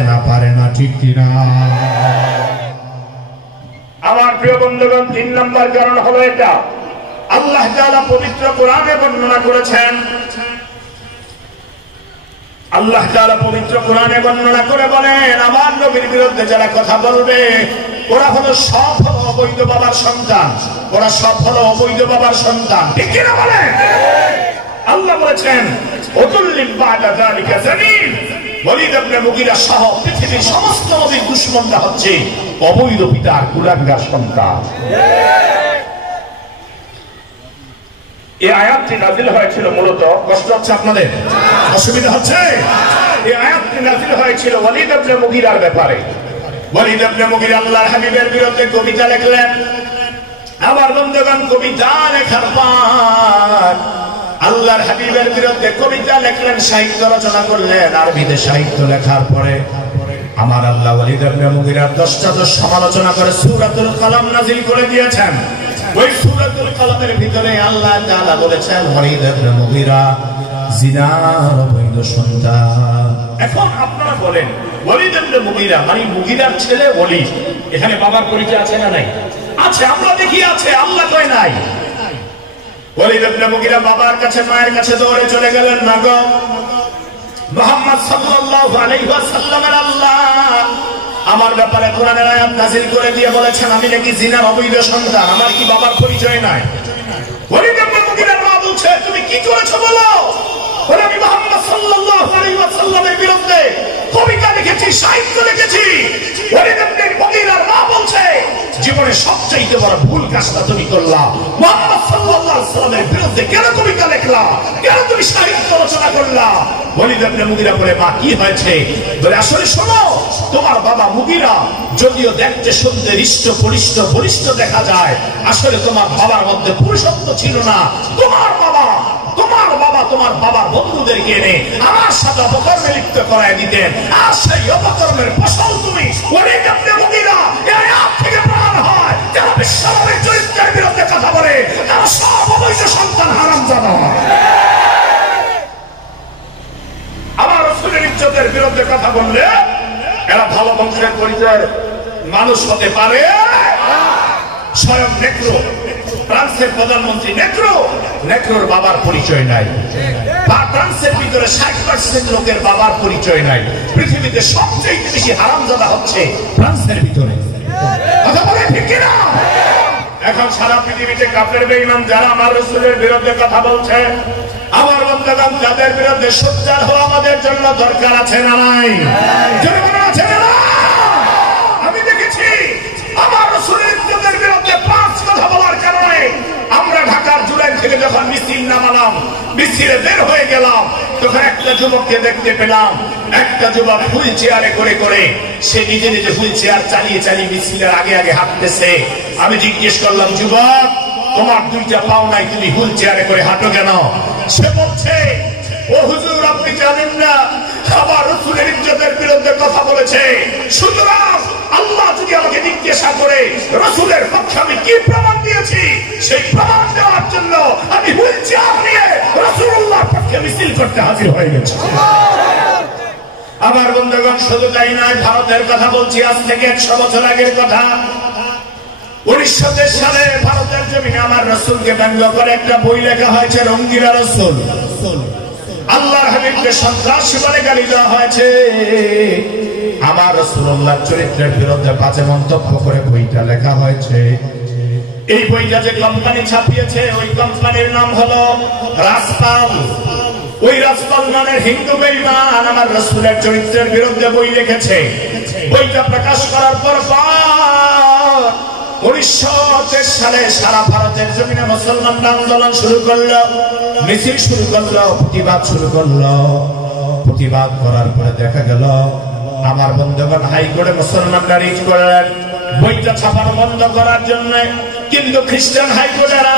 না, ঠিক কিনা? আমার প্রিয় বন্ধুগণ, 3 নম্বর কারণ হলো এটা। আল্লাহ তাআলা পবিত্র কোরআনে বর্ণনা করেছেন, আল্লাহ তাআলা পবিত্র কোরআনে বর্ণনা করে বলেন, আমার নবীর বিরুদ্ধে যারা কথা বলবে ওরা হলো সব অবৈধ বাবার সন্তান, ওরা সব হলো অবৈধ বাবার সন্তান, ঠিক কি না বলেন? আল্লাহ বলেছেন ওতুল্লিম বাদা যালিকা জানিন, ওয়ালিদ ইবনে মুগীরা সহ পৃথিবীর সমস্ত নবীর দুশমনরা হচ্ছে অবৈধ পিতার কুলাঙ্গার সন্তান। এই আয়াতটি নাযিল হয়েছিল মূলত, কষ্ট হচ্ছে আপনাদের, অসুবিধা হচ্ছে? এই আয়াতটি নাযিল হয়েছিল ওয়ালিদ ইবনে মুগীরার ব্যাপারে। ওয়ালিদ ইবনে মুগীরা আল্লাহর হাবিবের বিরুদ্ধে কবিতা লিখলেন। আমার বন্ধুগণ, কবিতা লেখার পর আল্লাহর হাবিবের বিরুদ্ধে কবিতা লিখলেন, সাহিত্য রচনা করলেন। আরবিতে সাহিত্য লেখার পরে আমার আল্লাহ ওয়ালিদ ইবনে মুগীরার 10টা দোষ সমালোচনা করে সূরাতুল কলম নাযিল করে দিয়েছেন। ওই সূরাতুল কলমের ভিতরে আল্লাহ তাআলা বলেছেন ওয়ালিদ ইবনে মুগীরা জিনার অবৈধ সন্তান। এখন আপনারা বলেন, ওয়ালিদ ইবনে মুগীরা মানে মুগীরার ছেলে ওয়ালিদ, এখানে বাবার পরিচয় আছে না নাই? আছে, আমরা দেখি আছে, আল্লাহ কয় নাই। ওয়ালিদ ইবনে মুগীরা বাবার কাছে, মায়ের কাছে দৌড়ে চলে গেলেন, মা গো, মুহাম্মদ সাল্লাল্লাহু আলাইহি ওয়াসাল্লামের আল্লাহ আমার ব্যাপারে কোরআনের আয়াত নাযিল করে দিয়ে বলেছেন আমি নাকি জিনার অবৈধ সন্তান, আমার কি বাবার পরিচয় নাই? ওয়ালিদ ইবনে মুগীরার মা বলছে, তুমি কি করেছো বলো? বলে, আমি মুহাম্মদ সাল্লাল্লাহু আলাইহি ওয়াসাল্লামের বিরুদ্ধে কবিতা লিখেছি, সাহিত্য লিখেছি। ওয়ালিদ ইবনে মুগীরার মা বলছে, জীবনে সবচেয়ে বড় ভুল কাজটা তুমি করলা, মুহাম্মদ সাল্লাল্লাহু আলাইহি ওয়াসাল্লামের বিরুদ্ধে কেন কবিতা লিখলা, কেন তুমি সাহিত্য রচনা করলা? ওয়ালিদ ইবনে মুগীরা বলে, মা কি হয়েছে? বলে, আসলে শোনো, তোমার বাবা মুগীরা যদিও দেখতে শুনতে হৃষ্ট পুষ্ট বলিষ্ঠ দেখা যায়, আসলে তোমার বাবার মধ্যে পুরুষত্ব ছিল না। তোমার বাবা তোমার বাবার বন্ধুদেরকে এনে আমার সাথে অপকর্মে লিপ্ত করায় দিতেন, আর সেই অপকর্মের ফসল তুমি। ওয়ালিদ ইবনে মুগীরা এই আয়াত থেকে প্রমাণ হয় যারা বিশ্বনবীর চরিত্রের বিরুদ্ধে কথা বলে তারা সব অবৈধ সন্তান, হারামজাদা। আমার রাসূলের ইজ্জতের বিরুদ্ধে কথা বললে এরা ভালো বংশের পরিচয়ের মানুষ হতে পারে? স্বয়ং নেক্রো, ফ্রান্সের প্রধানমন্ত্রী নেক্রোর বাবার পরিচয় নাই। ফ্রান্সের ভিতরে 60% লোকের বাবার পরিচয় নাই। পৃথিবীতে সবচেয়ে বেশি হারামজাদা হচ্ছে ফ্রান্সের ভিতরে, কথা বলে ঠিক কিনা? এখন সারা পৃথিবীতে কাফের বেঈমান যারা আমার রাসূলের বিরুদ্ধে কথা বলছে, আমার বন্ধুগণ, তাদের বিরুদ্ধে সোচ্চার হওয়া আমাদের জন্য দরকার আছে না নাই? আছে না? আমি দেখেছি আমার রাসূলের ইজ্জতের যখন মিছিল নামালাম, মিছিলে বের হয়ে গেলাম, তখন একটা যুবককে দেখতে পেলাম। একটা যুবক হুইল চেয়ারে করে করে সে নিজে নিজে হুইল চেয়ার চালিয়ে চালিয়ে মিছিলের আগে আগে হাঁটতেছে। আমি জিজ্ঞেস করলাম, যুবক তোমার দুইটা পাও নাই, তুমি হুইল চেয়ারে করে হাঁটো কেন? সে বলছে, ও হুজুর আপনি জানেন না আমার রাসূলের ইজ্জতের বিরুদ্ধে কথা বলেছে, সুতরাং আল্লাহ যদি আমাকে জিজ্ঞাসা করে রাসূলের পক্ষে আমি কি প্রমাণ দিয়েছি, সেই প্রমাণ দেওয়ার জন্য আমি হুইল চেয়ার নিয়ে রাসূলুল্লাহর পক্ষে মিছিল করতে হাজির হয়ে গেছি। আমার বন্ধুগণ, শুধু তাই নয়, ভারতের কথা বলছি, আজ থেকে 100 বছর আগের কথা। 1903 সালে ভারতের জমিনে আমার রাসূলকে ব্যঙ্গ করে একটা বই লেখা হয়েছে, রঙ্গিলা রাসূল। আল্লাহর হাবিবকে সন্ত্রাসী বলে গালি দেওয়া হয়েছে। আমার রাসূলুল্লাহর চরিত্রের বিরুদ্ধে বাজে মন্তব্য করে বইটা লেখা হয়েছে। এই বইটা যে কোম্পানি ছাপিয়েছে, ওই কোম্পানির নাম হলো রাজপাল। ওই রাজপাল নামের হিন্দু বেঈমান আমার রাসূলের চরিত্রের বিরুদ্ধে বই লিখেছে। বইটা প্রকাশ করার পর 1903 সালে সারা ভারতের জমিনে মুসলমানরা আন্দোলন শুরু করলো, মিছিল শুরু করলো, প্রতিবাদ শুরু করলো। প্রতিবাদ করার পরে দেখা গেল আমার বন্ধুগণ হাইকোর্টে মুসলমানরা রিট করলেন বইটা ছাপানো বন্ধ করার জন্য। কিন্তু খ্রিস্টান হাইকোর্টেরা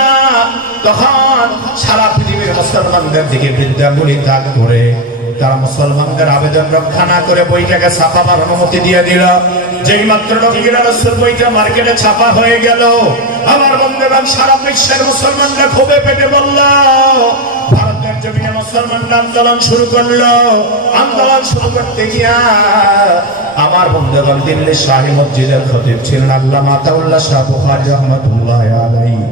তখন সারা পৃথিবীর মুসলমানদের দিকে বিদ্যাগুলি ত্যাগ করে তারা মুসলমানদের আবেদন রক্ষা না করে বইটাকে ছাপাবার অনুমতি দিয়ে দিল। যেই মাত্র রঙ্গিলা রাসূল বইটা মার্কেটে ছাপা হয়ে গেল, আমার বন্ধুগণ সারা বিশ্বের মুসলমানরা ক্ষোভে পেটে বলল, ভারতের জমিনে মুসলমানরা আন্দোলন শুরু করলো। আন্দোলন শুরু করতে গিয়া আমার বন্ধুগণ দিল্লির শাহী মসজিদের খতিব ছিলেন আল্লামা আতাউল্লাহ শাহ বুখারী রাহমাতুল্লাহি আলাইহি।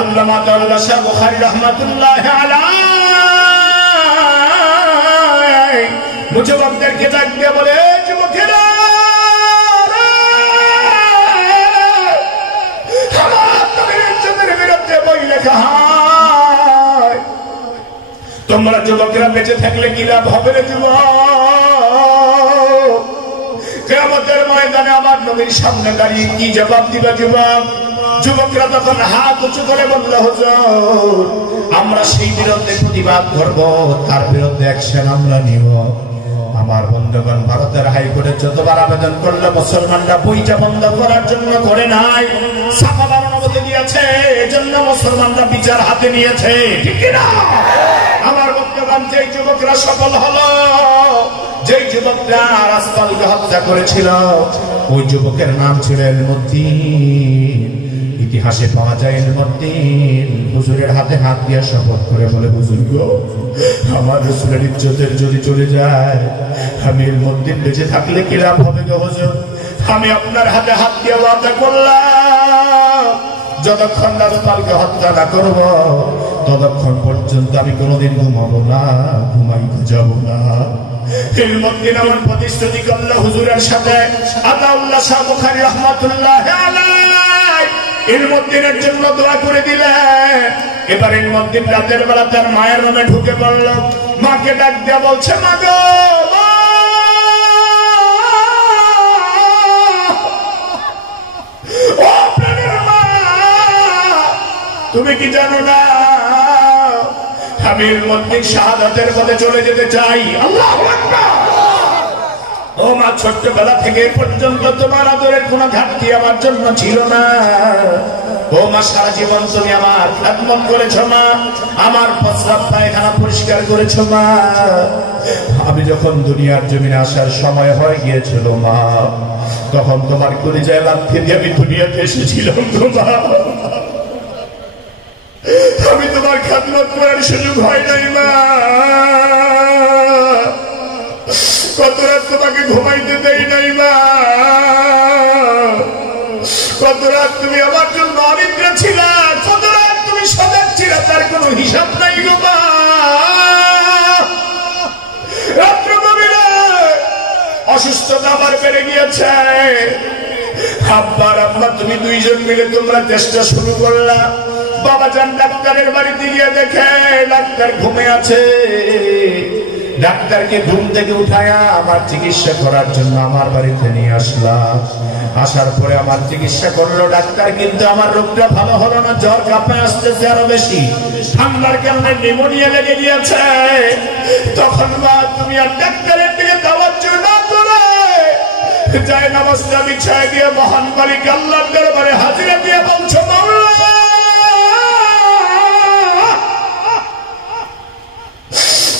আল্লামা আতাউল্লাহ শাহ বুখারী রাহমাতুল্লাহি আলাইহি যুবকদেরকে ডাক দিয়ে বলে, যুবকেরা তোমরা যুবকেরা বেঁচে থাকলে কি লাভ হবে রে যুবক? কিয়ামতের ময়দানে আমার নবীর সামনে দাঁড়িয়ে কি জবাব দিবা যুবক? যুবকরা তখন হাত উঁচু করে বলল, হুজুর আমরা সেই বিরুদ্ধে প্রতিবাদ করব, তার বিরুদ্ধে অ্যাকশন আমরা নিব। আমার বন্ধুগণ ভারতের হাইকোর্টে যতবার আবেদন করলো মুসলমানরা বইটা বন্ধ করার জন্য করে নাই, ছাপাবার অনুমতি দিয়েছে, এজন্য মুসলমানরা বিচার হাতে নিয়েছে, ঠিক না? আমার বন্ধুগণ যেই যুবকরা সফল হলো, যেই যুবকরা রাসূলকে হত্যা করেছিল, ওই যুবকের নাম ছিল ইলমুদ্দিন। ইতিহাসে পাওয়া যায় ইলমুদ্দিন হুজুরের হাতে হাত দিয়ে শপথ করে বলে, হুজুর গো আমার রাসূলের ইজ্জতের যদি চলে যায়, আমি ইলমুদ্দিন বেঁচে থাকলে কি লাভ হবে গো হুজুর? আমি আপনার হাতে হাত দিয়ে ওয়াদা করলাম যতক্ষণ রাসূলকে হত্যা না করব ততক্ষণ পর্যন্ত আমি কোনোদিন ঘুমাবো না, ঘুমাইতে যাব না। ইলমুদ্দিন আমার প্রতিশ্রুতি করলো হুজুরের সাথে। আতাউল্লাহ শাহ বুখারী রাহমাতুল্লাহি আলাইহি ইলমুদ্দিনের জন্য দোয়া করে দিলেন। এবার ইলমুদ্দিন রাতের বেলা তার মায়ের রুমে ঢুকে পড়ল, মাকে ডাক দিয়ে বলছে, মা গো ও প্রাণের মা, তুমি কি জানো না আমি ইলমুদ্দিন শাহাদাতের পথে চলে যেতে চাই? আল্লাহু আকবার। ও মা, ছোট্টবেলা থেকে পর্যন্ত তোমার আদরের কোনো ঘাটতি আমার জন্য ছিল না। ও মা, সারা জীবন তুমি আমার খেদমত করেছো মা, আমার প্রস্রাব পায়খানা পরিষ্কার করেছো মা। আমি যখন দুনিয়ার জমিনে আসার সময় হয়ে গিয়েছিল মা, তখন তোমার কলিজায় লাথি দিয়ে আমি দুনিয়াতে এসেছিলাম মা। আমি তোমার খেদমত করার সুযোগ হয় নাই মা। কত রাত তোমাকে ঘুমাইতে দেই নাই মা, কত রাত তুমি আমার জন্য অনিদ্রা ছিলা, কত রাত তুমি সজাগ ছিলা, তার কোনো হিসাব নাই গো মা। রাত্র গভীরে অসুস্থতা আমার বেড়ে গিয়েছে। আব্বার আম্মা তুমি দুইজন মিলে তোমরা চেষ্টা শুরু করলা। বাবা যান ডাক্তারের বাড়িতে গিয়ে দেখে ডাক্তার ঘুমে আছে। ডাক্তারকে ঘুম থেকে উঠায়া আমার চিকিৎসা করার জন্য আমার বাড়িতে নিয়ে আসলাম। আসার পরে আমার চিকিৎসা করলো ডাক্তার, কিন্তু আমার রোগটা ভালো হলো না। জ্বর কাঁপে আসতেছে আরো বেশি, ঠান্ডার কারণে নিউমোনিয়া লেগে গিয়েছে। তখন মা তুমি আর ডাক্তারের দিকে তাওয়াজ্জু না করে যায় নামাজটা বিছায় দিয়ে মহান মালিক আল্লাহর দরবারে হাজিরা দিয়ে বলছো, মাওলা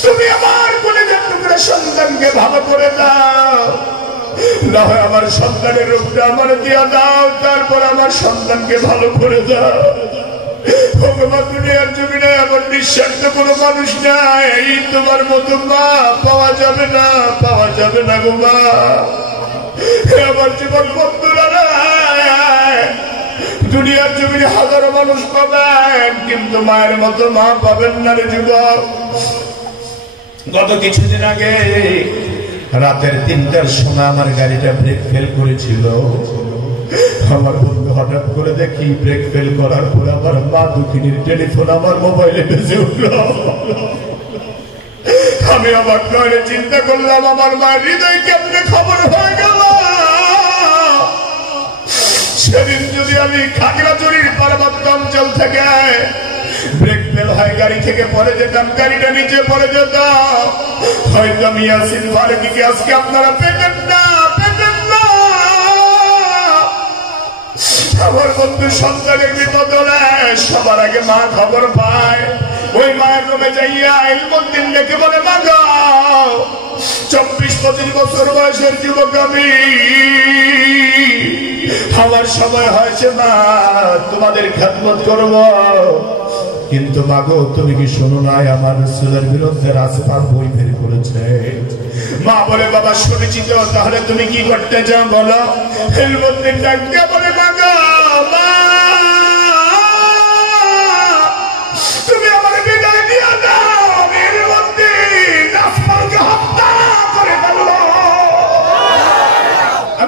তুমি আমার কলিজার টুকরা সন্তানকে ভালো করে দাও, না হয় আমার সন্তানের রূপটা আমার দিয়া দাও, তারপর আমার সন্তানকে ভালো করে দাও। ভগবান দুনিয়ার জমিনে এমন নিঃস্বার্থ কোনো মানুষ নাই, তোমার মতো মা পাওয়া যাবে না, পাওয়া যাবে না গো মা। আমার জীবন বন্ধুরা দুনিয়ার জমিনে হাজারো মানুষ পাবেন, কিন্তু মায়ের মতো মা পাবেন না রে যুবক। গত কিছুদিন আগে রাতের 3টার সময় আমার গাড়িটা ব্রেক ফেল করেছিল। আমার বন্ধু হঠাৎ করে দেখি ব্রেক ফেল করার পর আমার মা দুঃখিনীর টেলিফোন আমার মোবাইলে বেজে উঠল। আমি আবার নয় চিন্তা করলাম আমার মায়ের হৃদয় কেমনে খবর হয়ে গেল। সেদিন যদি আমি খাগড়াছড়ির পার্বত্য অঞ্চল থেকে ব্রেক ফেল হয় গাড়ি থেকে পড়ে যেতাম, গাড়িটা নিচে পড়ে যেতাম, হয়তো আমি ইয়াসিন ফারুকীকে আজকে আপনারা পেতেন না, পেতেন না। আমার বন্ধু সন্তানের বিপদ হলে সবার আগে মা খবর পায়। ওই মায়ের রুমে যাইয়া ইলমুদ্দিন ডেকে বলে, মা গো 24-25 বছর বয়সের যুবক আমি, আমার সময় হয়েছে মা তোমাদের খেদমত করব। কিন্তু মাগো তুমি কি শোনো নাই আমার রাসূলের বিরুদ্ধে রাসূল বই বের করেছে? মা বলে, বাবা শুনেছি তো, তাহলে তুমি কি করতে চাও বলো? ইলমুদ্দিন ডাকতে বলে, মাগো মা তুমি আমার বিদায় দিয়ে দাও, ইলমুদ্দিন রাসূলকে হত্যা করে ফেললো।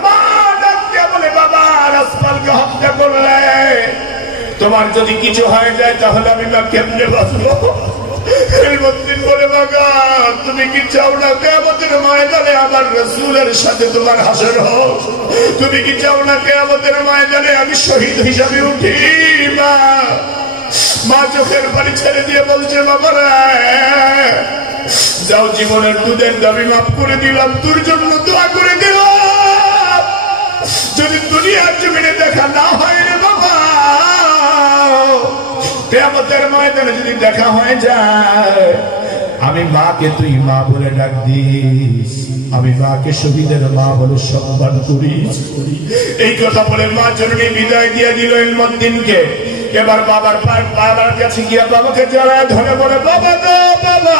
মা ডাকতে বলে, বাবা রাসূলকে হত্যা করলে তোমার যদি কিছু হয়ে যায় তাহলে আমি না কেমনে বাঁচবো? ইলমুদ্দিন বলে, বাবা তুমি কি চাও না কিয়ামতের ময়দানে আমার রাসূলের সাথে তোমার হাসর হোক? তুমি কি চাও না কিয়ামতের ময়দানে আমি শহীদ হিসাবে উঠি? মা চোখের পানি ছেড়ে দিয়ে বলছে, বাবা যাও জীবনের দুধের দাবি মাফ করে দিলাম, তোর জন্য দোয়া করে দিলাম। যদি দুনিয়ার জমিনে দেখা না হয় রে বাবা, কিয়ামতের ময়দানে যদি দেখা হয়ে যায়, আমি মাকে তুই মা বলে ডাক দিস, আমি মাকে শহীদের মা বলে সম্মান করিস। এই কথা বলে মা জননী বিদায় দিয়ে দিল ইলমুদ্দিনকে। এবার বাবার কাছে গিয়া বাবাকে জড়ায় ধরে বলে, বাবা গো বাবা,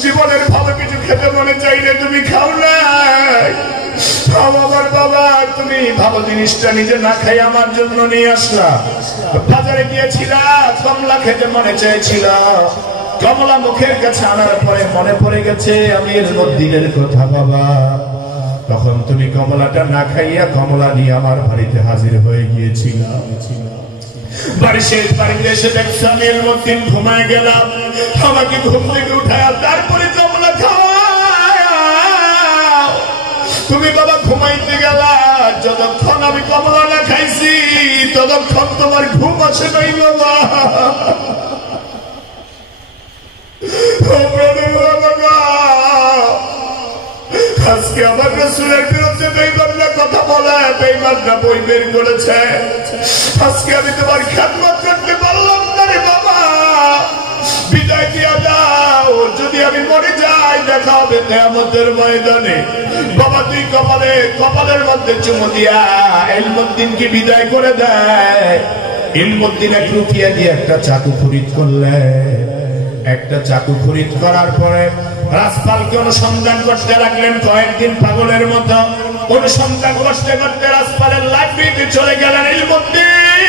জীবনের ভালো কিছু খেতে মনে চাইলে তুমি খাও নাই। আমার বাবা তুমি ভালো জিনিসটা নিজে না খাই আমার জন্য নিয়ে আসলা। বাজারে গিয়েছিলা, কমলা খেতে মনে চেয়েছিল, কমলা মুখের কাছে আনার পরে মনে পড়ে গেছে আমি ইলমুদ্দিনের কথা বাবা। তখন তুমি কমলাটা না খাইয়া কমলা নিয়ে আমার বাড়িতে হাজির হয়ে গিয়েছিল। বাড়িতে এসে দেখছি আমি ইলমুদ্দিন ঘুমায় গেলাম। আমাকে ঘুম থেকে উঠায় তারপরে কমলা খাওয়া। তুমি বাবা ঘুমাইতে গেলা, যতক্ষণ আমি কমলা না খাইছি ততক্ষণ তোমার ঘুম আসে নাই বাবা। আজকে আমার রাসূলের বিরুদ্ধে বেঈমানরা কথা বলে, বেঈমানরা বই বের করেছে। আজকে আমি তোমার খেদমত করতে পারলাম না রে বাবা, বিদায় দিয়া দাও। যদি আমি মরে যাই দেখা হবে কিয়ামতের ময়দানে। বাবা তুই কপালের মধ্যে চুমু দিয়া ইলমুদ্দিনকে বিদায় করে দেয়। ইলমুদ্দিন এক রুপিয়া দিয়ে একটা চাকু খরিদ করলে। একটা চাকু খরিদ করার পরে রাসপালকে অনুসন্ধান করতে লাগলেন। কয়েকদিন পাগলের মতো অনুসন্ধান করতে করতে রাসপালের লাইব্রেরিতে চলে গেলেন ইলমুদ্দিন।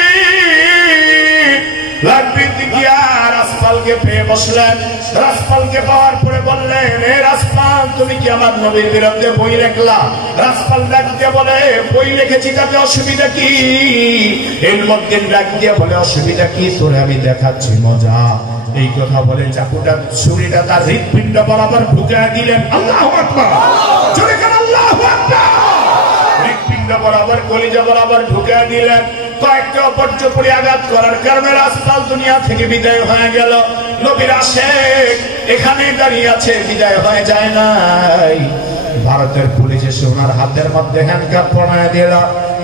লাইব্রেরিতে গিয়া রাসপালকে পেয়ে বসলেন। রাসপালকে পাওয়ার পরে বললেন, হে রাসপাল তুমি কি আমার নবীর বিরুদ্ধে বই লিখলা? রাসপাল ডাক দিয়ে বলে, বই লিখেছি তাতে অসুবিধা কি? ইলমুদ্দিন ডাক দিয়ে বলে, অসুবিধা কি? তোরে আমি দেখাচ্ছি মজা। এই কথা বলে চাকুটা ছুরিটা তার হৃৎপিণ্ড বরাবর ঢুকে দিলেন। আল্লাহু আকবার, জোরে কান আল্লাহু আকবার। হৃৎপিণ্ড বরাবর কলিজা বরাবর ঢুকে দিলেন। কয়েকটা অপর্যপরি আঘাত করার কারণে রাসূল দুনিয়া থেকে বিদায় হয়ে গেল। নবীর আশিক এখানে দাঁড়িয়ে আছে, বিদায় হয়ে যায় নাই। ভারতের পুলিশ এসে ওনার হাতের মধ্যে হ্যান্ডকাপ পরায় দিল,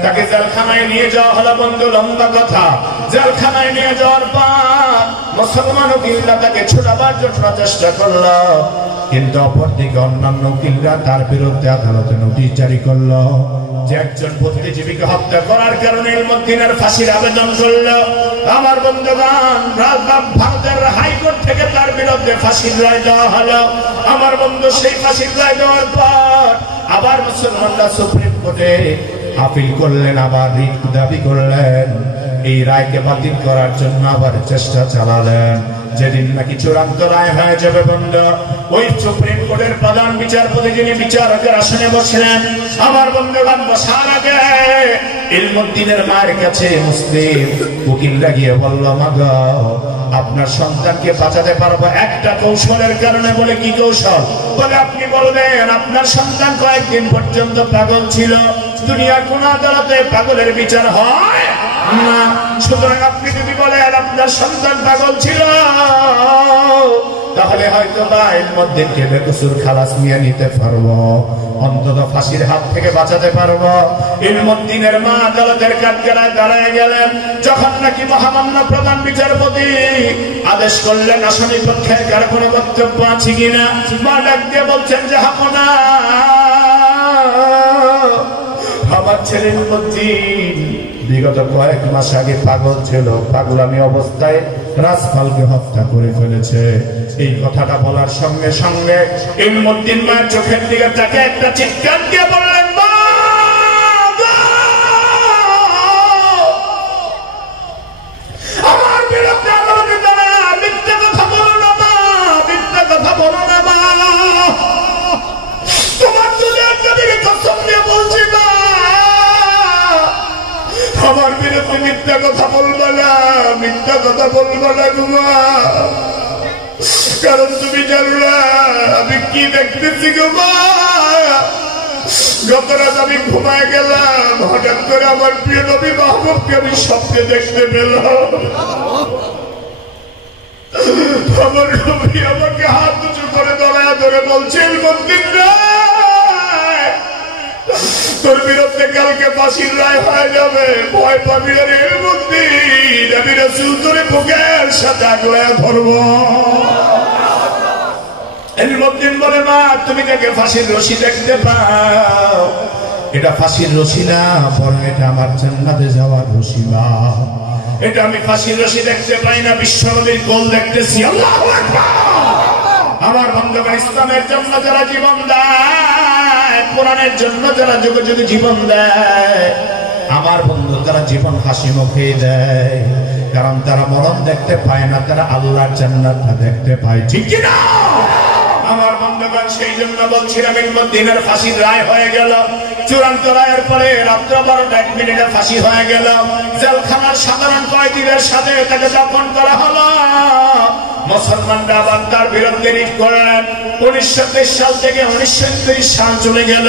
তাকে জেলখানায় নিয়ে যাওয়া হলো। বন্ধু, লম্বা কথা। জেলখানায় নিয়ে যাওয়ার পর মুসলমান উকিলরা তাকে ছুটাবার জন্য চেষ্টা করলো, কিন্তু অপরদিকে অন্যান্য উকিলরা তার বিরুদ্ধে আদালতে নোটিশ জারি করলো যে একজন বুদ্ধিজীবীকে হত্যা করার কারণে ইলমুদ্দিনের ফাঁসির আবেদন করলো। আমার বন্ধুগণ, ভারতের হাইকোর্ট থেকে তার বিরুদ্ধে ফাঁসির রায় দেওয়া হলো। আমার বন্ধু, সেই ফাঁসির রায় দেওয়ার পর আবার মুসলমানরা সুপ্রিম কোর্টে আপিল করলেন, আবার রিট দাবি করলেন। এই রায়কে বাতিল করার জন্য আবার চেষ্টা চালালেন। যেদিন নাকি চূড়ান্ত রায় হয়ে যাবে বন্ধু, ওই সুপ্রিম কোর্টের প্রধান বিচারপতি যিনি বিচারকের আসনে বসলেন, আমার বন্ধুগণ, বসার আগে ইলমুদ্দিনের মায়ের কাছে মুসলিম উকিলরা গিয়ে বলল, মা গো, আপনার সন্তানকে বাঁচাতে পারবো একটা কৌশলের কারণে। বলে কি কৌশল? বলে আপনি বলবেন আপনার সন্তান কয়েকদিন পর্যন্ত পাগল ছিল। দুনিয়ার কোন আদালতে পাগলের বিচার হয় না। সুতরাং আপনি যদি বলেন আপনার সন্তান পাগল ছিল, তাহলে হয়তো বা ইলমুদ্দিনকে বেকসুর খালাস নিয়ে নিতে পারবো, অন্তত ফাঁসির হাত থেকে বাঁচাতে পারবো। ইলমুদ্দিনের মা আদালতের কাঠগড়ায় দাঁড়ায় গেলেন। যখন নাকি মহামান্য প্রধান বিচারপতি আদেশ করলেন আসামি পক্ষের কার কোনো বক্তব্য আছে কিনা, মা ডাক দিয়ে বলছেন যে হামনা, আমার ছেলে ইলমুদ্দিন বিগত কয়েক মাস আগে পাগল ছিল, পাগলামি অবস্থায় রাসপালকে হত্যা করে ফেলেছে। এই কথাটা বলার সঙ্গে সঙ্গে ইলমুদ্দিন মায়ের চোখের দিকে তাকে একটা চিৎকার দিয়ে বললেন, মা, আমার বিরুদ্ধে আদালতে দাঁড়া, মিথ্যা কথা বলো না মা, মিথ্যা কথা বলো না মা, তোমার দুনিয়ার নবীর কসম দিয়ে বলছি মা, আমার বিরুদ্ধে মিথ্যা কথা বলবো না, মিথ্যা কথা বলবো না গুমা, কারণ তুমি জানো না আমি কি দেখতেছি গুমা। গত রাত আমি ঘুমায় গেলাম, হঠাৎ করে আমার প্রিয় নবী মাহবুবকে আমি স্বপ্নে দেখতে পেলাম। আমার নবী আমাকে হাত উঁচু করে দড়ায়া ধরে বলছে, ইলমুদ্দিন রে, তোর বিরুদ্ধে কালকে ফাঁসির রায় হয়ে যাবে, ভয় পাবি না রে ইলমুদ্দিন, আমি রাসূল তোরে বুকের সাথে আগলায়া ধরবো। ইলমুদ্দিন বলে, মা, তুমি যাকে ফাঁসির রশি দেখতে পাও, এটা ফাঁসির রশি না, বরং এটা আমার জান্নাতে যাওয়ার রশি। না, এটা আমি ফাঁসির রশি দেখতে পাই না, বিশ্বনবীর কোল দেখতেছি। আল্লাহু আকবার। আমার বন্ধুগণ, ইসলামের জন্য যারা জীবন দেয়, কোরআনের জন্য যারা যুগে যুগে জীবন দেয়, আমার বন্ধু তারা জীবন হাসি মুখে দেয়, কারণ তারা মরণ দেখতে পায় না, তারা আল্লাহর জান্নাতটা দেখতে পায়। ঠিক কি না? আমার বন্ধুগণ, সেই জন্য বলছিলাম ইলমুদ্দিনের ফাঁসির রায় হয়ে গেল। চূড়ান্ত রায়ের পরে রাত্র 12:01 ফাঁসি হয়ে গেল। জেলখানার সাধারণ কয়েদিদের সাথে তাকে দাফন করা হলো। মুসলমানরা আবার তার বিরুদ্ধে রিট করলেন। 1923 সাল থেকে 1929 সাল চলে গেল।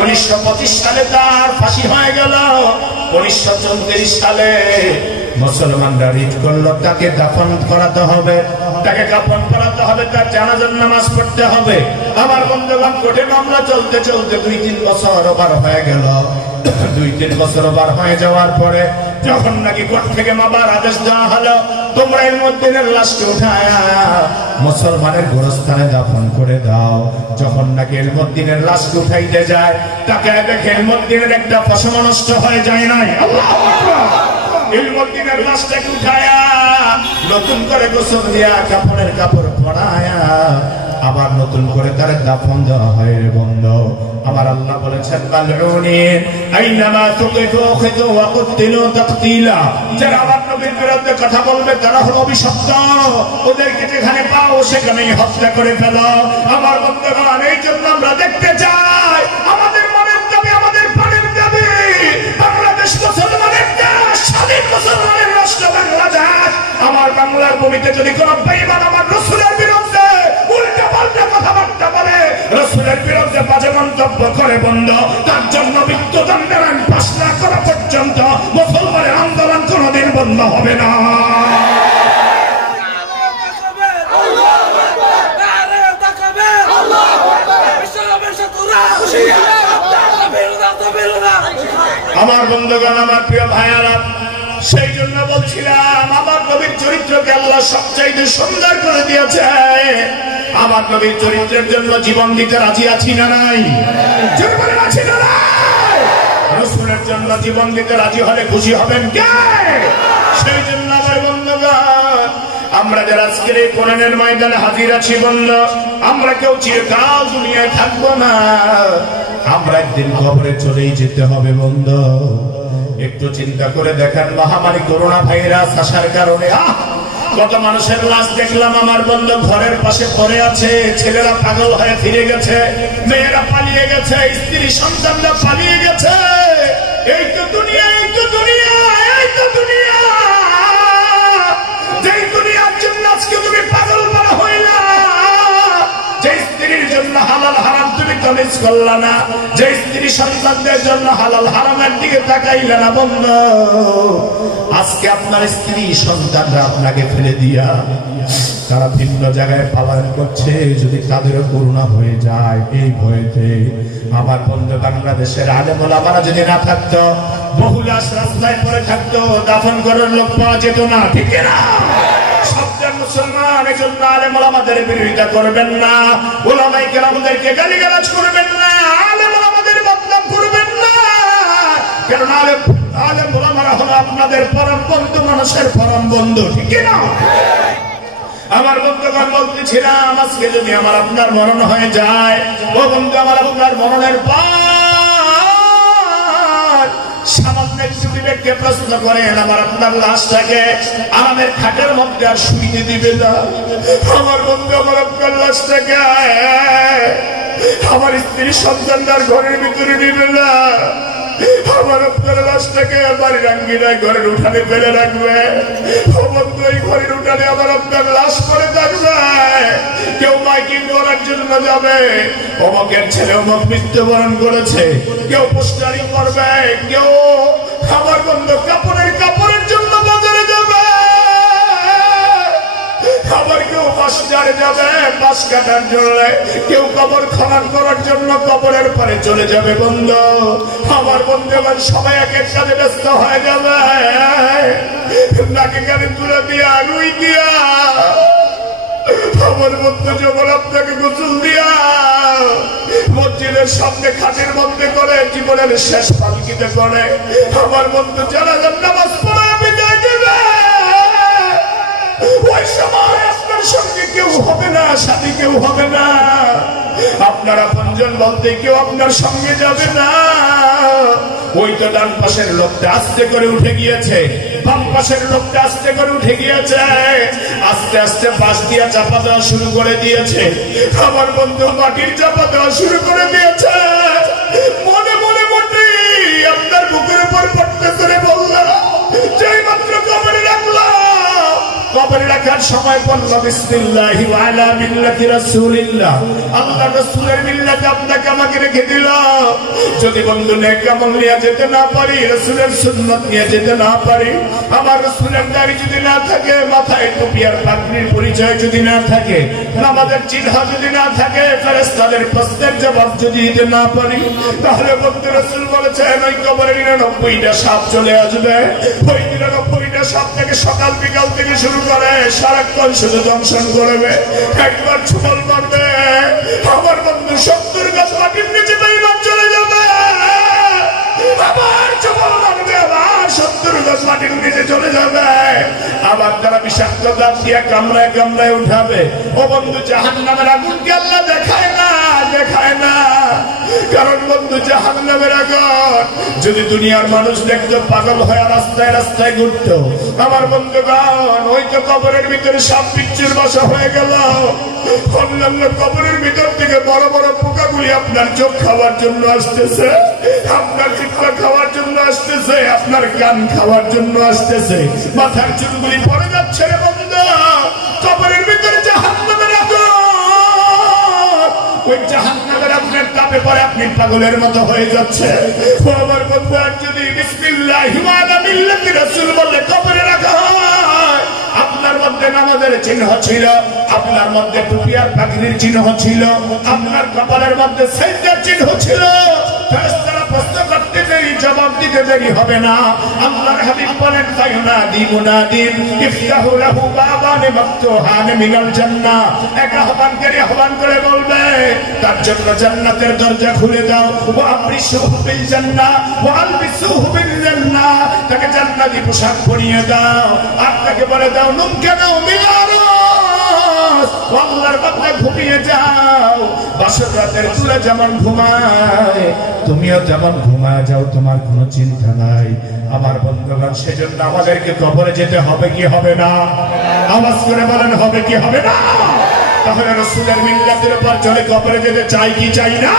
1925 সালে তার ফাঁসি হয়ে গেল। 1934 সালে মুসলমানরা রিট করলো তাকে দাফন করাতে হবে, তাকে কাফন করাতে হবে, তার জানাজার নামাজ পড়তে হবে। আমার বন্ধুগণ, কোর্টে মামলা চলতে চলতে 2-3 বছর ওভার হয়ে গেল। 2-3 বছর ওভার হয়ে যাওয়ার পরে যখন নাকি কোর্ট থেকে মাবার আদেশ দেওয়া হলো, তোমরা ইলমুদ্দিনের লাশকে উঠায়া মুসলমানের গোরস্থানে দাফন করে দাও। যখন নাকি ইলমুদ্দিনের লাশকে উঠাইতে যায়, তাকে দেখে ইলমুদ্দিনের একটা পশম নষ্ট হয়ে যায় নাই। আল্লাহু আকবার। ইলমুদ্দিনের লাশটাকে উঠায়া নতুন করে গোসল দিয়া কাপড়ের কাপড় পরায়া আবার নতুন করে তার দাফন দেওয়া হয়। রে বন্ধু, আমার আল্লাহ বলেছেন, মালউনিন আইনামা তুকিফু খিযু ওয়া কুতিলু তাকতিলা, যারা আমার নবীর বিরুদ্ধে কথা বলবে তারা হলো অভিশপ্ত, ওদেরকে যেখানে পাও সেখানেই হত্যা করে ফেলো। আমার বন্ধুগণ, এই জন্য আমরা দেখতে চাই, আমাদের মনের দাবি, আমাদের প্রাণের দাবি, বাংলাদেশ মুসলমানের দেশ, স্বাধীন মুসলমানের রাষ্ট্র বাংলাদেশ। আমার বাংলার ভূমিতে যদি কোনো বেঈমান মন্তব্য করে বন্ধ, তার জন্য মৃত্যুদণ্ডের আইন পাস না করা পর্যন্ত মুসলমানের আন্দোলন কোনোদিন বন্ধ হবে না। আমার বন্ধুগণ, আমার প্রিয় ভাইয়ারা, সেই জন্য বলছিলাম আমার নবীর চরিত্রকে আল্লাহ সবচাইতে সুন্দর করে দিয়েছে। আমার নবীর চরিত্রের জন্য জীবন দিতে রাজি আছি না নাই? জীবনে আছি না নাই? রাসূলের জন্য জীবন দিতে রাজি হলে খুশি হবেন কে? সেই জন্য আমার বন্ধুগণ, আমরা যারা আজকের এই কোরআনের ময়দানে হাজির আছি বন্ধু, আমরা কেউ চিরকাল দুনিয়ায় থাকবো না, আমরা একদিন কবরে চলেই যেতে হবে বন্ধু। একটু চিন্তা করে দেখেন, মহামারী করোনা ভাইরাস আসার কারণে কত মানুষের লাশ দেখলাম আমার বন্ধু ঘরের পাশে পড়ে আছে। ছেলেরা পাগল হয়ে ফিরে গেছে, মেয়েরা পালিয়ে গেছে, স্ত্রী সন্তানরা পালিয়ে গেছে। এই তো দুনিয়া, এই তো দুনিয়া, এই তো দুনিয়া। যেই দুনিয়ার জন্য আজকে তুমি পাগল বলা হইলা, যে স্ত্রীর জন্য হালাল হারাম তুমি তমিজ করলা না, যে স্ত্রী সন্তানদের জন্য হালাল হারামের দিকে তাকাইলা না বন্ধু, আজকে আপনার স্ত্রী সন্তানরা আপনাকে ফেলে দিয়া তারা ভিন্ন জায়গায় পালন করছে। যদি তাদেরও করুণা হয়ে যায় এই ভয়েতে, আমার বন্ধু বাংলাদেশের আলেম ওলামারা যদি না থাকতো, বহু লাশ রাস্তায় পড়ে থাকতো, দাফন করার লোক পাওয়া যেত না, ঠিক না? সবচেয়ে মুসলমান এজন্য আলেম ওলামাদের বিরোধিতা করবেন না, ওলামায়ে কেরামদেরকে গালিগালাজ করবেন না, আলেম ওলামাদের বদনাম করবেন না। কারণ আলেম ওলামারা হলো আপনাদের পরম বন্ধু, মানুষের পরম বন্ধু, ঠিক না? আমার বন্ধুগণ, বলতেছিলাম আজকে যদি আমার আপনার মরণ হয়ে যায়, ও বন্ধু, আমার আপনার মরণের পর সামান্য একটু বিবেককে প্রশ্ন করেন, আমার আপনার লাশটাকে আরামের খাটের মধ্যে আর শুইতে দিবে না? আমার বন্ধু, আমার আপনার লাশটাকে আমার স্ত্রী সন্তানদার ঘরের ভিতরে নিবে না? আমার আপনার লাশটাকে বাড়ির আঙ্গিনায় ঘরের উঠানে ফেলে রাখবে? ও বন্ধু, এই ঘরের উঠানে আমার আপনার লাশ পড়ে থাকবে। কেউ মাইকিং করার জন্য যাবে, অমকের ছেলে অমক মৃত্যুবরণ করেছে, কেউ পোস্টারিং করবে, কেউ আমার বন্ধু কাপড়ের জন্য বাজারে যাবে, আবার কেউ বাজারে যাবে বাস কাটার জন্য, কেউ কবর খনন করার জন্য কবরের পরে চলে যাবে বন্ধু। আমার বন্ধু এবার সবাই এক এক কাজে ব্যস্ত হয়ে যাবে, নাকে কানে তুলে দিয়া, রুই দিয়া, আমার বন্ধু যখন আপনাকে গোসল দিয়া মসজিদের সামনে খাটের মধ্যে করে জীবনের শেষ পালকিতে করে আমার বন্ধু জানাজার নামাজ পড়ে বিদায় দেবে, ওই সময় আপনার সঙ্গে কেউ হবে না, সাথী কেউ হবে না, আপনার আপনজন বলতে কেউ আপনার সঙ্গে যাবে না। ওই তো ডান পাশের লোকটা আস্তে করে উঠে গিয়েছে, বাম পাশের লোকটা আস্তে করে উঠে গিয়েছে, আস্তে আস্তে বাঁশ দিয়া চাপা দেওয়া শুরু করে দিয়েছে, আমার বন্ধু মাটির চাপা দেওয়া শুরু করে দিয়েছে। মনে মনে মনে আপনার বুকের উপর পড়তে করে বললাম, যেই মাত্র কবরে রাখলাম, কবরে রাখার সময় বলল বিসমিল্লাহি ওয়া আলা মিল্লাতি রাসূলিল্লাহ, আল্লাহ রাসূলের মিল্লাতে আপনাকে আমাকে রেখে দিল। যদি বন্ধু নেক আমল নিয়ে যেতে না পারি, রাসূলের সুন্নাত নিয়ে যেতে না পারি, আমার রাসূলের দাড়ি যদি না থাকে, মাথায় টুপি আর পাগড়ির পরিচয় যদি না থাকে, নামাজের চিহ্ন যদি না থাকে, ফেরেশতাদের প্রশ্নের জবাব যদি দিতে না পারি, তাহলে বন্ধু রাসূল বলেছেন ওই কবরে 99টা সাপ চলে আসবে। ওই 99টা সাপ থেকে সকাল বিকাল থেকে শুরু করে সারাক্ষণ শুধু দংশন করবে, একবার ছুটল মারবে, আমার বন্ধু 70 গাছ মাটির নিচে বেঈমান চলে যাবে, আবার ছুটল মারবে, আবার 70 গাছ মাটির নিচে চলে যাবে, আবার তারা বিষাক্ত দাঁত দিয়ে কামড়ায় কামড়ায় উঠাবে। ও বন্ধু, জাহান্নামের আগুনকে আল্লাহ দেখায় না, দেখায় না, কারণ বন্ধু জাহান্নামের আগুন যদি দুনিয়ার মানুষ দেখতো, পাগল হয়ে রাস্তায় রাস্তায় ঘুরতো। আমার বন্ধুগণ, ওই তো কবরের ভিতরে সব বিচ্ছুর বাসা হয়ে গেল, অন্যান্য কবরের ভিতর থেকে বড় বড় পোকাগুলি আপনার চোখ খাওয়ার জন্য আসতেছে, আপনার চিৎকার খাওয়ার জন্য আসতেছে, আপনার কান খাওয়ার জন্য আসতেছে, মাথার চুলগুলি পড়ে যাচ্ছে রে বন্ধু। কবরের ভিতরে জাহান্নামের আগুন, ওই জাহান্নামের আপনার তাপে পরে আপনি পাগলের মতো হয়ে যাচ্ছে। আমার বন্ধু যদি বিসমিল্লাহি ওয়া আলা মিল্লাতি রাসূল বলে কবরে রাখা হয়, আপনার মধ্যে নামাজের চিহ্ন ছিল, আপনার মধ্যে টুপি আর পাগড়ির চিহ্ন ছিল, আপনার কপালের মধ্যে সিজদার চিহ্ন ছিল। ফেরেশতারা প্রশ্ন করতে দেরি, জবাব দিতে দেরি হবে না। আল্লাহর হাবিব বলেন ফায়ুনাদি মুনাদিন ইফতাহু লাহু বাবান মাফতুহান মিনাল জান্নাহ। এক আহ্বানকারী আহ্বান করে বলবে তার জন্য জান্নাতের দরজা খুলে দাও। ওয়া আবরিশুহু বিল জান্নাহ ওয়া আলবিসুহু বিল জান্নাহ। তাকে জান্নাতি পোশাক পরিয়ে দাও আর তাকে বলে দাও নুমকে নাও মিলারো আল্লাহর বান্দা ঘুমিয়ে যাও। বাসর রাতের চুলা যেমন ঘুমায় তুমিও যেমন ঘুমায় যাও, তোমার কোনো চিন্তা নাই। আমার বন্ধুগণ, সেজন্য আমাদেরকে কবরে যেতে হবে কি হবে না? আওয়াজ করে বলেন হবে কি হবে না? তাহলে রাসূলের মিল্লাতের উপর চলে কবরে যেতে চাই কি চাই না?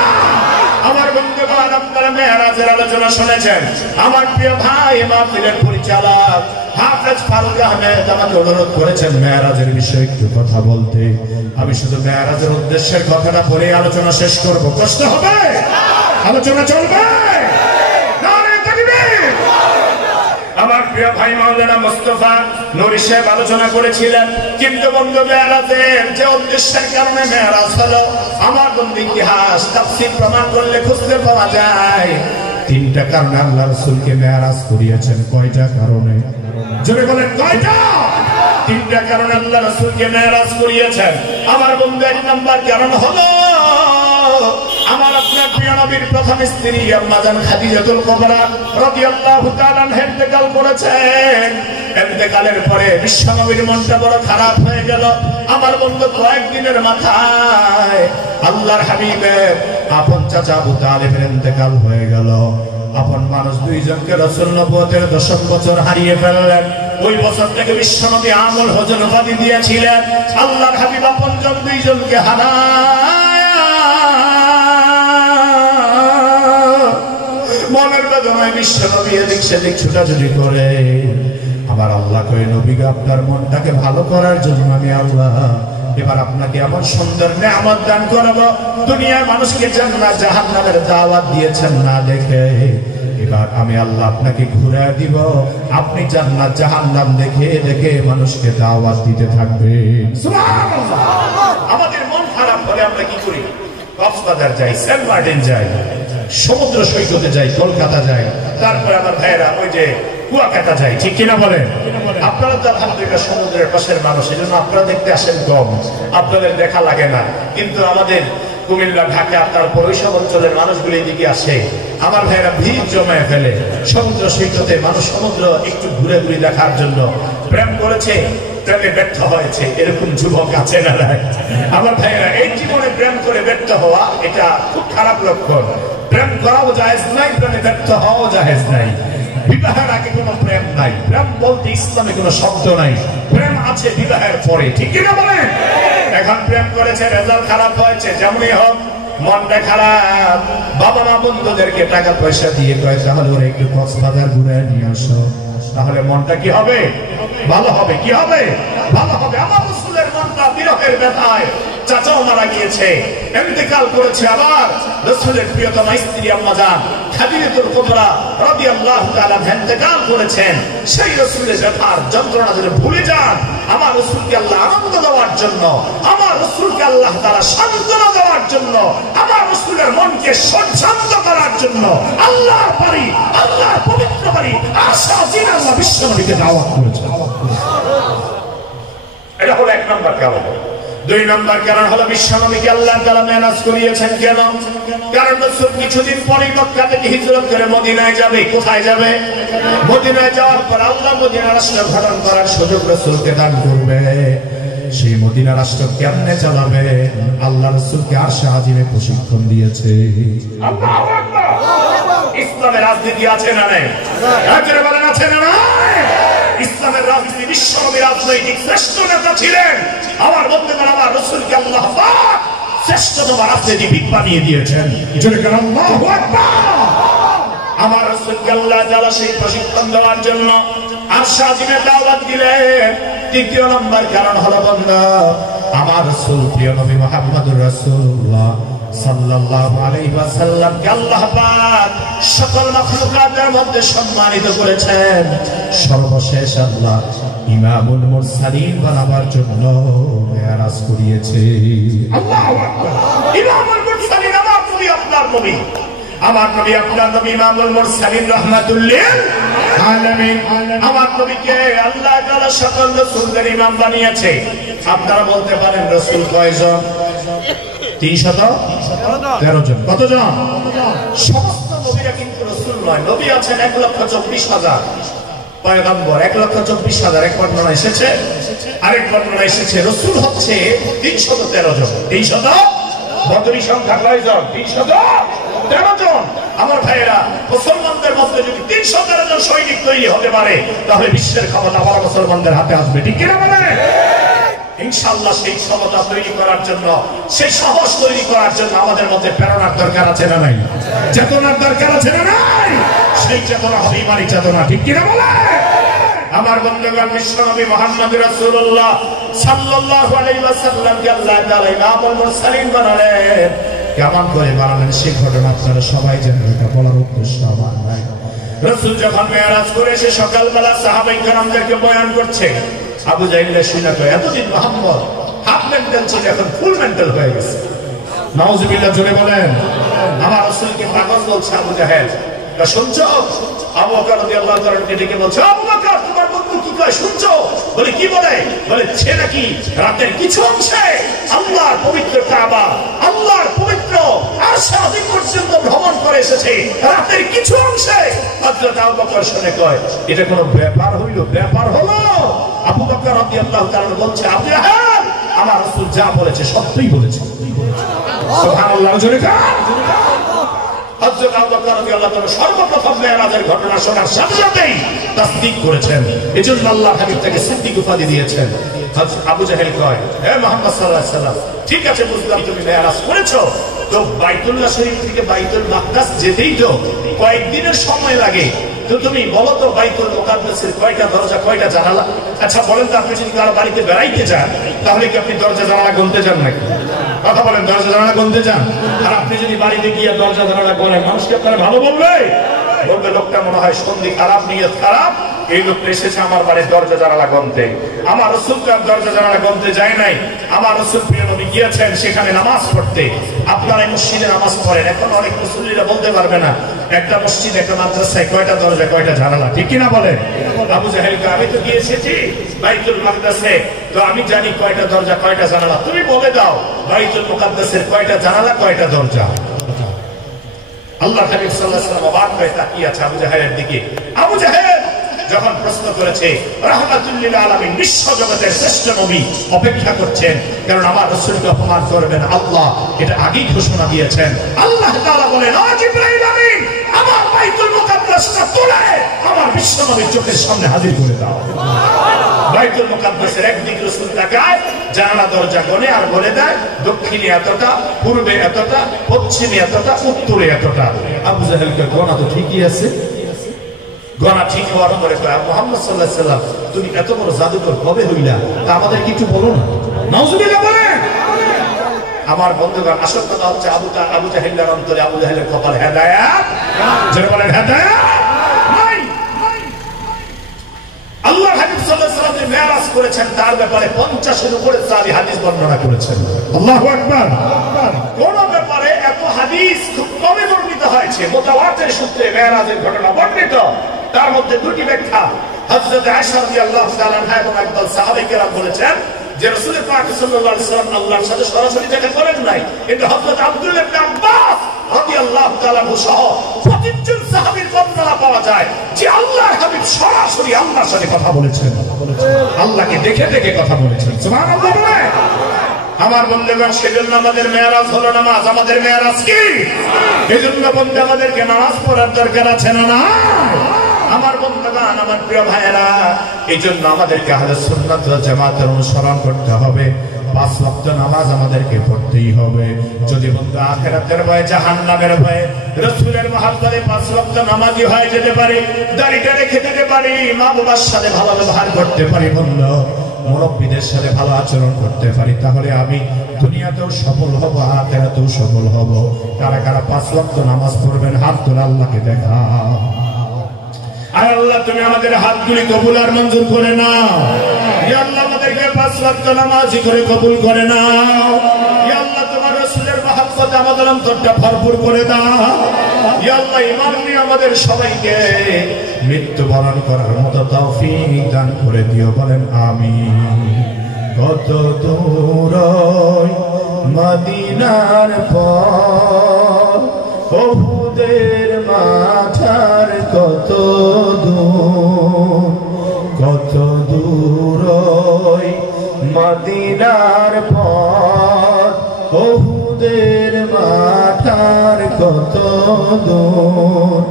আমার বন্ধুগণ, আপনারা মেরাজের আলোচনা শুনেছেন। আমার প্রিয় ভাই মাহফিলের পরিচালক হাফেজ ফারুক আহমেদ আমাকে অনুরোধ করেছেন মেরাজের বিষয়ে একটু কথা বলতে। আমি শুধু মেরাজের উদ্দেশ্যের কথাটা বলে আলোচনা শেষ করব। কষ্ট হবে? আলোচনা চলবে? নারে তাকবীর! আমার প্রিয় ভাই মাওলানা মুস্তাফা নূরী সাহেব আলোচনা করেছিলেন, কিন্তু বন্ধু মেরাজের যে উদ্দেশ্যের কারণে মেরাজ হলো, আমার বন্ধু ইতিহাস তাফসীর প্রমাণ করলে খুঁজতে পাওয়া যায় তিনটা কারণে আল্লাহ রাসূলকে মেরাজ করিয়েছেন। কয়টা কারণে? জোরে বলেন কয়টা? তিনটা কারণে আল্লাহ রাসূলকে মেরাজ করিয়েছেন। আমার বন্ধু এক নাম্বার কারণ হলো আমার আপনার প্রিয় নবীর প্রথম স্ত্রী আম্মা জান খাদিজাতুল কুবরা রাদিয়াল্লাহু তাআলা আনহা ইন্তেকাল করেছেন। ইন্তেকালের পরে বিশ্বনবীর মনটা বড় খারাপ হয়ে গেল। আমার বন্ধু কয়েকদিনের মাথায় আল্লাহর হাবিবের আপন চাচা আবু তালেবের ইন্তেকাল হয়ে গেল। আপন মানুষ দুইজনকে রাসূল নবুয়তের 10 বছর হারিয়ে ফেললেন। ওই বছর থেকে বিশ্বনবী আমল হজন উপাধি দিয়েছিলেন। আল্লাহর হাবিব আপনজন দুইজনকে মনের বেদনায় বিশ্বনবী এদিক সেদিক ছুটাছুটি করে। আবার আল্লাহ কয়ে নবী গো, আপনার মনটাকে ভালো করার জন্য আমি আল্লাহ এবার আপনাকে এমন সুন্দর নেয়ামত দান করব। দুনিয়ার মানুষকে জান্নাত জাহান্নামের দাওয়াত দিয়েছেন না দেখে, এবার আমি আল্লাহ আপনাকে ঘুরে দিব। আপনি জান্নাত জাহান্নাম দেখে দেখে মানুষকে দাওয়াত দিতে থাকবেন। সুবহানাল্লাহ! আমাদের মন খারাপ হলে আমরা কি করি? কক্সবাজার যাই, সেন্ট মার্টিন যাই, সমুদ্র সৈকতে যাই, কলকাতা যাই, তারপরে আমার ভাইয়েরা ওই যে কুয়াকাটা যাই, ঠিক কিনা বলেন? আপনারা তো আলহামদুলিল্লাহ সমুদ্রের পাশের মানুষ, এই জন্য আপনারা দেখতে আসেন কম, আপনাদের দেখা লাগে না। কিন্তু আমাদের কুমিল্লা, ঢাকা, তারপর ওইসব অঞ্চলের মানুষগুলি এদিকে আসে। আমার ভাইয়েরা ভিড় জমায় ফেলে সমুদ্র সৈকতে। মানুষ সমুদ্র একটু ঘুরে ঘুরে দেখার জন্য প্রেম করেছে, প্রেমে ব্যর্থ হয়েছে, এরকম যুবক আছে না? আমার ভাইয়েরা, এই জীবনে প্রেম করে ব্যর্থ হওয়া এটা খুব খারাপ লক্ষণ। প্রেম করাও জায়েজ নাই, প্রেমে ব্যর্থ হওয়াও জায়েজ নাই। বিবাহের আগে কোনো প্রেম নাই। প্রেম বলতে ইসলামে কোনো শব্দ নাই। প্রেম আছে বিবাহের পরে, ঠিক কিনা বলেন? এখন প্রেম করেছে, রেজাল্ট খারাপ হয়েছে, যেমনই হোক মনটা খারাপ। বাবা মা বন্ধুদেরকে টাকা পয়সা দিয়ে কয় তাহলে ওরা একটু কক্সবাজার ঘুরে নিয়ে আসো, তাহলে মনটা কি হবে? ভালো হবে। কি হবে? ভালো হবে। আমার রাসূলের মনটা বিরহের ব্যথায়, চাচাও মারা গিয়েছে, ইন্তেকাল করেছে। আবার রাসূলের প্রিয়তমা স্ত্রী আম্মা জান খাদিজাতুল কুবরা রাদিয়াল্লাহু তাআলা ইন্তেকাল করেছেন। সেই রাসূলের ব্যথার যন্ত্রণা যদি ভুলে যান, আমার রাসূলকে আল্লাহ আনন্দ দেওয়ার জন্য, আমার রাসূলকে আল্লাহ তাআলা সান্ত্বনা দেওয়ার জন্য, আমার রাসূলের মনকে শান্ত করার জন্য আল্লাহর বাড়ি, আল্লাহর পবিত্র বাড়ি আশা দিন আল্লাহ বিশ্বনবীকে দাওয়াত করেছেন। এটা হলো এক নম্বর কারণ। দুই নম্বর কারণ হলো বিশ্বনবীকে আল্লাহ তাআলা মেরাজ করিয়েছেন কেন? কারণ রাসূল কিছুদিন পরে মক্কা থেকে হিজরত করে মদিনায় যাবে। কোথায় যাবে? মদিনায় যাওয়ার পর আল্লাহ মদিনা রাষ্ট্র গঠন করার সুযোগ রাসূলকে দান করবে। সেই মদিনা রাষ্ট্র কেমনে চালাবে? আল্লাহ রাসূলকে আরশে আজিমে প্রশিক্ষণ দিয়েছে। আল্লাহু আকবার! ইসলামের রাজনীতি আছে না নাই? আপনারা বলেন আছে না নাই? ইসলামের রাজনীতি, বিশ্বনবী রাজনৈতিক শ্রেষ্ঠ নেতা ছিলেন। আমার বন্ধুগণ, আমার রাসূলকে আল্লাহ পাক শ্রেষ্ঠতম রাজনীতিবিদ বানিয়ে দিয়েছেন। জোরে বলেন আল্লাহু আকবার! আমার রাসূলকে আল্লাহ তাআলা সেই প্রশিক্ষণ দেওয়ার জন্য আরশে আজিমে দাওয়াত দিলেন। তৃতীয় নম্বর কারণ হলো বন্ধু, আমার রাসূল প্রিয় নবী মুহাম্মদুর রাসূলুল্লাহ সাল্লাল্লাহু আলাইহি ওয়াসাল্লামকে আল্লাহ পাক সকল মাখলুকাতের মধ্যে সম্মানিত করেছেন। সর্বশেষ আল্লাহ ইমামুল মুরসালিন বানাবার জন্য মেরাজ করিয়েছে। আল্লাহু আকবার। ইমামুল মুরসালিন আমার নবী, আপনার নবী, আমার নবী, আপনার নবী ইমামুল মুরসালিন রাহমাতুল লিল আলামিন। আমার নবীকে আল্লাহ তাআলা সকল রাসূলদের ইমাম বানিয়েছে। আপনারা বলতে পারেন রাসূল কয়জন? 313 জন। কতজন? সমস্ত নবীরা কিন্তু রাসূল নয়। নবী আছেন 1,24,000 পয়গম্বর, 1,24,000 এক বর্ণনা এসেছে। আরেক বর্ণনা এসেছে রাসূল হচ্ছে 313 জন। 300 বদরি সংখ্যা কয়জন? 313 জন। আমার ভাইয়েরা, মুসলমানদের মধ্যে যদি 313 জন সৈনিক তৈরি হতে পারে তাহলে বিশ্বের ক্ষমতা আবার মুসলমানদের হাতে আসবে। ঠিক কিনা বলেন? ইনশাআল্লাহ সেই ক্ষমতা তৈরি করার জন্য, সেই সাহস তৈরি করার জন্য আমাদের মধ্যে প্রেরণার দরকার আছে না নাই? চেতনার দরকার আছে না নাই? সেই চেতনা হবে ইমানি চেতনা। ঠিক কিনা বলে? আমার বন্ধুগণ, বিশ্বনবী মুহাম্মদ রাসূলুল্লাহ সাল্লাল্লাহু আলাইহি ওয়াসাল্লামকে আল্লাহ তাআলা ইমামুল মুরসালিন বানালেন। কেমন করে বানালেন সেই ঘটনা আপনারা সবাই জানেন, এটা বলার উদ্দেশ্য আমার নাই। রাসূল যখন মেরাজ করে এসে সকালবেলা সাহাবায়ে কেরামদেরকে বয়ান করছে, আবু জাহেল শুনে কয়, এতদিন মুহাম্মদ হাফ মেন্টাল ছিল, এখন ফুল মেন্টাল হয়ে গেছে। নাউজুবিল্লাহ, জোরে বলেন। আমার রাসূলকে পাগল বলছে আবু জাহেল। শুনছো? আবু বকর রাদিয়াল্লাহু তাআলাকে ডেকে বলছে, আবু বকর তোমার বন্ধু কি কয় শুনছো? বলে কি বলে? বলে সে নাকি রাতের কিছু অংশে আল্লাহর পবিত্র কাবা, আল্লাহর পবিত্র আরশ আজিম পর্যন্ত ভ্রমণ করে এসেছে রাতের কিছু অংশে। হযরত আবু বকর শুনে কয়, এটা কোনো ব্যাপার হইল? ব্যাপার হলো? আবু বকর রাদিয়াল্লাহু তাআলা বলছে, আবু জাহেল আমার রাসূল যা বলেছে সত্যই বলেছে। সুবহানাল্লাহ, জোরে কান। হযরত আবু বকর রাদিয়াল্লাহু তাআলা সর্বপ্রথম মেরাজের ঘটনা শোনার সাথে সাথেই তাসদীক করেছেন। এজন্য আল্লাহ হাবিব তাকে সিদ্দিক উপাধি দিয়েছেন। আবু জাহেল কয়, হে মুহাম্মদ সাল্লাল্লাহু আলাইহি ওয়াসাল্লাম, ঠিক আছে বুঝলাম তুমি মেরাজ করেছো, তো বাইতুল্লাহ শরীফ থেকে বাইতুল মাকদাস যেতেই তো কয়েকদিনের সময় লাগে, তো তুমি বলো তো বাইতুল মুকাদ্দাসের কয়টা দরজা, কয়টা জানালা? আচ্ছা বলেন তো, আপনি যদি কারো বাড়িতে বেড়াইতে যান তাহলে কি আপনি দরজা জানালা গুনতে যান নাকি? কথা বলেন, দরজা জানালা গুনতে যান? আর আপনি যদি বাড়িতে গিয়ে দরজা জানালা গোনেন, মানুষ কি আপনারা ভালো বলবে? বলবে লোকটা মনে হয় সন্ধি খারাপ, নিয়ত খারাপ, এই লোকটা এসেছে আমার বাড়ির দরজা জানালা গুনতে। আমার রাসূল তার দরজা জানালা গুনতে যায় নাই। আমার রাসূল প্রিয় নবী গিয়েছেন সেখানে নামাজ পড়তে। আপনারা মসজিদে নামাজ পড়েন, এখন অনেক মুসল্লিরা বলতে পারবে না একটা মসজিদ, একটা মাদ্রাসায় কয়টা দরজা, কয়টা জানালা। ঠিক কিনা বলেন? আবু জাহেল কয়, আমি তো গিয়ে এসেছি বাইতুল মাকদাসে, তো আমি জানি কয়টা দরজা, কয়টা জানালা। তুমি বলে দাও বাইতুল মুকাদ্দাসের কয়টা জানালা, কয়টা দরজা? আল্লাহ হাবিব সাল্লাল্লাহু আলাইহি ওয়াসাল্লাম অবাক হয়ে তাকিয়ে আছে আবু জাহেলের দিকে। আবু জাহেল যখন প্রশ্ন করেছে, রাহমাতুল লিল আলামিন বিশ্ব জগতের শ্রেষ্ঠ নবী অপেক্ষা করছেন, কারণ আমার রাসূলকে অপমান করবেন আল্লাহ এটা আগেই ঘোষণা দিয়েছেন। আল্লাহ তাআলা বলেন, ও জিবরাইল আমিন, আমার বাইতুল মুকাদ্দাসটা তুলে আমার বিশ্ব নবীর চোখের সামনে হাজির করে দাও। বাইতুল মুকাদ্দাসের একদিক রাসূল তাকায়, জানালা দরজা গনে আর বলে দেয় দক্ষিণে এতটা, পূর্বে এতটা, পশ্চিমে এতটা, উত্তরে এতটা। আবু জাহেলকে গোনা তো ঠিকই আছে। গণা ঠিক হওয়ার পরে মুহাম্মদ সাল্লাল্লাহু আলাইহি ওয়াসাল্লাম, তুমি এত বড় জাদুকর কবে হইলা? তা আমাদের কিছু বলো না। নাউজুবিল্লাহ বলেন। আমার বন্ধুগণ, আসল কথা হচ্ছে আবু জাহেলের অন্তরে, আবু জাহেলের কপালে হেদায়েত, যারা বলেন হেদায়েত নাই। আল্লাহর হাবিব সাল্লাল্লাহু আলাইহি ওয়াসাল্লাম মেরাজ করেছেন, তার ব্যাপারে 50-এর উপরে সাহাবী হাদিস বর্ণনা করেছেন। আল্লাহু আকবার। কোন ব্যাপারে এত হাদিস খুব কমই বর্ণিত হয়েছে। মুতাওয়াতির সূত্রে মেরাজের ঘটনা বর্ণিত, তার মধ্যে দুটি ব্যাখ্যা। হযরত আয়েশা রাদিয়াল্লাহু তাআলা আনহা এবং একদল সাহাবায়ে কেরাম বলেছেন যে রাসূল পাক সাল্লাল্লাহু আলাইহি ওয়াসাল্লাম আল্লাহর সাথে সরাসরি দেখা করেন নাই, কিন্তু হযরত আব্দুল্লাহ ইবনে আব্বাস রাদিয়াল্লাহু তাআলা সহ 25 জন সাহাবীর বর্ণনা পাওয়া যায় যে আল্লাহর হাবিব সরাসরি আল্লাহর সাথে কথা বলেছেন, আল্লাহকে দেখে দেখে কথা বলেছেন। সুবহানাল্লাহ বলেন। আমার বন্ধুগণ, সেজন্য আমাদের মেরাজ হলো নামাজ। আমাদের মেরাজ কি? এজন্য বন্ধু আমাদেরকে নামাজ পড়ার দরকার আছে না? না আমার বন্ধুগণ, আমার প্রিয় ভাইয়েরা, এই জন্য আমাদেরকে আহলে সুন্নাত ওয়াল জামাতের অনুসরণ করতে হবে। 5 ওয়াক্ত নামাজ আমাদেরকে পড়তেই হবে। যদি বন্ধু আখিরাতের ভয়ে, জাহান্নামের ভয়ে, রাসূলের মহব্বতে 5 ওয়াক্ত নামাজি হয়ে যেতে পারি, দাড়িটা রেখে দিতে পারি, মা বাবার সাথে ভালো ব্যবহার করতে পারি, বন্ধু মুরব্বীদের সাথে ভালো আচরণ করতে পারি, তাহলে আমি দুনিয়াতেও সফল হব, আখিরাতেও সফল হব। কারা কারা 5 ওয়াক্ত নামাজ পড়বেন হাত তুলে আল্লাহকে দেখা। আর আল্লাহ তুমি আমাদের হাতগুলি কবুল আর মঞ্জুর করে নাও। ইয়া আল্লাহ আমাদেরকে 5 ওয়াক্ত নামাজি করে কবুল করে নাও। ইয়া আল্লাহ তোমার রাসূলের মহব্বতে আমাদের অন্তরটা ভরপুর করে দাও। ইয়া আল্লাহ ঈমান নিয়ে আমাদের সবাইকে মৃত্যুবরণ করার মতো তৌফিক দান করে দিও, বলেন আমিন। কত দূর মদিনার পর, উহুদের মাথার কত দূর, কত দূর মদিনার পর, উহুদের মাথার কত দূর,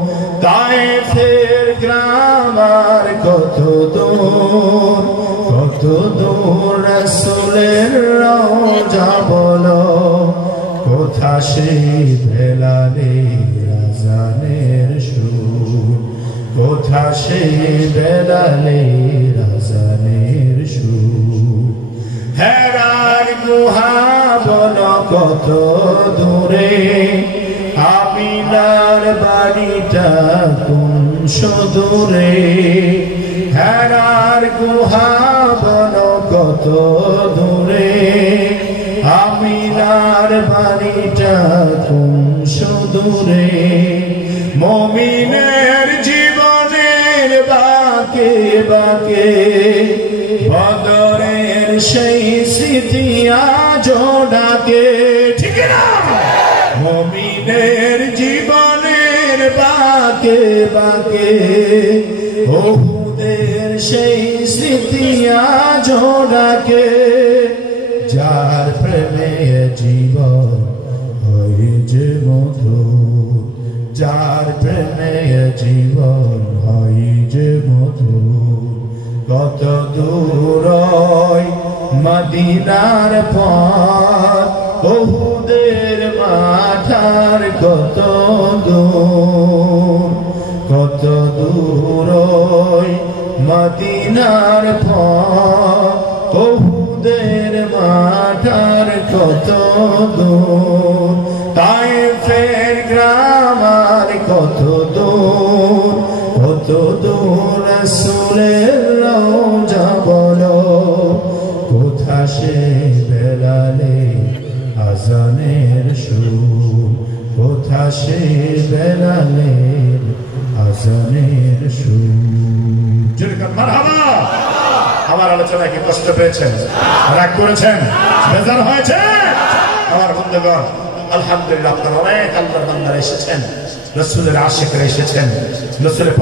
তায়েফের গ্রাম আর কত দূর, কত দূর রাসূলের রওজা বলো, কোথা সেই বেলালের আযানের সুর, কোথা সেই বেলালের আযানের সুর। হেরার গুহা বলো কত দূরে, আমিনার বাড়িটা কোন সুদূরে, হেরার গুহা বলো কত দূরে, আমিনার বাড়িটা কোন সুদূরে। মুমিনের জীবনের বাঁকে বাঁকে বদরের সেই স্মৃতি আজও ডাকে, ঠিক না? মুমিনের জীবনের বাঁকে বাঁকে উহুদের সেই স্মৃতি আজও ডাকে, যার প্রেমে জীবন হয় যে মধুর, যার প্রেমে জীবন হয় যে মধুর। কত দূর মদিনার পথ, উহুদের মাথার কত দূর, কত দূর মদিনার পথ, উহুদের মাথার কত দূর, তায়েফের গ্রাম আর কত দূর, কত দূর রাসূলের রওজা বলো, কোথা সে বেলালের আযানের সুর, কোথা সে বেলালের আযানের সুর। জোরে মারহাবা। আমার আলোচনা কি কষ্ট পেয়েছেন, রাগ করেছেন, বেজার হয়েছে? আমার বন্ধুগণ, আলহামদুলিল্লাহ আপনারা অনেক আল্লাহর বান্দারা এসেছেন, রাসূলের আশিকরা এসেছেন, রাসূলের